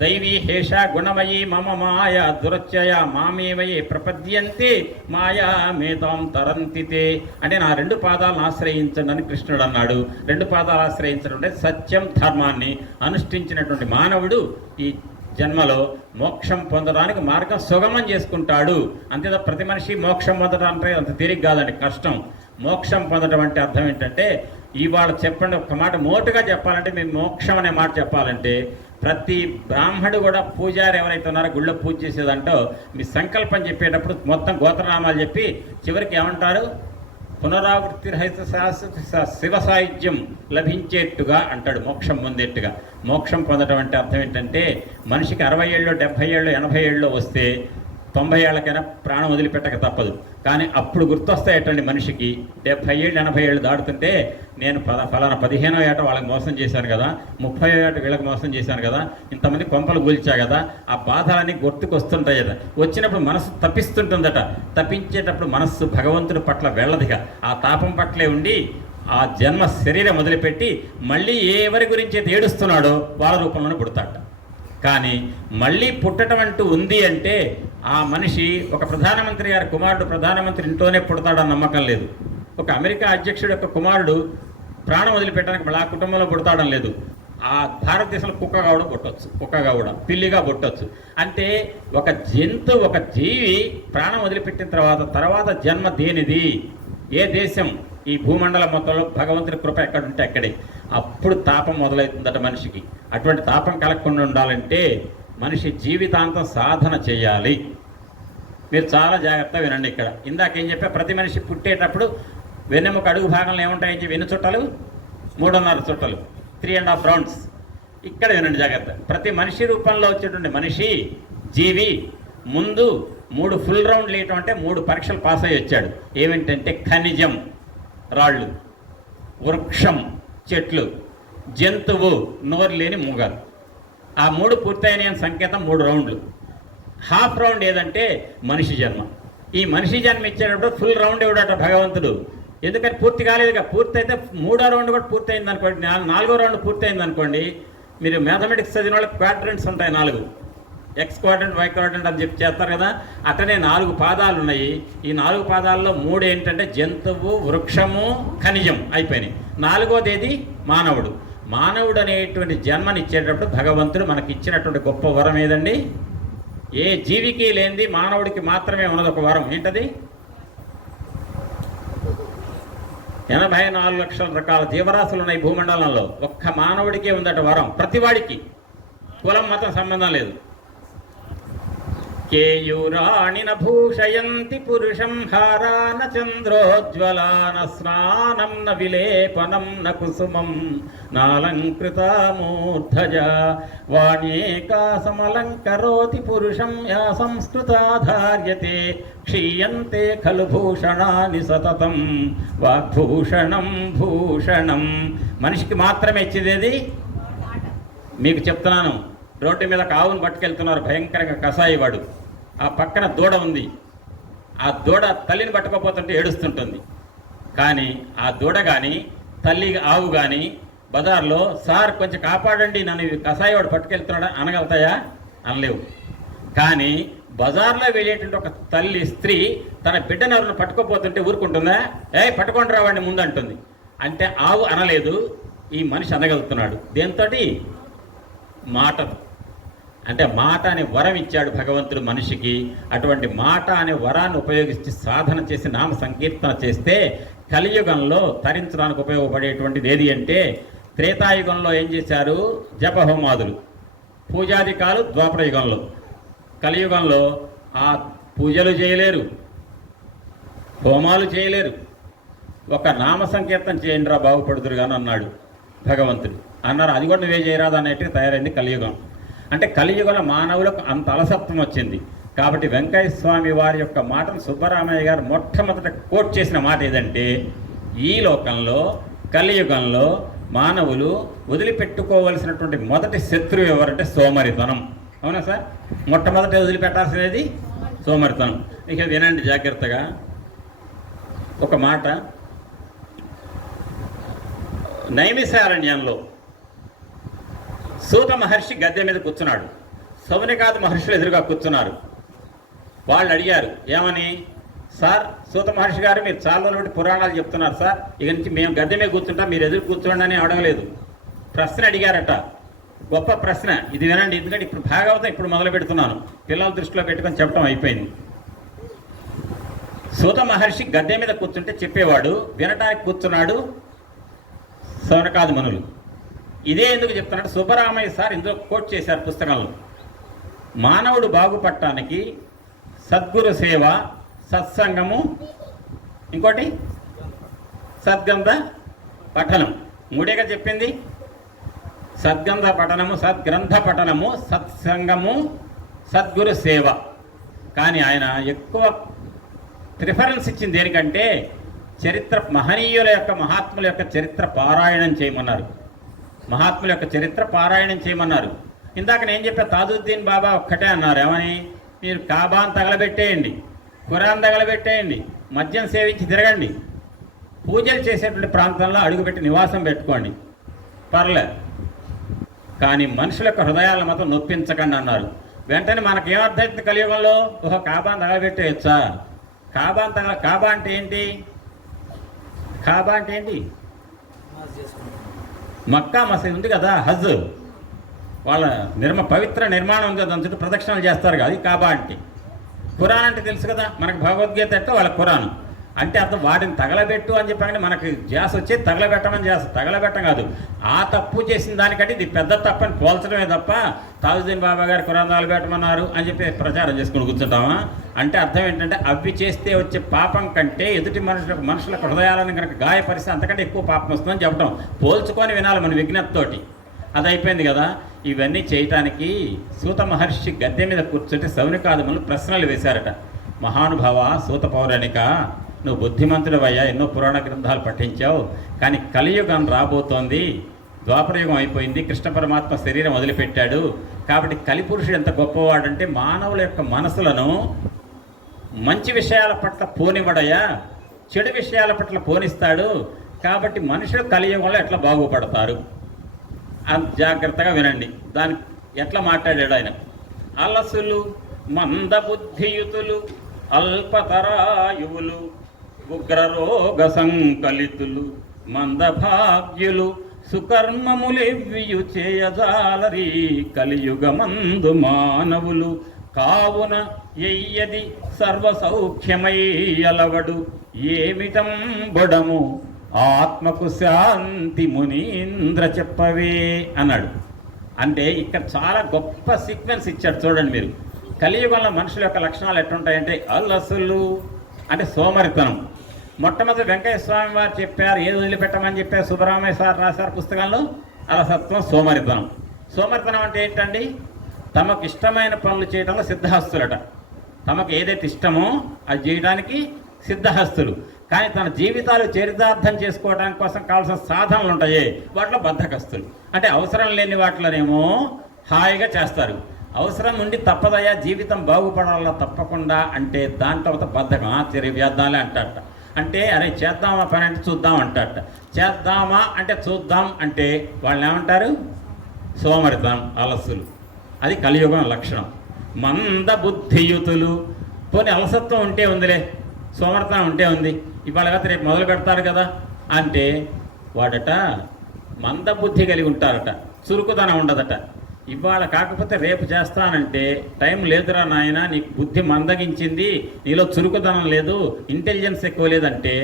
దైవీ హేష గుణమయీ మమ మాయ దురత్యయ మామేవయే ప్రపద్యంతే మాయా మేతాం తరంతితే. అంటే నా 2 పాదాలను ఆశ్రయించండి అని కృష్ణుడు అన్నాడు. 2 పాదాలు ఆశ్రయించడం అంటే సత్యం, ధర్మాన్ని అనుష్ఠించినటువంటి మానవుడు ఈ జన్మలో మోక్షం పొందడానికి మార్గం సుగమం చేసుకుంటాడు. అంతేదా ప్రతి మనిషి మోక్షం పొందడానికి అంత తేలిక కాదండి, కష్టం. మోక్షం పొందడం అంటే అర్థం ఏంటంటే, ఇవాళ చెప్పండి ఒక్క మాట మోటుగా చెప్పాలంటే, మేము మోక్షం అనే మాట చెప్పాలంటే ప్రతి బ్రాహ్మడు కూడా పూజారి ఎవరైతే ఉన్నారో గుళ్ళో పూజ చేసేదంటో మీ సంకల్పం చెప్పేటప్పుడు మొత్తం గోత్రనామాలు చెప్పి చివరికి ఏమంటారు, పునరావృత్తి రహిత శివ సాహిత్యం లభించేట్టుగా అంటాడు, మోక్షం పొందేట్టుగా. మోక్షం పొందడం అంటే అర్థం ఏంటంటే, మనిషికి 60 ఏళ్ళు 70 ఏళ్ళు 80 ఏళ్ళు వస్తే 90 ఏళ్ళకైనా ప్రాణం వదిలిపెట్టక తప్పదు. కానీ అప్పుడు గుర్తొస్తాయటండి మనిషికి 70 ఏళ్ళు 80 ఏళ్ళు దాటుతుంటే, నేను ఫలానా 15వ ఏట వాళ్ళకి మోసం చేశాను కదా, 30వ ఏట వీళ్ళకి మోసం చేశాను కదా, ఇంతమంది కొంపలు కూల్చా కదా, ఆ బాధలన్నీ గుర్తుకొస్తుంటాయి కదా. వచ్చినప్పుడు మనసు తప్పిస్తుంటుందట. తప్పించేటప్పుడు మనస్సు భగవంతుడి పట్ల వెళ్ళదిగా, ఆ తాపం పట్లే ఉండి ఆ జన్మ శరీరం వదిలిపెట్టి మళ్ళీ ఎవరి గురించి అయితే ఏడుస్తున్నాడో వాళ్ళ రూపంలోనే పుడతాడు. కానీ మళ్ళీ పుట్టడం అంటూ ఉంది అంటే ఆ మనిషి ఒక ప్రధానమంత్రి గారి కుమారుడు ప్రధానమంత్రి ఇంట్లోనే పుడతాడన్న నమ్మకం లేదు. ఒక అమెరికా అధ్యక్షుడు యొక్క కుమారుడు ప్రాణం వదిలిపెట్టడానికి మళ్ళీ ఆ కుటుంబంలో పుడతాడం లేదు. ఆ భారతదేశంలో కుక్కగా కూడా పుట్టవచ్చు, కుక్కగా కూడా పిల్లిగా పుట్టవచ్చు. అంటే ఒక జంతువు, ఒక జీవి ప్రాణం వదిలిపెట్టిన తర్వాత జన్మ దేనిది, ఏ దేశం, ఈ భూమండలం మొత్తంలో భగవంతుని కృప ఎక్కడుంటే అక్కడే. అప్పుడు తాపం మొదలవుతుందట మనిషికి. అటువంటి తాపం కలగకుండా ఉండాలంటే మనిషి జీవితాంతం సాధన చేయాలి. మీరు చాలా జాగ్రత్తగా వినండి. ఇక్కడ ఇందాకేం చెప్పా, ప్రతి మనిషి పుట్టేటప్పుడు వెన్నెముక అడుగు భాగంలో ఏముంటాయని ఎన్ని చుట్టలు, 3.5 చుట్టలు, 3.5 రౌండ్స్. ఇక్కడ వినండి జాగ్రత్త. ప్రతి మనిషి రూపంలో వచ్చేటువంటి మనిషి జీవి ముందు 3 ఫుల్ రౌండ్లు వేయటం అంటే 3 పరీక్షలు పాస్ అయ్యి వచ్చాడు. ఏమిటంటే ఖనిజం, రాళ్ళు, వృక్షం, చెట్లు, జంతువు, నోరు లేని మూగలు. ఆ 3 పూర్తయిన సంకేతం 3 రౌండ్లు. హాఫ్ రౌండ్ ఏదంటే మనిషి జన్మ. ఈ మనిషి జన్మ ఇచ్చేటప్పుడు ఫుల్ రౌండ్ ఇవ్వడట భగవంతుడు. ఎందుకని పూర్తి కాలేదుగా. పూర్తి అయితే 3వ రౌండ్ కూడా పూర్తయింది అనుకోండి, 4వ రౌండ్ పూర్తయింది అనుకోండి. మీరు మ్యాథమెటిక్స్ చదివిన వాళ్ళకి క్వాడ్రంట్స్ ఉంటాయి 4, ఎక్స్ క్వాడ్రంట్, వై క్వాడ్రంట్ అని చెప్పి చేస్తారు కదా. అట్లనే 4 పాదాలు ఉన్నాయి. ఈ 4 పాదాల్లో 3 ఏంటంటే జంతువు, వృక్షము, ఖనిజం అయిపోయినాయి. 4వది ఏది, మానవుడు. మానవుడు అనేటువంటి జన్మనిచ్చేటప్పుడు భగవంతుడు మనకి ఇచ్చినటువంటి గొప్ప వరం ఏదండి, ఏ జీవికి లేనిది మానవుడికి మాత్రమే ఉన్నది ఒక వరం. ఏంటది? 84 లక్షల రకాల జీవరాశులు ఉన్నాయి భూమండలంలో, ఒక్క మానవుడికే ఉందట వరం. ప్రతివాడికి, కులం మతం సంబంధం లేదు. కేయూరాణిన భూషయంతి పురుషం హారాన చంద్రోజ్వలాన స్నానం న విలేపనం న కుసుమం నాలంకృత మూర్ధజ వాణ్యేకాసమలంకరోతి పురుషం యా సంస్కృతాధార్యతే క్షీయంతే ఖలు భూషణాని సతతం వాగ్భూషణం భూషణం. మనిషికి మాత్రమే ఇచ్చేది. మీకు చెప్తున్నాను, రోడ్డు మీద ఆవును పట్టుకెళ్తున్నారు, భయంకరంగా కసాయివాడు. ఆ పక్కన దూడ ఉంది. ఆ దూడ తల్లిని పట్టుకోపోతుంటే ఏడుస్తుంటుంది. కానీ ఆ దూడ కానీ తల్లి ఆవు కానీ బజార్లో సార్ కొంచెం కాపాడండి నన్ను కసాయివాడు పట్టుకెళ్తున్నాడా అనగలుగుతాయా? అనలేవు. కానీ బజార్లో వెళ్ళేటువంటి ఒక తల్లి స్త్రీ తన బిడ్డను ఎవరిని పట్టుకోపోతుంటే ఊరుకుంటుందా? పట్టుకొని రావండి ముందు అంటుంది. అంటే ఆవు అనలేదు, ఈ మనిషి అనగలుగుతున్నాడు. దేంతో? మాట. అంటే మాట అనే వరం ఇచ్చాడు భగవంతుడు మనిషికి. అటువంటి మాట అనే వరాన్ని ఉపయోగించి సాధన చేసి నామ సంకీర్తన చేస్తే కలియుగంలో తరించడానికి ఉపయోగపడేటువంటిది ఏది అంటే, త్రేతాయుగంలో ఏం చేశారు? జపహోమాదులు, పూజాధికాలు ద్వాపర యుగంలో. కలియుగంలో ఆ పూజలు చేయలేరు, హోమాలు చేయలేరు. ఒక నామ సంకీర్తన చేయండి రా బాగుపడుతురు కానీ అన్నాడు భగవంతుడు. అన్నారు, అది కూడా నువ్వే చేయరాదు అనేటివి తయారైంది కలియుగం. అంటే కలియుగంలో మానవులకు అంత అలసత్వం వచ్చింది. కాబట్టి వెంకయ్య స్వామి వారి యొక్క మాటను సుబ్బరామయ్య గారు మొట్టమొదట కోట్ చేసిన మాట ఏదంటే, ఈ లోకంలో కలియుగంలో మానవులు వదిలిపెట్టుకోవలసినటువంటి మొదటి శత్రువు ఎవరంటే సోమరితనం. అవునా సార్? మొట్టమొదటి వదిలిపెట్టాల్సినది సోమరితనం. ఇక వినండి జాగ్రత్తగా ఒక మాట. నైమిషారణ్యంలో సూత మహర్షి గద్దె మీద కూర్చున్నాడు, సౌనికాది మహర్షులు ఎదురుగా కూర్చున్నారు. వాళ్ళు అడిగారు ఏమని? సార్, సూత మహర్షి గారు మీరు చాలా నుండి పురాణాలు చెప్తున్నారు సార్, ఇక నుంచి మేము గద్దె మీద కూర్చుంటాం, మీరు ఎదురు కూర్చోండి అని అడగలేదు, ప్రశ్న అడిగారట. గొప్ప ప్రశ్న ఇది, వినండి. ఎందుకంటే ఇప్పుడు భాగవతం ఇప్పుడు మొదలు పెడుతున్నాను, పిల్లల దృష్టిలో పెట్టుకొని చెప్పడం అయిపోయింది. సూత మహర్షి గద్దె మీద కూర్చుంటే చెప్పేవాడు, వినటానికి కూర్చున్నాడు సౌనకాది మనులు. ఇదే ఎందుకు చెప్తున్నాడు సుబ్బరామయ్య సార్ ఇందులో కోట్ చేశారు పుస్తకంలో. మానవుడు బాగుపడటానికి సద్గురు సేవ, సత్సంగము, ఇంకోటి సద్గంధ పఠనం, మూడేగా చెప్పింది. సద్గంధ పఠనము, సద్గ్రంథ పఠనము, సత్సంగము, సద్గురు సేవ. కానీ ఆయన ఎక్కువ ప్రిఫరెన్స్ ఇచ్చింది దేనికంటే, చరిత్ర, మహనీయుల యొక్క, మహాత్ముల యొక్క చరిత్ర పారాయణం చేయమన్నారు. మహాత్ముల యొక్క చరిత్ర పారాయణం చేయమన్నారు. ఇందాక నేను చెప్పే తాజుద్దీన్ బాబా ఒక్కటే అన్నారు, ఏమని? మీరు కాబాన్ తగలబెట్టేయండి, ఖురాన్ తగలబెట్టేయండి, మద్యం సేవించి తిరగండి, పూజలు చేసేటువంటి ప్రాంతంలో అడుగుపెట్టి నివాసం పెట్టుకోండి, పర్లే, కానీ మనుషుల యొక్క హృదయాలను మాత్రం నొప్పించకండి అన్నారు. వెంటనే మనకేమర్థమవుతుంది కలియుగంలో? ఓహో, కాబాన్ తగలబెట్టేయచ్చా? కాబా అంటే ఏంటి? కాబా అంటే ఏంటి? మక్కా మసీద్ ఉంది కదా, హజ్, వాళ్ళ పవిత్ర నిర్మాణం ఉంది కదా, దాని చుట్టూ ప్రదక్షిణలు చేస్తారు కదా, అది కాబా అంటే. ఖురాన్ అంటే తెలుసు కదా, మనకు భగవద్గీత అంటే వాళ్ళ ఖురాన్ అంటే అర్థం వాటిని తగలబెట్టు అని చెప్పగానే మనకి జాస వచ్చేది తగలబెట్టమని జాస, తగలబెట్టం కాదు. ఆ తప్పు చేసిన దానికంటే ఇది పెద్ద తప్పని పోల్చడమే తప్ప తాజుద్దీన్ బాబా గారు ఖురాన్ తగలబెట్టమన్నారు అని చెప్పి ప్రచారం చేసుకుని కూర్చుంటామా? అంటే అర్థం ఏంటంటే అవి చేస్తే వచ్చే పాపం కంటే ఎదుటి మనుషుల హృదయాలను కనుక గాయపరిస్తే అంతకంటే ఎక్కువ పాపం వస్తుందని చెప్పడం, పోల్చుకొని వినాలి మన విజ్ఞప్తితోటి. అది అయిపోయింది కదా. ఇవన్నీ చేయటానికి సూత మహర్షి గద్దె మీద కూర్చుంటే సౌనికాదుములు ప్రశ్నలు వేశారట. మహానుభావ సూత పౌరాణిక, నువ్వు బుద్ధిమంతుడవయ్యా, ఎన్నో పురాణ గ్రంథాలు పఠించావు, కానీ కలియుగం రాబోతోంది, ద్వాపరయుగం అయిపోయింది, కృష్ణ పరమాత్మ శరీరం వదిలిపెట్టాడు. కాబట్టి కలిపురుషుడు ఎంత గొప్పవాడంటే మానవుల యొక్క మనసులను మంచి విషయాల పట్ల పోనివ్వడయ్యా, చెడు విషయాల పట్ల పోనిస్తాడు. కాబట్టి మనుషులు కలియుగంలో ఎట్లా బాగుపడతారు అని జాగ్రత్తగా వినండి. దానికి ఎట్లా మాట్లాడాడు ఆయన. అలసులు, మందబుద్ధియుతులు, అల్పతరాయువులు, ఉగ్రరోగ సంకలితులు, మందభాగ్యులు, సుకర్మములెవ్వియు చేయజాలరీ కలియుగమందు మానవులు. కావున ఎయ్యది సర్వసౌఖ్యమై అలవడు ఏమిటం బొడము ఆత్మకు శాంతి మునీంద్ర చెప్పవే అన్నాడు. అంటే ఇక్కడ చాలా గొప్ప సీక్వెన్స్ ఇచ్చాడు చూడండి మీరు. కలియుగంలో మనుషుల యొక్క లక్షణాలు ఎట్లుంటాయంటే, అల్లసులు అంటే సోమరితనం. మొట్టమొదటి వెంకయ్య స్వామి వారు చెప్పారు, ఏది వదిలిపెట్టమని చెప్పారు, సుబ్బరామయ్య సార్ రాశారు పుస్తకంలో, అలసత్వం, సోమరితనం. సోమరితనం అంటే ఏంటండి? తమకు ఇష్టమైన పనులు చేయడంలో సిద్ధహస్తులట. తమకు ఏదైతే ఇష్టమో అది చేయడానికి సిద్ధహస్తులు. కానీ తన జీవితాలు చరితార్థం చేసుకోవడానికి కోసం కావాల్సిన సాధనలు ఉంటాయి, వాటిలో బద్ధకస్తులు. అంటే అవసరం లేని వాటిలోనేమో హాయిగా చేస్తారు, అవసరం ఉండి తప్పదయ్యా జీవితం బాగుపడాలా తప్పకుండా అంటే దాంట్లో బద్ధకం, వేద్దాంలే అంటారట. అంటే అరే చేద్దామా పని అంటే చూద్దాం అంటారట. చేద్దామా అంటే చూద్దాం అంటే వాళ్ళని ఏమంటారు? సోమరితనం, అలస్సులు. అది కలియుగం లక్షణం. మందబుద్ధియుతులు. పోనీ అలసత్వం ఉంటే ఉందిలే, సోమర్థనం ఉంటే ఉంది, ఇవాళ కదా రేపు మొదలు పెడతారు కదా అంటే వాడట మందబుద్ధి కలిగి ఉంటారట, చురుకుదనం ఉండదట. ఇవాళ కాకపోతే రేపు చేస్తానంటే టైం లేదురా నాయన, నీకు బుద్ధి మందగించింది, నీలో చురుకుదనం లేదు, ఇంటెలిజెన్స్ ఎక్కువ లేదంటే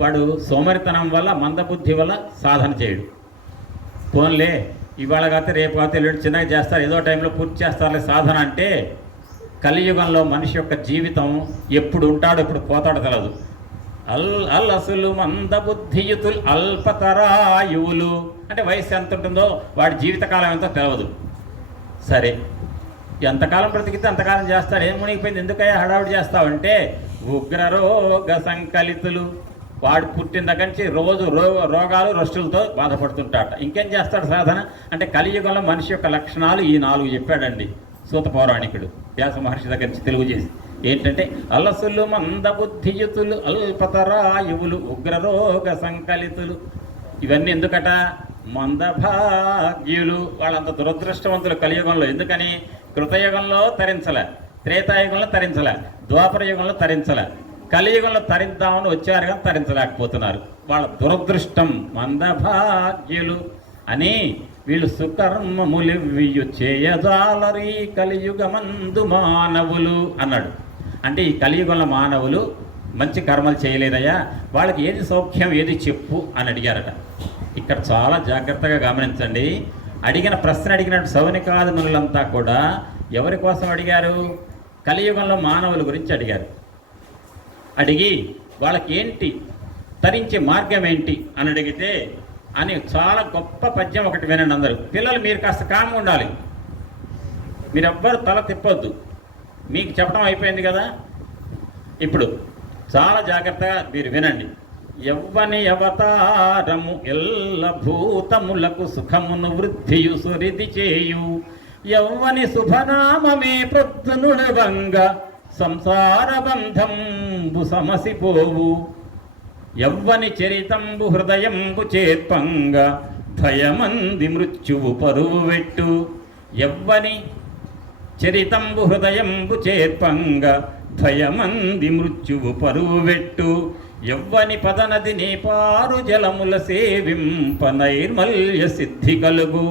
వాడు సోమరితనం వల్ల, మందబుద్ధి వల్ల సాధన చేయడు. పోన్లే ఇవాళ కాకపోతే రేపు కాకపోతే ఎల్లుండి చిన్నగా చేస్తారు, ఏదో టైంలో పూర్తి చేస్తారులే సాధన అంటే కలియుగంలో మనిషి యొక్క జీవితం ఎప్పుడు ఉంటాడో ఎప్పుడు పోతాడో తెలదు. అసలు మందబుద్ధియుతులు అల్పతరాయువులు అంటే వయసు ఎంత ఉంటుందో వాడి జీవితకాలం ఎంతో తెలవదు. సరే ఎంతకాలం బ్రతికితే అంతకాలం చేస్తాడు, ఏం మునిగిపోయింది ఎందుకయ్యా హడావుడి చేస్తావంటే ఉగ్రరోగ సంకలితులు. వాడు పుట్టిన దగ్గర నుంచి రోజు రోగాలు రష్టులతో బాధపడుతుంటాట. ఇంకేం చేస్తాడు సాధన అంటే కలియుగంలో మనిషి యొక్క లక్షణాలు ఈ 4 చెప్పాడండి సూత పౌరాణికుడు వ్యాస మహర్షి దగ్గర నుంచి తెలుగు చేసి. ఏంటంటే అలసులు మందబుద్ధియుతులు అల్పతరాయువులు ఉగ్రరోగ సంకలితులు. ఇవన్నీ ఎందుకట? మందభాగ్యులు, వాళ్ళంత దురదృష్టవంతులు కలియుగంలో. ఎందుకని? కృతయుగంలో తరించలే, త్రేతాయుగంలో తరించలే, ద్వాపర యుగంలో తరించలే, కలియుగంలో తరిద్దామని వచ్చారు కానీ తరించలేకపోతున్నారు. వాళ్ళ దురదృష్టం. మందభాగ్యులు అని వీళ్ళు సుకర్మములివ్వియు చేయజాలరీ కలియుగమందు మానవులు అన్నాడు. అంటే ఈ కలియుగంలో మానవులు మంచి కర్మలు చేయలేదయ్యా, వాళ్ళకి ఏది సౌఖ్యం ఏది చెప్పు అని అడిగారట. ఇక్కడ చాలా జాగ్రత్తగా గమనించండి. అడిగిన ప్రశ్న అడిగినట్టు సౌనికాది మునులంతా కూడా ఎవరి కోసం అడిగారు? కలియుగంలో మానవుల గురించి అడిగారు. అడిగి వాళ్ళకి ఏంటి తరించే మార్గం ఏంటి అని అడిగితే అని చాలా గొప్ప పద్యం ఒకటి వినండి అందరూ. పిల్లలు మీరు కాస్త కామ్గా ఉండాలి, మీరెవ్వరు తల తిప్పొద్దు. మీకు చెప్పడం అయిపోయింది కదా, ఇప్పుడు చాలా జాగ్రత్తగా మీరు వినండి. యవ్వని అవతారము ఎల్ల భూతములకు సుఖమును వృద్ధియు సురిది చేయు, యవ్వని శుభనామమే ప్రొద్దునుడవంగ సంసార బంధంబు సమసిపోవు, యవ్వని చరితంబు హృదయంబు చేర్పంగ భయమంది మృత్యువు పరువు వెట్టు, యవ్వని చరితంబు హృదయంబు చేర్పంగ భయమంది మృత్యువు పరువు వెట్టు, యవ్వని పదనది నేపారు జలముల సేవింప నైర్మల్య సిద్ధి కలుగు,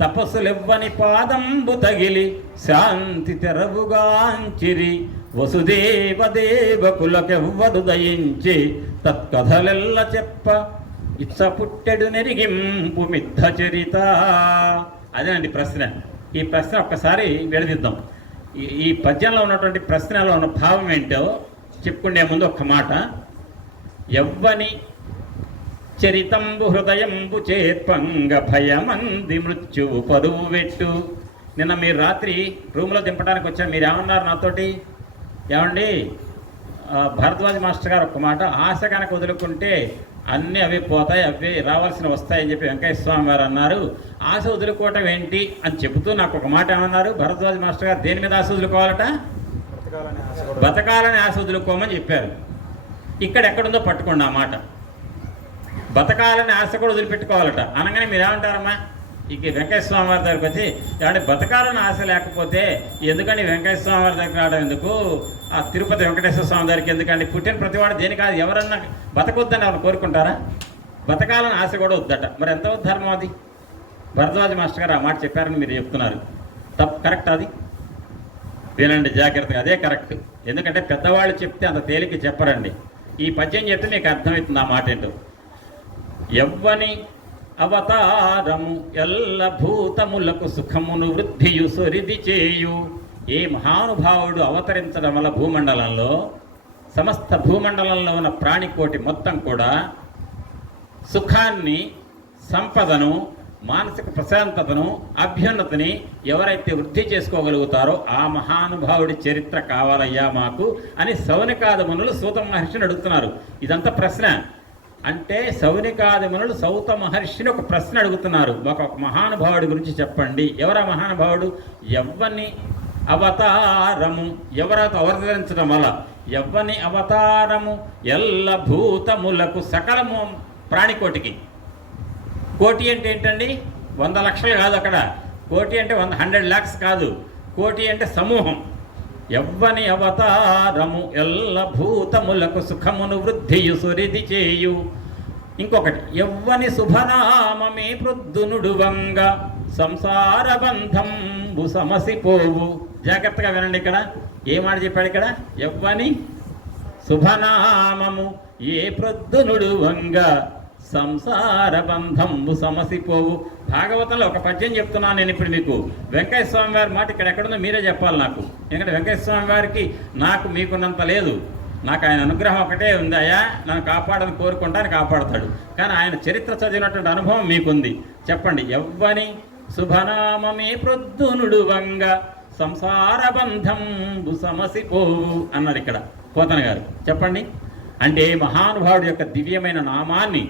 తపస్సులెవ్వని పాదంబు తగిలి శాంతి తెరవుగాంచిరి, వసుదేవ దేవకులకెవ్వరు దయించి తత్కథలెల్ల చెప్ప ఇచ్చ పుట్టెడు నెరిగింపు మిథ చరిత. అదేనండి ప్రశ్న. ఈ ప్రశ్న ఒక్కసారి విడదిద్దాం. ఈ పద్యంలో ఉన్నటువంటి ప్రశ్నలో ఉన్న భావం ఏంటో చెప్పుకునే ముందు ఒక్క మాట. యవ్వని చరితంబు హృదయంబు చేర్పంగ భయమంది మృత్యువు పరువు వెట్టు. నిన్న మీరు రాత్రి రూమ్లో దింపడానికి వచ్చారు, మీరు ఏమన్నారు నాతోటి? ఏమండి భరద్వాజ్ మాస్టర్ గారు ఒక మాట, ఆశ కనుక వదులుకుంటే అన్నీ అవి పోతాయి, అవి రావాల్సిన వస్తాయని చెప్పి వెంకయ్య స్వామి గారు అన్నారు. ఆశ వదులుకోవటం ఏంటి అని చెబుతూ నాకు ఒక మాట ఏమన్నారు భరద్వాజ్ మాస్టర్ గారు? దేని మీద ఆశ వదులుకోవాలట? బతకాలని ఆశ వదులుకోమని చెప్పారు. ఇక్కడ ఎక్కడుందో పట్టుకోండి ఆ మాట. బతకాలని ఆశ కూడా వదిలిపెట్టుకోవాలట. అనగానే మీరు ఏమంటారమ్మా? ఇక వెంకయ్య స్వామి వారి దగ్గరికి వచ్చి ఏమంటే బతకాలని ఆశ లేకపోతే ఎందుకని వెంకయ్య స్వామి వారి దగ్గర రావడం ఎందుకు, ఆ తిరుపతి వెంకటేశ్వర స్వామి దగ్గరికి ఎందుకండి? పుట్టిన ప్రతివాడు దేని కాదు, ఎవరన్నా బతకొద్దని ఎవరు కోరుకుంటారా? బతకాలని ఆశ కూడా వద్దట. మరి ఎంత ధర్మం అది? భరద్వాజ్ మాస్టర్ గారు ఆ మాట చెప్పారని మీరు చెప్తున్నారు. తప్పు, కరెక్ట్ అది? వినండి జాగ్రత్తగా, అదే కరెక్ట్. ఎందుకంటే పెద్దవాళ్ళు చెప్తే అంత తేలిక చెప్పరండి. ఈ పద్యం చెప్తే మీకు అర్థమవుతుంది ఆ మాట ఏంటో. యవ్వని అవతారము ఎల్ల భూతములకు సుఖమును వృద్ధియు సురిది చేయు. ఏ మహానుభావుడు అవతరించడం వల్ల భూమండలంలో, సమస్త భూమండలంలో ఉన్న ప్రాణికోటి మొత్తం కూడా సుఖాన్ని, సంపదను, మానసిక ప్రశాంతతను, అభ్యున్నతిని ఎవరైతే వృద్ధి చేసుకోగలుగుతారో ఆ మహానుభావుడి చరిత్ర కావాలయ్యా మాకు అని సౌనికాదమునులు సూత మహర్షిని అడుగుతున్నారు. ఇదంతా ప్రశ్న. అంటే సౌనికాదిమునులు సౌత మహర్షిని ఒక ప్రశ్న అడుగుతున్నారు, ఒక మహానుభావుడి గురించి చెప్పండి. ఎవరా మహానుభావుడు? యవ్వని అవతారము, ఎవరైతే అవతరించడం వల్ల యవ్వని అవతారము ఎల్ల భూతములకు, సకలము ప్రాణికోటికి. కోటి అంటే ఏంటండి? 100 లక్షలు కాదు అక్కడ. కోటి అంటే 100 lakhs కాదు. కోటి అంటే సమూహం. ఎవ్వని అవతారము ఎల్ల భూతములకు సుఖమును వృద్ధియు సురిది చేయు. ఇంకొకటి, ఎవ్వని శుభనామమే ప్రొద్దునుడువంగ సంసార బంధంబు సమసిపోవు. జాగ్రత్తగా వినండి, ఇక్కడ ఏ మాట చెప్పాడు? ఇక్కడ ఎవ్వని శుభనామము ఏ ప్రొద్దునుడువంగ సంసార బంధంబు సమసిపోవు. భాగవతంలో ఒక పద్యం చెప్తున్నాను నేను ఇప్పుడు మీకు. వెంకయ్య స్వామి వారి మాట ఇక్కడ ఎక్కడుందో మీరే చెప్పాలి నాకు. ఎందుకంటే వెంకయ్య స్వామి వారికి నాకు మీకున్నంత లేదు. నాకు ఆయన అనుగ్రహం ఒకటే ఉంది. అయ్యా నన్ను కాపాడని కోరుకుంటాను, కాపాడుతాడు. కానీ ఆయన చరిత్ర చదివినటువంటి అనుభవం మీకుంది. చెప్పండి. ఎవ్వని శుభనామమే ప్రొద్దునుడు వంగ సంసార బంధంబు సమసిపోవు అన్నాడు ఇక్కడ పోతన గారు. చెప్పండి. అంటే మహానుభావుడి యొక్క దివ్యమైన నామాన్ని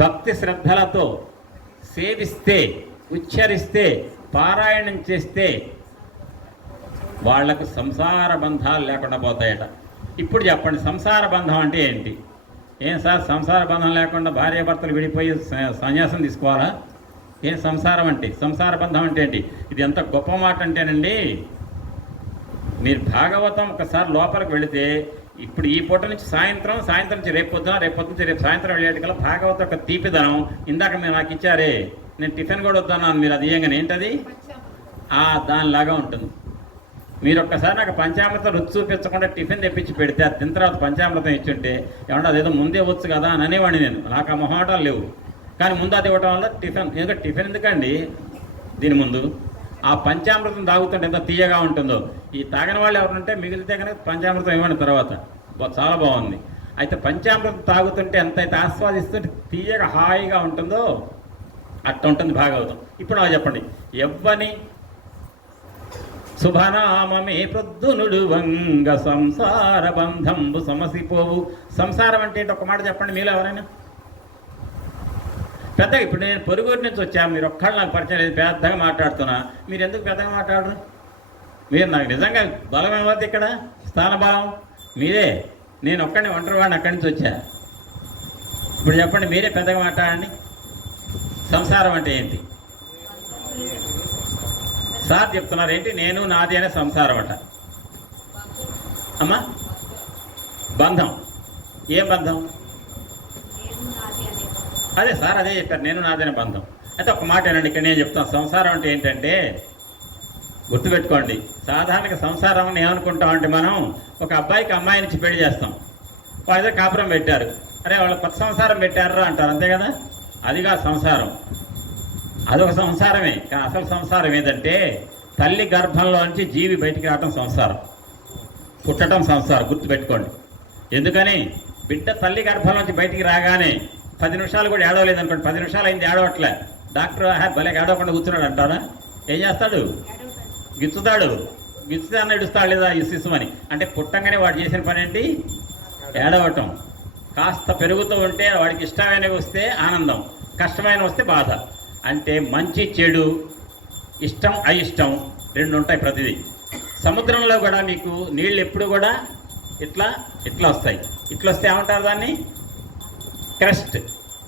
భక్తి శ్రద్ధలతో సేవిస్తే, ఉచ్చరిస్తే, పారాయణం చేస్తే వాళ్లకు సంసార బంధాలు లేకుండా పోతాయట. ఇప్పుడు చెప్పండి, సంసార బంధం అంటే ఏంటి? ఏం సార్, సంసార బంధం లేకుండా భార్యాభర్తలు విడిపోయి సన్యాసం తీసుకోవాలా? ఏం సంసారం అంటే? సంసార బంధం అంటే ఏంటి? ఇది ఎంత గొప్ప మాట అంటేనండి, మీరు భాగవతం ఒకసారి లోపలికి వెళితే, ఇప్పుడు ఈ పూట నుంచి సాయంత్రం నుంచి రేపు పొద్దున, రేపు పొద్దున నుంచి రేపు సాయంత్రం వెళ్ళేటికల్లా భాగవతం ఒక తీపిదనం. ఇందాక మీరు నాకు ఇచ్చారే, నేను టిఫిన్ కూడా వద్దన్నాను, మీరు అది ఏంగానే ఏంటది దానిలాగా ఉంటుంది. మీరు ఒక్కసారి నాకు పంచామృతం రుచి చూపించకుండా టిఫిన్ తెప్పించి పెడితే, అది తిన్న తర్వాత పంచామృతం ఇచ్చుంటే ఏమంటే అదేదో ముందే వచ్చు కదా అని అనేవాడిని నేను. నాకు ఆ మొహమాటాలు లేవు. కానీ ముందు అది ఇవ్వటం వల్ల టిఫిన్, ఎందుకంటే టిఫిన్ ఎందుకండి దీని ముందు ఆ పంచామృతం తాగుతుంటే ఎంత తీయగా ఉంటుందో. ఈ తాగని వాళ్ళు ఎవరుంటే మిగిలితే కనుక పంచామృతం ఇవ్వండి తర్వాత. చాలా బాగుంది. అయితే పంచామృతం తాగుతుంటే ఎంతైతే ఆస్వాదిస్తుంటే తీయగా హాయిగా ఉంటుందో అట్ట ఉంటుంది భాగవతం. ఇప్పుడు నాకు చెప్పండి. ఎవ్వని శుభనామమే ప్రొద్దునుడు వంగ సంసార బంధంబు సమసిపోవు. సంసారం అంటే ఒక మాట చెప్పండి మీలో ఎవరైనా. పెద్దగా ఇప్పుడు నేను పొరుగురి నుంచి వచ్చా, మీరు ఒక్కళ్ళు నాకు పరిచయం లేదు, పెద్దగా మాట్లాడుతున్నా. మీరు ఎందుకు పెద్దగా మాట్లాడరు? మీరు నాకు నిజంగా బలం ఏమవుతుంది ఇక్కడ, స్థానభావం మీరే. నేను ఒక్కడిని ఒంటరివాడిని అక్కడి నుంచి వచ్చా. ఇప్పుడు చెప్పండి, మీరే పెద్దగా మాట్లాడండి. సంసారం అంటే ఏంటి? సార్ చెప్తున్నారు ఏంటి? నేను నాది అనే సంసారం అంట. అమ్మా బంధం. ఏం బంధం? అదే సార్ అదే చెప్పారు, నేను నాదనే బంధం. అయితే ఒక మాట ఏనండి, ఇక్కడ నేను చెప్తాను. సంసారం అంటే ఏంటంటే గుర్తుపెట్టుకోండి. సాధారణంగా సంసారం అని ఏమనుకుంటామంటే, మనం ఒక అబ్బాయికి అమ్మాయి నుంచి పెళ్లి చేస్తాం. వాళ్ళ కాపురం పెట్టారు, అరే వాళ్ళు కొత్త సంసారం పెట్టారా అంటారు, అంతే కదా. అదిగా సంసారం. అదొక సంసారమే. కానీ అసలు సంసారం ఏంటంటే తల్లి గర్భంలో నుంచి జీవి బయటికి రావటం సంసారం, పుట్టడం సంసారం. గుర్తుపెట్టుకోండి. ఎందుకని బిడ్డ తల్లి గర్భం నుంచి బయటికి రాగానే 10 నిమిషాలు కూడా ఏడవలేదు అనుకోండి, 10 నిమిషాలు అయింది ఏడవట్లే, డాక్టర్ భలే ఏడవకుండా కూర్చున్నాడు అంటారా? ఏం చేస్తాడు? గిచ్చుతాడు. గిచ్చితే అన్న ఇడుస్తాడు లేదా ఈ శిశుమని. అంటే పుట్టంగానే వాడు చేసిన పని ఏంటి? ఏడవటం. కాస్త పెరుగుతూ ఉంటే వాడికి ఇష్టమైనవి వస్తే ఆనందం, కష్టమైన వస్తే బాధ. అంటే మంచి చెడు, ఇష్టం అయిష్టం రెండు ఉంటాయి ప్రతిదీ. సముద్రంలో కూడా మీకు నీళ్ళు ఎప్పుడు కూడా ఇట్లా వస్తాయి. ఇట్లా వస్తే ఏమంటారు దాన్ని?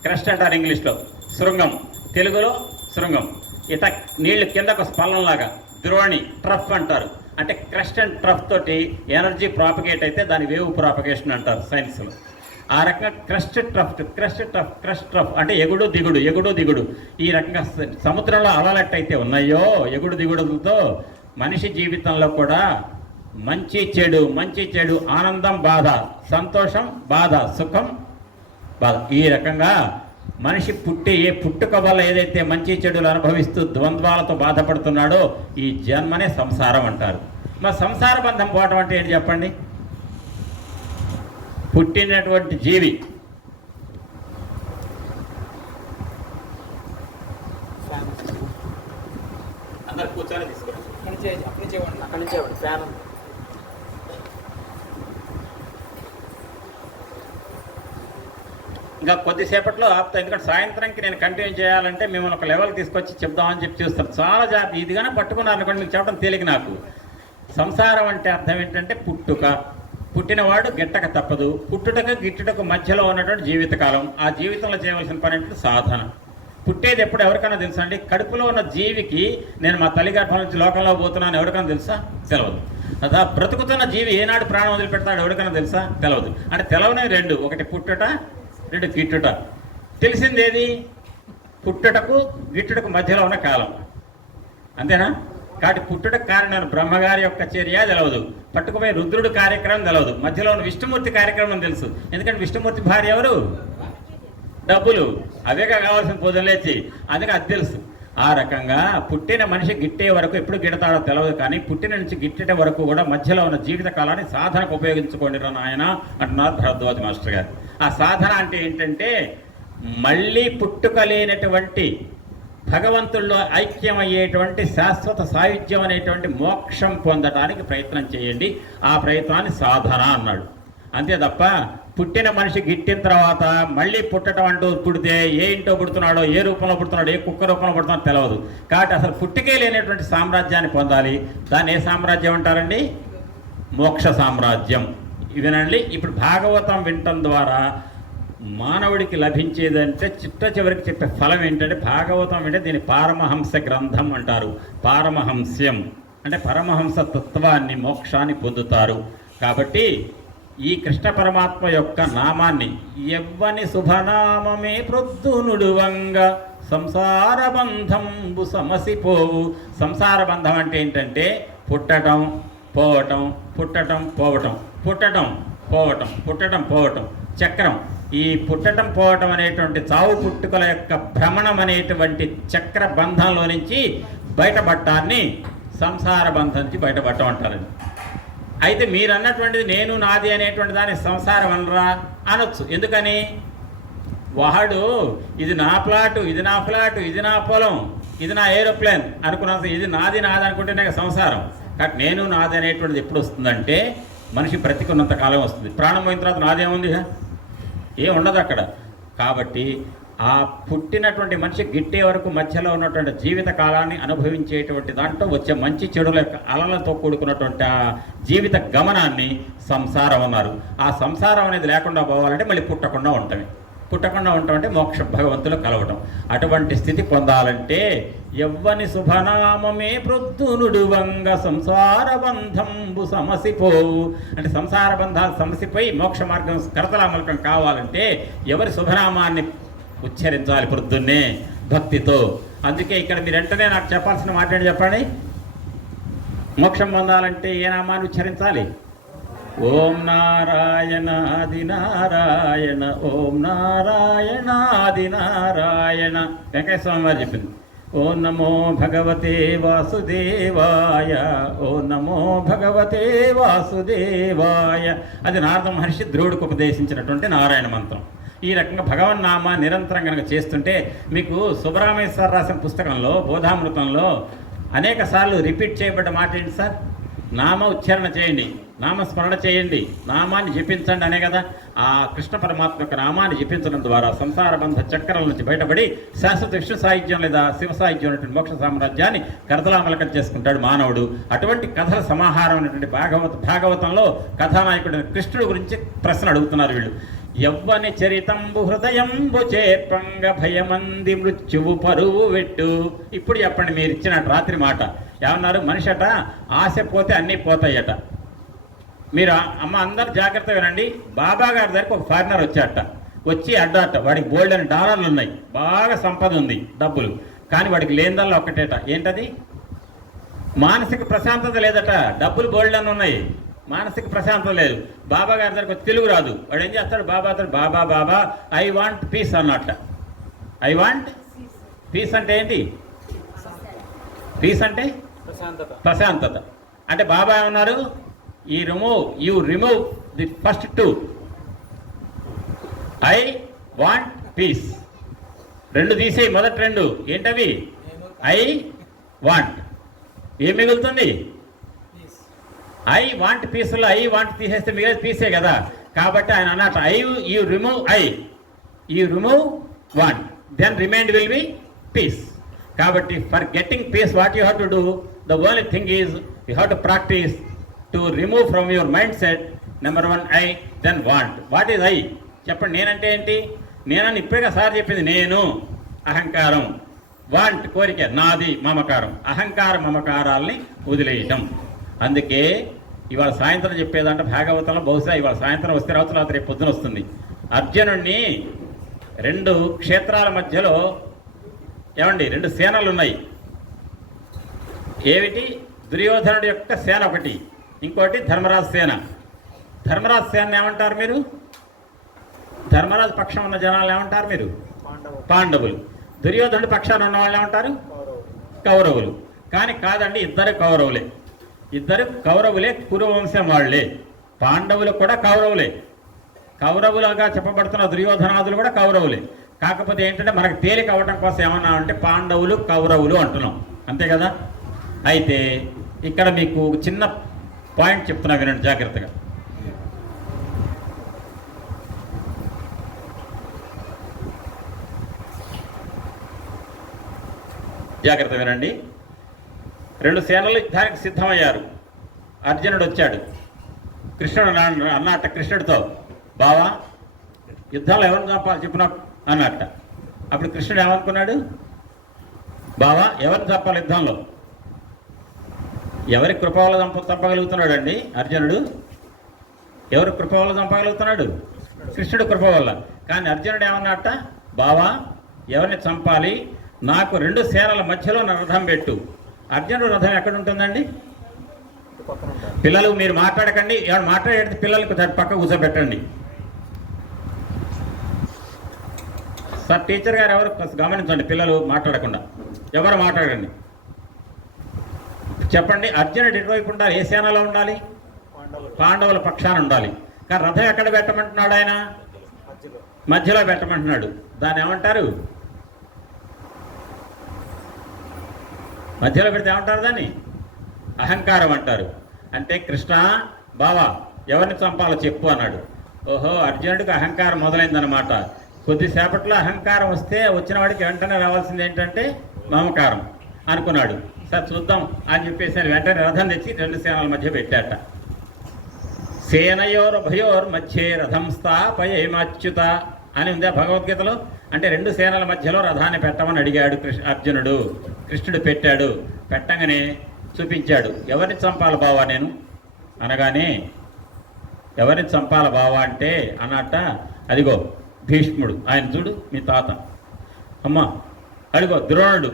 క్రస్ట్ అంటారు ఇంగ్లీష్లో. శృంగం, తెలుగులో శృంగం. ఇట్లా నీళ్ళు కిందకు స్పల్లంలాగా ద్రోణి, ట్రఫ్ అంటారు. అంటే క్రస్ట్ అండ్ ట్రఫ్ తోటి ఎనర్జీ ప్రాపగేట్ అయితే దాని వేవ్ ప్రాపగేషన్ అంటారు సైన్స్లో. ఆ రకంగా క్రస్ట్ ట్రఫ్ అంటే ఎగుడు దిగుడు. ఈ రకంగా సముద్రంలో అలలెట్టయితే ఉన్నాయో ఎగుడు దిగుడులతో మనిషి జీవితంలో కూడా మంచి చెడు, ఆనందం బాధ, సంతోషం బాధ, సుఖం బాధ. ఈ రకంగా మనిషి ఏ పుట్టుక వల్ల ఏదైతే మంచి చెడులు అనుభవిస్తూ ద్వంద్వాలతో బాధపడుతున్నాడో ఈ జన్మనే సంసారం అంటారు. మరి సంసార బంధం పోవటం అంటే ఏంటి చెప్పండి? పుట్టినటువంటి జీవి అందరు కూర్చొని తీసుకోండి. ఫ్యాన్ ఇంకా కొద్దిసేపట్లో ఆపుతా. ఎందుకంటే సాయంత్రంకి నేను కంటిన్యూ చేయాలంటే మిమ్మల్ని ఒక లెవెల్ తీసుకొచ్చి చెప్దామని చూస్తాను. చాలా జాగ్రత్త. ఇదిగానే పట్టుకున్నారు అనుకోండి, మీకు చెప్పడం తేలిక. నాకు సంసారం అంటే అర్థం ఏంటంటే పుట్టినవాడు గిట్టక తప్పదు. పుట్టుటకు గిట్టుటకు మధ్యలో ఉన్నటువంటి జీవితకాలం. ఆ జీవితంలో చేయవలసిన పని అంటే సాధన. పుట్టేది ఎప్పుడు ఎవరికైనా తెలుసా అండి? కడుపులో ఉన్న జీవికి నేను మా తల్లి గర్భం నుంచి లోకంలో పోతున్నాను ఎవరికైనా తెలుసా? తెలియదు. అదా బ్రతుకుతున్న జీవి ఏనాడు ప్రాణం వదిలిపెడతాడు ఎవరికైనా తెలుసా? తెలియదు. అంటే తెలవనే రెండు, ఒకటి పుట్టుట, రెండు గిట్టుట. తెలిసిందేది? పుట్టుటకు గిట్టుటకు మధ్యలో ఉన్న కాలం, అంతేనా? కాబట్టి పుట్టుటకు కారణం బ్రహ్మగారి యొక్క చర్య తెలవదు, పట్టుకుపోయి రుద్రుడు కార్యక్రమం తెలవదు, మధ్యలో ఉన్న విష్ణుమూర్తి కార్యక్రమం తెలుసు. ఎందుకంటే విష్ణుమూర్తి భార్య ఎవరు? డబ్బులు. అవేగా కావాల్సిన పూజలు లేచి, అందుకే అది తెలుసు. ఆ రకంగా పుట్టిన మనిషి గిట్టే వరకు ఎప్పుడు గిడతాడో తెలియదు, కానీ పుట్టిన నుంచి గిట్టేట వరకు కూడా మధ్యలో ఉన్న జీవిత కాలాన్ని సాధనకు ఉపయోగించుకోండి రా నాయన అంటున్నారు భరద్వాజ మాస్టర్ గారు. ఆ సాధన అంటే ఏంటంటే మళ్ళీ పుట్టుకలేనటువంటి భగవంతుల్లో ఐక్యమయ్యేటువంటి శాశ్వత సాయుధ్యం అనేటువంటి మోక్షం పొందడానికి ప్రయత్నం చేయండి. ఆ ప్రయత్నాన్ని సాధన అన్నాడు. అంతే తప్ప పుట్టిన మనిషి గిట్టిన తర్వాత మళ్ళీ పుట్టడం అంటూ పుడితే ఏ ఇంటో పుడుతున్నాడో, ఏ రూపంలో పుడుతున్నాడో, ఏ కుక్క రూపంలో పుడుతున్నాడో తెలియదు. కాబట్టి అసలు పుట్టికే లేనటువంటి సామ్రాజ్యాన్ని పొందాలి. దాన్ని ఏ సామ్రాజ్యం అంటారండి? మోక్ష సామ్రాజ్యం. ఇదేనండి. ఇప్పుడు భాగవతం వినటం ద్వారా మానవుడికి లభించేదంటే చిట్ట చివరికి చెప్పే ఫలం ఏంటంటే, భాగవతం అంటే దీని పారమహంస గ్రంథం అంటారు. పారమహంస్యం అంటే పరమహంస తత్వాన్ని, మోక్షాన్ని పొందుతారు. కాబట్టి ఈ కృష్ణ పరమాత్మ యొక్క నామాన్ని ఎవ్వని శుభనామమే ప్రొద్దునుడువంగ సంసార బంధంబు సమసిపోవు. సంసార బంధం అంటే ఏంటంటే పుట్టడం పోవటం, పుట్టడం పోవటం, పుట్టడం పోవటం, పుట్టడం పోవటం, చక్రం. ఈ పుట్టడం పోవటం అనేటువంటి చావు పుట్టుకల యొక్క భ్రమణం అనేటువంటి చక్ర బంధంలో నుంచి బయటపడటాన్ని సంసార బంధం నుంచి బయటపడటం అంటారండి. అయితే మీరు అన్నటువంటిది నేను నాది అనేటువంటి దాన్ని సంసారం అనరా అనొచ్చు. ఎందుకని? వాడు ఇది నా ప్లాటు, ఇది నా ఫ్లాటు, ఇది నా పొలం, ఇది నా ఏరోప్లేన్ అనుకున్నంత ఇది నాది నాది అనుకుంటేనే సంసారం. కాబట్టి నేను నాది అనేటువంటిది ఎప్పుడు వస్తుందంటే మనిషి బ్రతికున్నంత కాలం వస్తుంది. ప్రాణం పోయిన తర్వాత నాదేముంది? ఏం ఉండదు అక్కడ. కాబట్టి ఆ పుట్టినటువంటి మనిషి గిట్టే వరకు మధ్యలో ఉన్నటువంటి జీవిత కాలాన్ని అనుభవించేటువంటి దాంట్లో వచ్చే మంచి చెడుల యొక్క అలలతో కూడుకున్నటువంటి ఆ జీవిత గమనాన్ని సంసారం అన్నారు. ఆ సంసారం అనేది లేకుండా పోవాలంటే మళ్ళీ పుట్టకుండా ఉంటామే. పుట్టకుండా ఉంటామంటే మోక్ష భగవంతులు కలవటం. అటువంటి స్థితి పొందాలంటే ఎవ్వని శుభనామమే ప్రొద్దునుడువంగ సంసార బంధంబు సమసిపోవు. అంటే సంసార బంధాలు సమసిపోయి మోక్ష మార్గం కరతలామలకం కావాలంటే ఎవరి శుభనామాన్ని ఉచ్చరించాలి? పొద్దున్నే భక్తితో. అందుకే ఇక్కడ మీరు వెంటనే నాకు చెప్పాల్సిన మాట ఏంటి చెప్పండి? మోక్షం పొందాలంటే ఏ నామాన్ని ఉచ్చరించాలి? ఓం నారాయణాది నారాయణ, ఓం నారాయణాది నారాయణ. వెంకటేశ్వర స్వామి వారు చెప్పింది. ఓం నమో భగవతే వాసుదేవాయ, ఓం నమో భగవతే వాసుదేవాయ. అది నారద మహర్షి ధ్రువుడికి ఉపదేశించినటువంటి నారాయణ మంత్రం. ఈ రకంగా భగవన్నామ నిరంతరం కనుక చేస్తుంటే మీకు సుబ్రహ్మణ్యేశ్వర రాసిన పుస్తకంలో బోధామృతంలో అనేక సార్లు రిపీట్ చేయబడ్డ మాట ఏంటి సార్? నామ ఉచ్చారణ చేయండి, నామస్మరణ చేయండి, నామాన్ని జపించండి అనే కదా. ఆ కృష్ణ పరమాత్మ యొక్క నామాన్ని జపించడం ద్వారా సంసార బంధ చక్రాల నుంచి బయటపడి శాశ్వత విష్ణు సాహిత్యం లేదా శివ సాహిత్యం అనేటువంటి మోక్ష సామ్రాజ్యాన్ని కరతలామలకం చేసుకుంటాడు మానవుడు. అటువంటి కథల సమాహారం అనేటువంటి భాగవతంలో కథానాయకుడు కృష్ణుడు గురించి ప్రశ్న అడుగుతున్నారు వీళ్ళు. ఎవ్వని చరితంబు హృదయంబు చేర్పంగ భయమంది మృత్యువు పరువు వెట్టు. ఇప్పుడు చెప్పండి మీరు ఇచ్చిన రాత్రి మాట ఏమన్నారు? మనిషి అట ఆశ పోతే అన్నీ పోతాయట. మీరు అమ్మ అందరు జాగ్రత్త వినండి. బాబా గారి దగ్గరికి ఒక ఫారినర్ వచ్చాట. వచ్చి అడ్డాట. వాడికి బోల్డ్ అని డాలర్లు ఉన్నాయి, బాగా సంపద ఉంది, డబ్బులు. కానీ వాడికి లేనిదల్లా ఒక్కటేట. ఏంటది? మానసిక ప్రశాంతత లేదట. డబ్బులు బోల్డ్ అని ఉన్నాయి, మానసిక ప్రశాంతత లేదు. బాబా గారి దగ్గరకు తెలుగు రాదు. వాడు ఏం చేస్తాడు? బాబా బాబా ఐ వాంట్ పీస్ అన్నట్ట. ఐ వాంట్ పీస్ అంటే ఏంటి? పీస్ అంటే ప్రశాంతత. అంటే బాబా ఏమన్నారు? You remove the first two. I want peace. రెండు తీసేయి, మొదటి రెండు. ఏంటవి? I want. ఏం మిగులుతుంది? ఐ వాంట్ పీస్లో ఐ వాంట్ తీసేస్తే మిగిలిన పీసే కదా. కాబట్టి ఆయన అన్నట్టు you remove want, then remained will be peace. కాబట్టి for getting peace what you have to do? The only thing is you have to practice to remove from your mind set. Number 1 I, then want. What is I? చెప్పండి. నేనంటే ఏంటి? నేనని ఇప్పుడే sir చెప్పింది. నేను అహంకారం, want కోరిక, నాది మమకారం, అహంకార మమకారాల్ని వదిలేయటం. అందుకే ఇవాళ సాయంత్రం చెప్పేదంటే భాగవతంలో బహుశా ఇవాళ సాయంత్రం వస్తే రావచ్చు, రాత్రి రేపు పొద్దున వస్తుంది. అర్జునుడిని 2 క్షేత్రాల మధ్యలో ఏమండి 2 సేనలు ఉన్నాయి. ఏమిటి? దుర్యోధనుడి యొక్క సేన ఒకటి, ఇంకోటి ధర్మరాజు సేన. ధర్మరాజు సేన ఏమంటారు మీరు? ధర్మరాజు పక్షం ఉన్న జనాలు ఏమంటారు మీరు? పాండవులు. దుర్యోధనుడి పక్షాన ఉన్న వాళ్ళు ఏమంటారు? కౌరవులు. కానీ కాదండి, ఇద్దరు కౌరవులే. ఇద్దరు కౌరవులే, కురువంశం వాళ్ళే. పాండవులు కూడా కౌరవులే. కౌరవులుగా చెప్పబడుతున్న దుర్యోధనాదులు కూడా కౌరవులే. కాకపోతే ఏంటంటే మనకు తేలిక అవ్వడం కోసం ఏమన్నా అంటే పాండవులు కౌరవులు అంటున్నాం, అంతే కదా. అయితే ఇక్కడ మీకు చిన్న పాయింట్ చెప్తున్నా, వినండి జాగ్రత్తగా. జాగ్రత్త వినండి. 2 సేనలు యుద్ధానికి సిద్ధమయ్యారు. అర్జునుడు వచ్చాడు. కృష్ణుడు అన్నట్ట కృష్ణుడితో, బావా యుద్ధంలో ఎవరిని చంపాలి చెప్పు నాకు అన్నట్ట. అప్పుడు కృష్ణుడు ఏమనుకున్నాడు? బావా ఎవరిని చంపాలి యుద్ధంలో? ఎవరి కృప వల్ల చంపగలుగుతున్నాడు అండి అర్జునుడు? ఎవరి కృప వల్ల చంపగలుగుతున్నాడు? కృష్ణుడు కృప వల్ల. కానీ అర్జునుడు ఏమన్నట్ట, బావా ఎవరిని చంపాలి, నాకు 2 సేనల మధ్యలో నా రథం పెట్టు. అర్జునుడు రథం ఎక్కడ ఉంటుందండి? పిల్లలు మీరు మాట్లాడకండి, ఎవరు మాట్లాడేది పిల్లలకు పక్క కూర్చోబెట్టండి. సార్ టీచర్ గారు ఎవరు గమనించండి, పిల్లలు మాట్లాడకుండా ఎవరు మాట్లాడండి. చెప్పండి, అర్జునుడు ఎటువైపు ఉండాలి? ఏ సేనలో ఉండాలి? పాండవుల పక్షాన ఉండాలి. కానీ రథం ఎక్కడ పెట్టమంటున్నాడు ఆయన? మధ్యలో పెట్టమంటున్నాడు. దాన్ని ఏమంటారు? మధ్యలో పెడితే ఏమంటారు దాన్ని? అహంకారం అంటారు. అంటే కృష్ణ బావా ఎవరిని చంపాలో చెప్పు అన్నాడు. ఓహో, అర్జునుడికి అహంకారం మొదలైందనమాట. కొద్దిసేపట్లో అహంకారం వస్తే వచ్చిన వాడికి వెంటనే రావాల్సింది ఏంటంటే మమకారం అనుకున్నాడు. సార్ చూద్దాం అని చెప్పేసి వెంటనే రథం తెచ్చి 2 సేనల మధ్య పెట్టాట. సేనయోర్ భయోర్ మధ్యే రథం స్థాపయేమాచ్యుత అని ఉందా భగవద్గీతలో. అంటే 2 సేనల మధ్యలో రథాన్ని పెట్టమని అడిగాడు అర్జునుడు. కృష్ణుడు పెట్టాడు. పెట్టగానే చూపించాడు, ఎవరిని చంపాలి బావా నేను అనగానే, ఎవరిని చంపాలి బావా అంటే అన్నట్ట, అదిగో భీష్ముడు, ఆయన చూడు మీ తాత, అమ్మ అడిగో ద్రోణుడు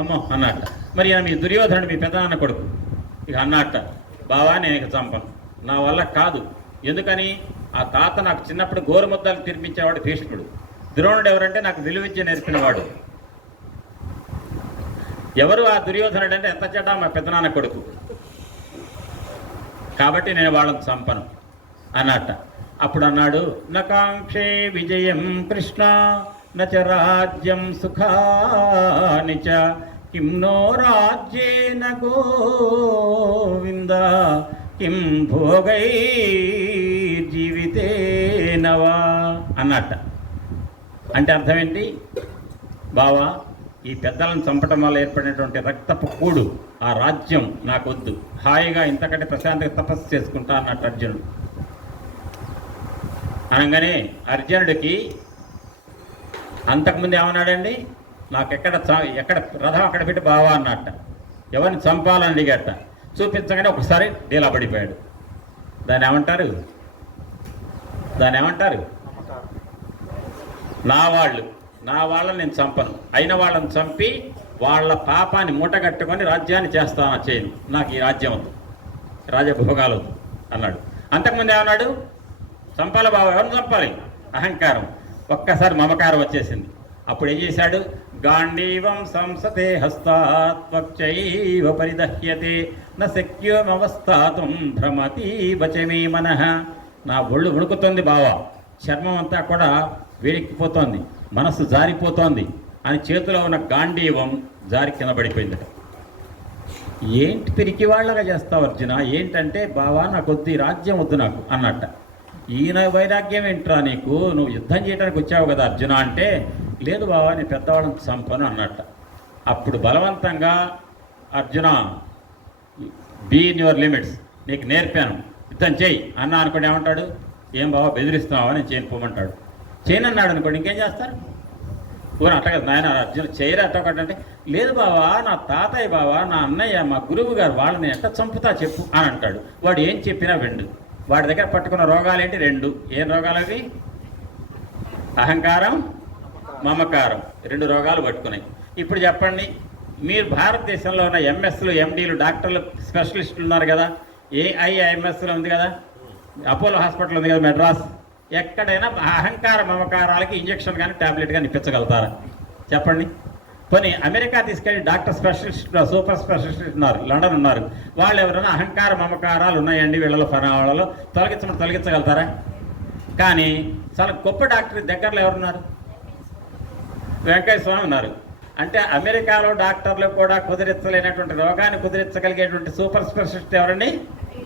అమ్మో అన్నట్ట. మరి మీ దుర్యోధనుడు మీ పెద్దనాన్న కొడుకు ఇక అన్నట్ట, బావా నేను ఇక చంపను, నా వల్ల కాదు. ఎందుకని? ఆ తాత నాకు చిన్నప్పుడు గోరుముద్దలు తినిపించేవాడు భీష్ముడు. ద్రోణుడు ఎవరంటే నాకు విలువిద్య నేర్పినవాడు. ఎవరు ఆ దుర్యోధనుడు అంటే ఎంత చెడ్డా మా పెద్దనాన్న కొడుకు, కాబట్టి నేను వాళ్ళని చంపను అన్నట్ట. అప్పుడు అన్నాడు, నకాంక్షే విజయం కృష్ణ నచ రాజ్యం సుఖాని చ కిం నో రాజ్యేన గోవింద కిం భోగై జీవితేనవా అన్నట్ట. అంటే అర్థం ఏంటి? బావా ఈ పెద్దలను చంపటం వల్ల ఏర్పడినటువంటి రక్తపు కూడు, ఆ రాజ్యం నాకొద్దు, హాయిగా ఇంతకంటే ప్రశాంతంగా తపస్సు చేసుకుంటా అన్నట్టు అర్జునుడు అనగానే, అర్జునుడికి అంతకుముందు ఏమన్నాడండి? నాకు ఎక్కడ రథం అక్కడ పెట్టి బావా అన్నట్ట. ఎవరిని చంపాలని అడిగట. చూపించగానే ఒకసారి డీలా పడిపోయాడు. దాన్ని ఏమంటారు? నా వాళ్ళని నేను చంపను, అయిన వాళ్ళని చంపి వాళ్ళ పాపాన్ని మూటగట్టుకొని రాజ్యాన్ని చేస్తాను, చేయను, నాకు ఈ రాజ్యం వద్దు, రాజభోగాలు వద్దు అన్నాడు. అంతకుముందు ఏమన్నాడు? చంపాలి బాబా. ఎవరిని చంపాలి? అహంకారం. ఒక్కసారి మమకారం వచ్చేసింది. అప్పుడు ఏం చేశాడు? గాంధీవం సంసతే హస్తాత్వక్షైవ పరిదహ్యతే నక్యోమవస్థాతం భ్రమతి వచమే మనః. నా ఒళ్ళు ఉణుకుతుంది బావా, చర్మం అంతా కూడా వేడెక్కిపోతోంది, మనస్సు జారిపోతోంది అని చేతిలో ఉన్న గాంధీవం జారి కింద పడిపోయిందట. ఏంటి పిరికి వాళ్ళగా చేస్తావు అర్జున? ఏంటంటే బావా నాకు వద్దు, ఈ రాజ్యం వద్దు నాకు అన్నట్ట. ఈయన వైరాగ్యం ఏంట్రా నీకు, నువ్వు యుద్ధం చేయడానికి వచ్చావు కదా అర్జున అంటే, లేదు బావా నేను పెద్దవాళ్ళని చంపను అన్నట్ట. అప్పుడు బలవంతంగా Arjuna be in your limits, నీకు నేర్పాను, యుద్ధం చేయి అన్న అనుకోండి. ఏమంటాడు? ఏం బావా బెదిరిస్తున్నావా, నేను చేయను పోమంటాడు. చేయను అన్నాడు అనుకోండి, ఇంకేం చేస్తారు? ఊరు అట్ట కదా నాయన అర్జున చేయరు అట్ట ఒకటి అంటే, లేదు బావా నా తాతయ్య బావా నా అన్నయ్య మా గురువు గారు వాళ్ళని ఎట్ట చంపుతా చెప్పు అని అంటాడు. వాడు ఏం చెప్పినా వెండు. వాడి దగ్గర పట్టుకున్న రోగాలు ఏంటి? 2. ఏం రోగాలు అవి? అహంకారం, మమకారం. 2 రోగాలు పట్టుకున్నాయి. ఇప్పుడు చెప్పండి, మీరు భారతదేశంలో ఉన్న ఎంఎస్లు, ఎండీలు, డాక్టర్లు, స్పెషలిస్టులు ఉన్నారు కదా, ఏఐఐఎంఎస్లో ఉంది కదా, అపోలో హాస్పిటల్ ఉంది కదా మెడ్రాస్, ఎక్కడైనా అహంకార మమకారాలకి ఇంజక్షన్ కానీ ట్యాబ్లెట్ కానీ ఇప్పించగలుగుతారా చెప్పండి? పోనీ అమెరికా తీసుకెళ్ళి డాక్టర్ స్పెషలిస్ట్, సూపర్ స్పెషలిస్ట్ ఉన్నారు, లండన్ ఉన్నారు, వాళ్ళు ఎవరైనా అహంకార మమకారాలు ఉన్నాయండి వీళ్ళలో వాళ్ళలో తొలగించగలుగుతారా? కానీ చాలా గొప్ప డాక్టర్ దగ్గరలో ఎవరున్నారు? వెంకయ్య స్వామి ఉన్నారు. అంటే అమెరికాలో డాక్టర్లు కూడా కుదిరించలేనటువంటి రోగాన్ని కుదిరించగలిగేటువంటి సూపర్ స్పెషలిస్ట్ ఎవరండి?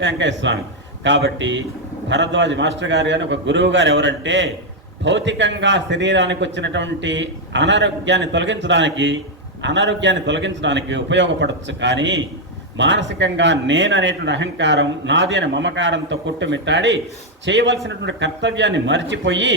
వెంకయ్య స్వామి. కాబట్టి భరద్వాజ్ మాస్టర్ గారు కానీ ఒక గురువు గారు ఎవరంటే, భౌతికంగా శరీరానికి వచ్చినటువంటి అనారోగ్యాన్ని తొలగించడానికి ఉపయోగపడవచ్చు. కానీ మానసికంగా నేననేటువంటి అహంకారం, నాది అనే మమకారంతో కొట్టుమిట్టాడి చేయవలసినటువంటి కర్తవ్యాన్ని మర్చిపోయి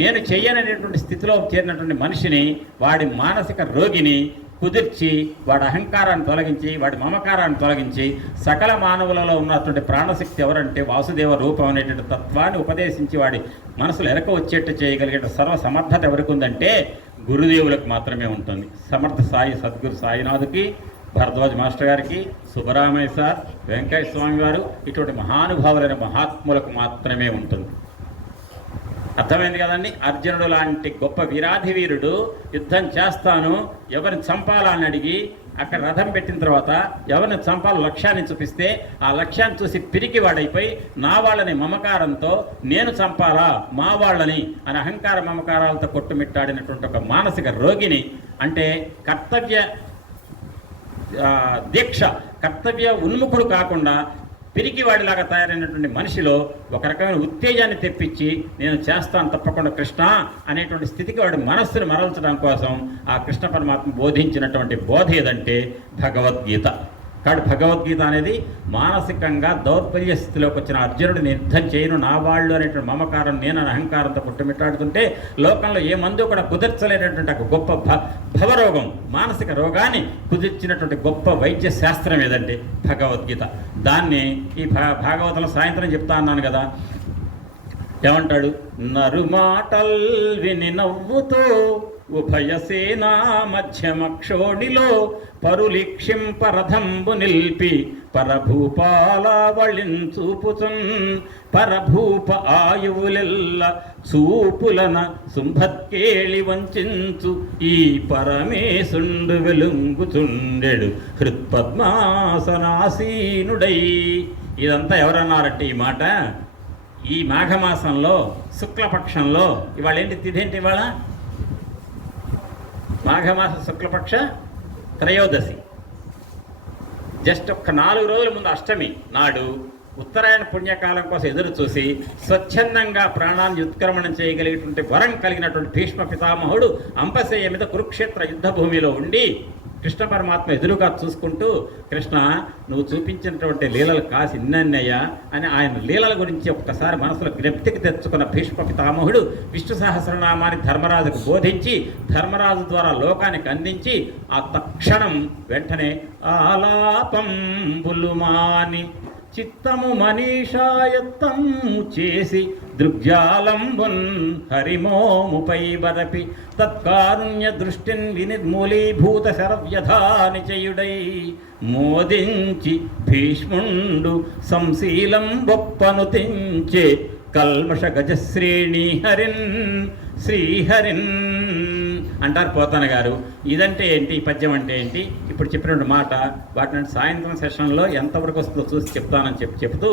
నేను చెయ్యననేటువంటి స్థితిలో చేరినటువంటి మనిషిని, వాడి మానసిక రోగిని కుదిర్చి వాడి అహంకారాన్ని తొలగించి వాడి మమకారాన్ని తొలగించి సకల మానవులలో ఉన్నటువంటి ప్రాణశక్తి ఎవరంటే వాసుదేవ రూపం అనేటువంటి తత్వాన్ని ఉపదేశించి వాడి మనసులో ఎరక వచ్చేట్టు చేయగలిగే సర్వ సమర్థత ఎవరికి ఉందంటే గురుదేవులకు మాత్రమే ఉంటుంది. సమర్థ సాయి సద్గురు సాయినాథుకి, భరద్వాజ్ మాస్టర్ గారికి, సుబ్బరామయ్య సార్, వెంకయ్య స్వామి వారు, ఇటువంటి మహానుభావులైన మహాత్ములకు మాత్రమే ఉంటుంది. అర్థమైంది కదండి? అర్జునుడు లాంటి గొప్ప వీరాధి వీరుడు యుద్ధం చేస్తాను ఎవరిని చంపాలని అడిగి అక్కడ రథం పెట్టిన తర్వాత ఎవరిని చంపాలో లక్ష్యాన్ని చూపిస్తే ఆ లక్ష్యాన్ని చూసి పిరికి వాడైపోయి నా వాళ్ళని మమకారంతో నేను చంపాలా మా వాళ్ళని అని అహంకార మమకారాలతో కొట్టుమిట్టాడినటువంటి ఒక మానసిక రోగిని, అంటే కర్తవ్య ఉన్ముఖుడు కాకుండా పిరికివాడిలాగా తయారైనటువంటి మనిషిలో ఒక రకమైన ఉత్తేజాన్ని తెప్పించి నేను చేస్తాను తప్పకుండా కృష్ణ అనేటువంటి స్థితికి వాడి మనస్సును మరల్చడం కోసం ఆ కృష్ణ పరమాత్మ బోధించినటువంటి బోధ ఏదంటే భగవద్గీత. కాబట్టి భగవద్గీత అనేది మానసికంగా దౌర్బల్య స్థితిలోకి వచ్చిన అర్జునుడిని యుద్ధం చేయను నా వాళ్ళు అనేటువంటి మమకారం, నేను అహంకారంతో పుట్టుమిట్టాడుతుంటే లోకంలో ఏ మందు కూడా కుదర్చలేనటువంటి ఒక గొప్ప భవరోగం, మానసిక రోగాన్ని కుదిర్చినటువంటి గొప్ప వైద్య శాస్త్రం ఏదంటే భగవద్గీత. దాన్ని ఈ భాగవతంలో సాయంత్రం చెప్తా అన్నాను కదా, ఏమంటాడు? నరుమాటల్ విని నవ్వుతో ఉభయసేనా మధ్యమక్షోణిలో పరులిక్షింపరథంబు నిల్పి పరభూపాలవళించూపుచున్ పరభూప ఆయువులెల్ల చూపులన శుంభత్కేళి వంచించు ఈ పరమేశుండు వెలుంగుచుండెడు హృత్పద్మాసనాసీనుడై. ఇదంతా ఎవరన్నారంటే ఈ మాట ఈ మాఘమాసంలో శుక్లపక్షంలో, ఇవాళ ఏంటి తిథి ఏంటి? ఇవాళ మాఘమాస శుక్లపక్ష త్రయోదశి. జస్ట్ ఒక్క 4 రోజుల ముందు అష్టమి నాడు ఉత్తరాయణ పుణ్యకాలం కోసం ఎదురు చూసి స్వచ్ఛందంగా ప్రాణాన్ని ఉత్క్రమణం చేయగలిగేటువంటి వరం కలిగినటువంటి భీష్మ పితామహుడు అంపశయ్య మీద కురుక్షేత్ర యుద్ధ భూమిలో ఉండి కృష్ణ పరమాత్మ ఎదురుగా చూసుకుంటూ, కృష్ణ నువ్వు చూపించినటువంటి లీలలు కాసి ఇన్నయ్యా అని ఆయన లీలల గురించి ఒక్కసారి మనసులో జ్ఞప్తికి తెచ్చుకున్న భీష్మ పితామహుడు విష్ణు సహస్రనామాన్ని ధర్మరాజుకు బోధించి ధర్మరాజు ద్వారా లోకానికి అందించి ఆ తక్షణం వెంటనే ఆలాపంబులు మాని చిత్తము మనీషాయత్తము చేసి దృగ్జాలంబున్ హరిమోముపై బరపి తత్కారుణ్య దృష్టిన్ వినిర్మూలీభూత శరవ్యధానిచయుడై మోదించి భీష్ముండు సంశీలం బొప్పను తెంచే కల్మష గజశ్రేణి హరిన్ శ్రీహరిన్ అంటారు పోతన గారు. ఇదంటే ఏంటి? ఈ పద్యం అంటే ఏంటి? ఇప్పుడు చెప్పిన మాట వాటిని సాయంత్రం సెషన్లో ఎంతవరకు వస్తుందో చూసి చెప్తానని చెప్తూ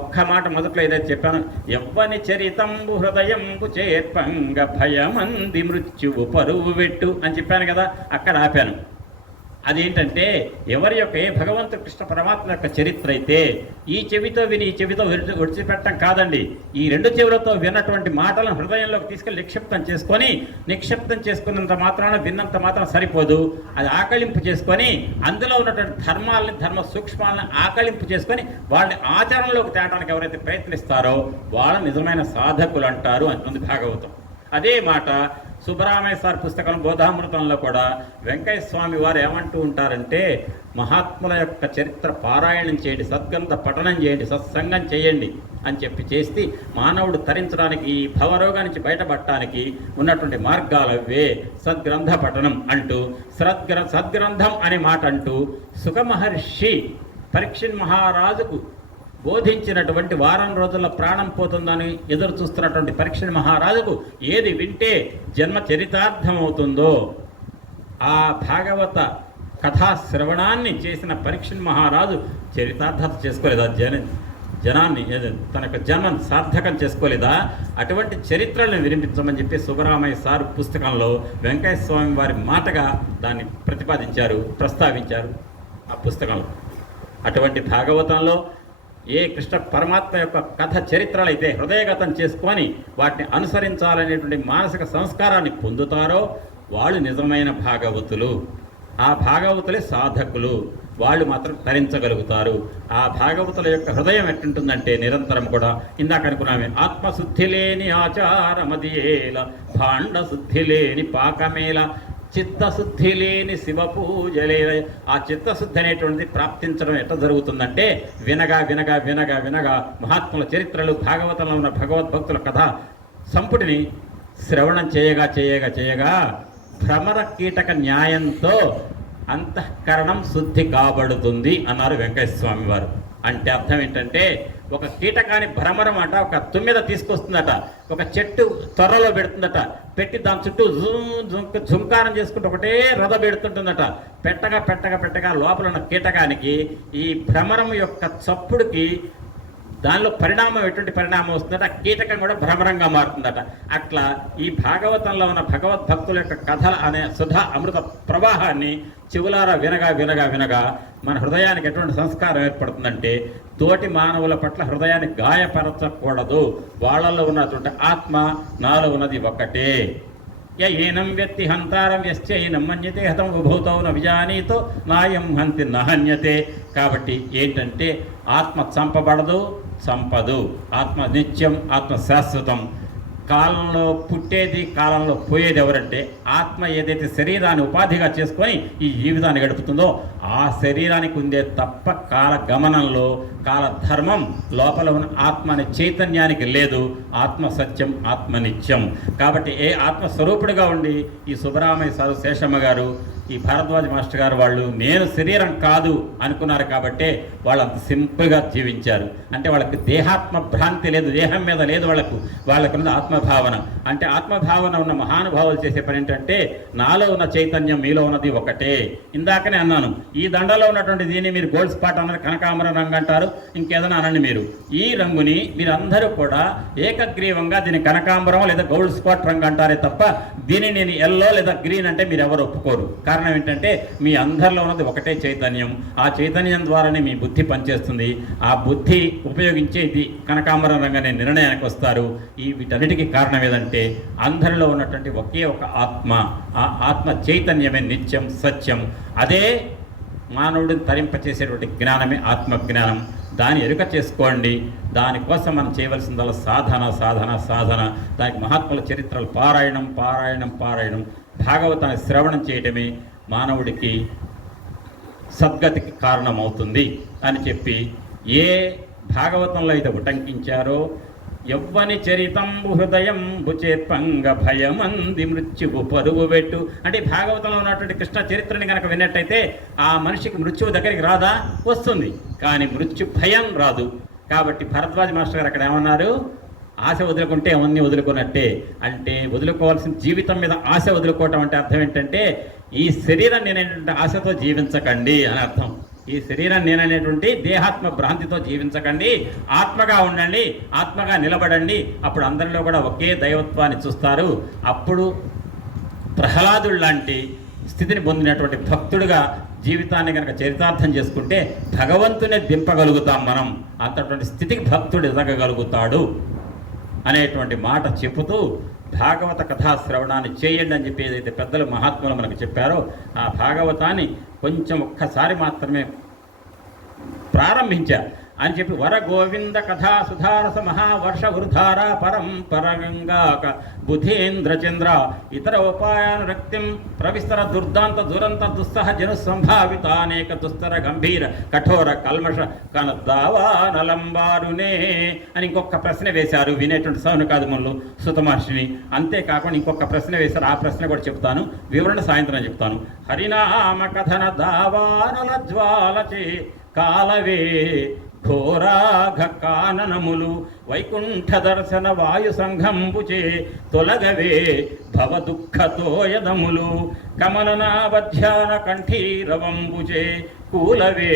ఒక్క మాట మొదట్లో ఏదైతే చెప్పాను, ఎవ్వని చరితంబు హృదయంబు చేర్పంగ భయమంది మృత్యువు పరువు పెట్టు అని చెప్పాను కదా, అక్కడ ఆపాను. అదేంటంటే ఎవరి యొక్క ఏ భగవంతుడు కృష్ణ పరమాత్మ యొక్క చరిత్ర అయితే ఈ చెవితో విని ఈ చెవితో విడిచిపెట్టడం కాదండి, ఈ 2 చెవులతో విన్నటువంటి మాటలను హృదయంలోకి తీసుకెళ్ళి నిక్షిప్తం చేసుకున్నంత మాత్రాన విన్నంత మాత్రం సరిపోదు. అది ఆకళింపు చేసుకొని అందులో ఉన్నటువంటి ధర్మ సూక్ష్మాలను ఆకళింపు చేసుకొని వాళ్ళని ఆచరణలోకి తేవడానికి ఎవరైతే ప్రయత్నిస్తారో వాళ్ళ నిజమైన సాధకులు అంటారు అంటుంది భాగవతం. అదే మాట సుబ్బరామయ్య సార్ పుస్తకం బోధామృతంలో కూడా వెంకయ్య స్వామి వారు ఏమంటూ ఉంటారంటే, మహాత్ముల యొక్క చరిత్ర పారాయణం చేయండి, సద్గ్రంథ పఠనం చేయండి, సత్సంగం చేయండి అని చెప్పి చేసి మానవుడు తరించడానికి, ఈ భవరోగా నుంచి బయటపడటానికి ఉన్నటువంటి మార్గాలు అవే సద్గ్రంథ పఠనం అంటూ, సద్గ్రంథం అనే మాట అంటూ సుఖమహర్షి పరీక్షణ్ మహారాజుకు బోధించినటువంటి వారం రోజుల్లో ప్రాణం పోతుందని ఎదురు చూస్తున్నటువంటి పరీక్షణ్ మహారాజుకు ఏది వింటే జన్మ చరితార్థమవుతుందో ఆ భాగవత కథా శ్రవణాన్ని చేసిన పరీక్షణ్ మహారాజు చరితార్థత చేసుకోలేదా? జనాన్ని తన యొక్క జన్మను సార్థకం చేసుకోలేదా? అటువంటి చరిత్రలను వినిపించమని చెప్పి సుబ్బరామయ్య సార్ పుస్తకంలో వెంకయ్య స్వామి వారి మాటగా దాన్ని ప్రస్తావించారు ఆ పుస్తకంలో. అటువంటి భాగవతంలో ఏ కృష్ణ పరమాత్మ యొక్క కథ చరిత్రలు అయితే హృదయగతం చేసుకొని వాటిని అనుసరించాలనేటువంటి మానసిక సంస్కారాన్ని పొందుతారో వాళ్ళు నిజమైన భాగవతులు. ఆ భాగవతులే సాధకులు, వాళ్ళు మాత్రం తరించగలుగుతారు. ఆ భాగవతుల యొక్క హృదయం ఎట్టుంటుందంటే నిరంతరం కూడా ఇందాక అనుకున్నామే, ఆత్మశుద్ధి లేని ఆచారమదియేల, భాండ శుద్ధి లేని పాకమేల, చిత్తశుద్ధి లేని శివ పూజలే. ఆ చిత్తశుద్ధి అనేటువంటిది ప్రాప్తించడం ఎట్లా జరుగుతుందంటే వినగా వినగా వినగా వినగా మహాత్ముల చరిత్రలు, భాగవతంలో ఉన్న భగవద్భక్తుల కథ సంపుటిని శ్రవణం చేయగా చేయగా చేయగా భ్రమర కీటక న్యాయంతో అంతఃకరణం శుద్ధి కాబడుతుంది అన్నారు వెంకయ్య స్వామి వారు. అంటే అర్థం ఏంటంటే, ఒక కీటకాన్ని భ్రమరం అట ఒక తుమ్మెద తీసుకొస్తుందట, ఒక చెట్టు త్వరలో పెడుతుందట, పెట్టి దాని చుట్టూ జుంకారం చేసుకుంటూ ఒకటే రథ పెడుతుంటుందట. పెట్టగా పెట్టగా పెట్టగా లోపల ఉన్న కీటకానికి ఈ భ్రమరం యొక్క చప్పుడుకి దానిలో పరిణామం ఎటువంటి పరిణామం వస్తుందట, కీటకం కూడా భ్రమరంగా మారుతుందట. అట్లా ఈ భాగవతంలో ఉన్న భగవద్భక్తుల యొక్క కథల అనే సుధా అమృత ప్రవాహాన్ని చెవులారా వినగా వినగా వినగా మన హృదయానికి ఎటువంటి సంస్కారం ఏర్పడుతుందంటే, తోటి మానవుల పట్ల హృదయాన్ని గాయపరచకూడదు. వాళ్ళల్లో ఉన్నటువంటి ఆత్మ నాలో ఉన్నది ఒకటే. ఏనం వ్యక్తి హంతారం యశ్చైనం మన్యతే హతం ఉభౌతౌ న విజానీతో నాయం హంతి నహన్యతే. కాబట్టి ఏంటంటే, ఆత్మ చంపబడదు, సంపదు. ఆత్మ నిత్యం, ఆత్మ శాశ్వతం. కాలంలో పుట్టేది, కాలంలో పోయేది ఎవరంటే, ఆత్మ ఏదైతే శరీరాన్ని ఉపాధిగా చేసుకొని ఈ జీవితాన్ని గడుపుతుందో ఆ శరీరానికి ఉందే తప్ప కాల గమనంలో కాలధర్మం లోపల ఉన్న ఆత్మ అనే చైతన్యానికి లేదు. ఆత్మ సత్యం, ఆత్మ నిత్యం. కాబట్టి ఏ ఆత్మస్వరూపుడిగా ఉండి ఈ సుబ్బరామయ్య సారు, శేషమ్మ గారు, ఈ భారద్వాజ్ మాస్టర్ గారు వాళ్ళు నేను శరీరం కాదు అనుకున్నారు కాబట్టే వాళ్ళు అంత సింపుల్గా జీవించారు. అంటే వాళ్ళకి దేహాత్మ భ్రాంతి లేదు, దేహం మీద లేదు వాళ్ళకు ఉన్న ఆత్మభావన. అంటే ఆత్మభావన ఉన్న మహానుభావులు చేసే పని ఏంటంటే, నాలో ఉన్న చైతన్యం మీలో ఉన్నది ఒకటే. ఇందాకనే అన్నాను, ఈ దండలో ఉన్నటువంటి దీన్ని మీరు గోల్డ్ స్పాట్ అన్నారు, కనకాంబరం రంగు అంటారు, ఇంకేదైనా అనండి మీరు. ఈ రంగుని మీరందరూ కూడా ఏకగ్రీవంగా దీన్ని కనకాంబరం లేదా గోల్డ్ స్పాట్ రంగు అంటారే తప్ప దీన్ని నేను ఎల్లో లేదా గ్రీన్ అంటే మీరు ఎవరు ఒప్పుకోరు. కారణం ఏంటంటే, మీ అందరిలో ఉన్నది ఒకటే చైతన్యం. ఆ చైతన్యం ద్వారానే మీ బుద్ధి పనిచేస్తుంది. ఆ బుద్ధి ఉపయోగించే ఇది కనకాంబరం రంగనే నిర్ణయానికి వస్తారు. ఈ వీటన్నిటికీ కారణం ఏదంటే, అందరిలో ఉన్నటువంటి ఒకే ఒక ఆత్మ. ఆ ఆత్మ చైతన్యమే నిత్యం, సత్యం. అదే మానవుడిని తరింపచేసేటువంటి జ్ఞానమే ఆత్మజ్ఞానం. దాన్ని ఎరుక చేసుకోండి. దానికోసం మనం చేయవలసిందల్లా సాధన, సాధన, సాధన. దానికి మహాత్ముల చరిత్రలు పారాయణం, పారాయణం, పారాయణం. భాగవతాన్ని శ్రవణం చేయటమే మానవుడికి సద్గతికి కారణమవుతుంది అని చెప్పి, ఏ భాగవతంలో అయితే ఉటంకించారో, యవ్వని చరితంబు హృదయం భుచేర్పంగ భయమంది మృత్యువు పరువు పెట్టు. అంటే భాగవతంలో ఉన్నటువంటి కృష్ణ చరిత్రని కనుక విన్నట్టయితే ఆ మనిషికి మృత్యువు దగ్గరికి రాదా? వస్తుంది, కానీ మృత్యు భయం రాదు. కాబట్టి భరద్వాజ్ మాస్టర్ గారు అక్కడ ఏమన్నారు, ఆశ వదులుకుంటే అవన్నీ వదులుకున్నట్టే. అంటే వదులుకోవాల్సిన జీవితం మీద ఆశ వదులుకోవటం అంటే అర్థం ఏంటంటే, ఈ శరీరం నేనేటువంటి ఆశతో జీవించకండి అని అర్థం. ఈ శరీరం నేననేటువంటి దేహాత్మ భ్రాంతితో జీవించకండి, ఆత్మగా ఉండండి, ఆత్మగా నిలబడండి. అప్పుడు అందరిలో కూడా ఒకే దైవత్వాన్ని చూస్తారు. అప్పుడు ప్రహ్లాదుడు లాంటి స్థితిని పొందినటువంటి భక్తుడిగా జీవితాన్ని కనుక చరితార్థం చేసుకుంటే భగవంతునే దింపగలుగుతాం మనం. అంతటువంటి స్థితికి భక్తుడు ఎదగగలుగుతాడు అనేటువంటి మాట చెబుతూ, భాగవత కథాశ్రవణాన్ని చేయండి అని చెప్పి ఏదైతే పెద్దలు మహాత్ములు మనకు చెప్పారో, ఆ భాగవతాన్ని కొంచెం ఒక్కసారి మాత్రమే ప్రారంభించారు. అని చెప్పి వర గోవింద కథా సుధారస మహావర్ష వృధార పరంపరంగాక బుధేంద్రచంద్ర ఇతర ఉపాయానురక్తిం ప్రవిస్తర దుర్దాంత దురంత దుస్సహ జను సంభావిత అనేక దుస్తర గంభీర కఠోర కల్మష కనద్దావానలంబారునే అని ఇంకొక ప్రశ్న వేశారు వినేటువంటి సౌనకాదిములు సుత మహర్షిని. అంతేకాకుండా ఇంకొక ప్రశ్న వేశారు, ఆ ప్రశ్న కూడా చెప్తాను, వివరణ సాయంత్రం చెప్తాను. హరినామ కథన దావానల జ్వాలచే కాలవే ఘోరాఘ కాననములు వైకుంఠ దర్శన వాయు సంఘంబుచే తొలగవే భవ దుఃఖతోయదములు కమలనావధ్యాన కంఠీరవంబుచే కూలవే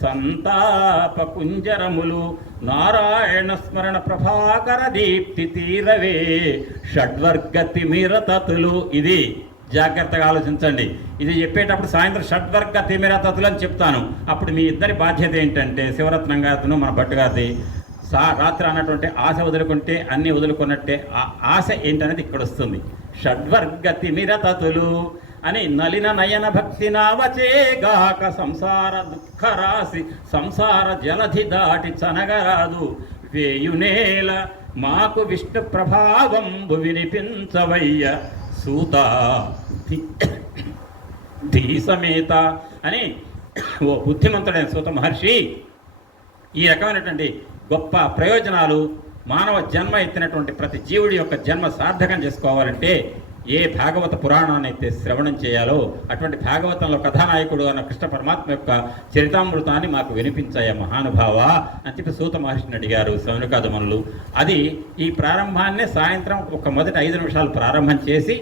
సంతాప కుంజరములు నారాయణ స్మరణ ప్రభాకర దీప్తి తీరవే షడ్వర్గ తిమిరతతులు. ఇది జాగ్రత్తగా ఆలోచించండి. ఇది చెప్పేటప్పుడు సాయంత్రం షడ్వర్గ తిమిరతతులు అని చెప్తాను. అప్పుడు మీ ఇద్దరి బాధ్యత ఏంటంటే శివరత్నం గారిను మన భట్టు గారిది రాత్రి అన్నటువంటి ఆశ వదులుకుంటే అన్నీ వదులుకున్నట్టే. ఆ ఆశ ఏంటనేది ఇక్కడ వస్తుంది. షడ్వర్గ తిమిరతతులు అని నలిన నయన భక్తి నావచేగాక సంసార దుఃఖరాశి సంసార జలధి దాటి చనగరాదు వేయునేల మాకు విష్ణు ప్రభావంబు వినిపించవయ్య సూత ధీ సమేత అని ఓ బుద్ధిమంతుడైన సూత మహర్షి ఈ రకమైనటువంటి గొప్ప ప్రయోజనాలు మానవ జన్మ ఎత్తినటువంటి ప్రతి జీవుడి యొక్క జన్మ సార్థకం చేసుకోవాలంటే ఏ భాగవత పురాణాన్ని అయితే శ్రవణం చేయాలో అటువంటి భాగవతంలో కథానాయకుడు అన్న కృష్ణ పరమాత్మ యొక్క చరితామృతాన్ని మాకు వినిపించాయ మహానుభావ అని చెప్పి సూత మహర్షిని అడిగారు సౌనకాదిములు. అది ఈ ప్రారంభాన్నే సాయంత్రం ఒక మొదటి 5 నిమిషాలు ప్రారంభం చేసి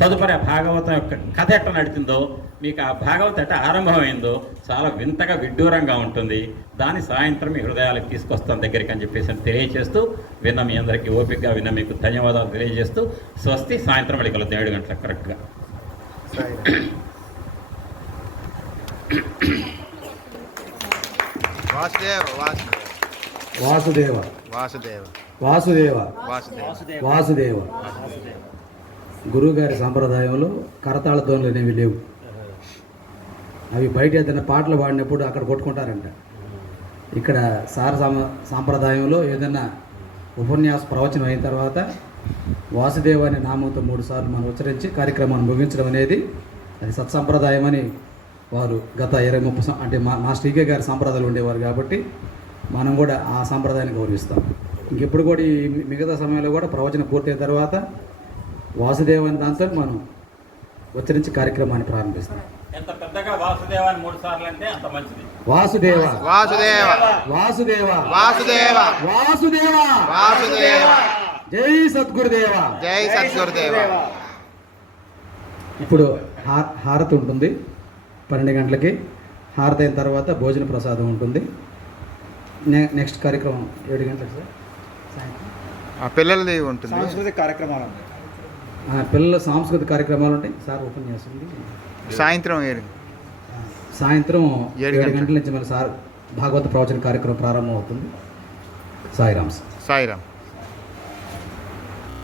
తదుపరి ఆ భాగవతం యొక్క కథ ఎట్లా నడిచిందో మీకు ఆ భాగవతం ఎట్లా ఆరంభమైందో చాలా వింతగా విడ్డూరంగా ఉంటుంది. దాన్ని సాయంత్రం మీ హృదయాలకు తీసుకొస్తాం దగ్గరికి అని చెప్పేసి తెలియజేస్తూ విన్న మీ అందరికీ ఓపికగా విన్న మీకు ధన్యవాదాలు తెలియజేస్తూ స్వస్తి. సాయంత్రం మళ్ళీ కలుద్దాం 7 గంటలకు కరెక్ట్గా. వాసుదేవ వాసుదేవ వాసుదేవ వాసుదేవ. గురువుగారి సాంప్రదాయంలో కరతాళ ధ్వనులు అనేవి లేవు. అవి బయట ఏదైనా పాటలు పాడినప్పుడు అక్కడ కొట్టుకుంటారంట. ఇక్కడ సాంప్రదాయంలో ఏదైనా ఉపన్యాస ప్రవచనం అయిన తర్వాత వాసుదేవ అనే నామంతో 3 సార్లు మనం ఉచ్చరించి కార్యక్రమాన్ని ముగించడం అనేది అది సత్సంప్రదాయం అని వారు గత 20-30 అంటే మా శ్రీకే గారి సాంప్రదాయాలు ఉండేవారు కాబట్టి మనం కూడా ఆ సాంప్రదాయాన్ని గౌరవిస్తాం. ఇంకెప్పుడు కూడా ఈ మిగతా సమయంలో కూడా ప్రవచనం పూర్తయిన తర్వాత వాసుదేవ అనే దాంతో మనం ఉచ్చరించి కార్యక్రమాన్ని ప్రారంభిస్తాం. ఎంత పెద్దగా వాసుదేవాన్ని 3 సార్లు అంటే అంత మంచిది. వాసుదేవ వాసుదేవ వాసుదేవ వాసుదేవ వాసుదేవ వాసుదేవ. జై సద్గురుదేవ జై సద్గురుదేవ. ఇప్పుడు హారతి ఉంటుంది 12 గంటలకి. హారతి అయిన తర్వాత భోజన ప్రసాదం ఉంటుంది. నెక్స్ట్ కార్యక్రమం 7 గంటలకు సార్ పిల్లలది ఉంటుంది. సాంస్కృతిక కార్యక్రమాలు ఉంటాయి. పిల్లల సాంస్కృతిక కార్యక్రమాలు ఉంటాయి సార్. ఉపన్యాసం సాయంత్రం 7 గంటల నుంచి మళ్ళీ సార్ భాగవత ప్రవచన కార్యక్రమం ప్రారంభం అవుతుంది. సాయిరామ్. సాయిరామ్.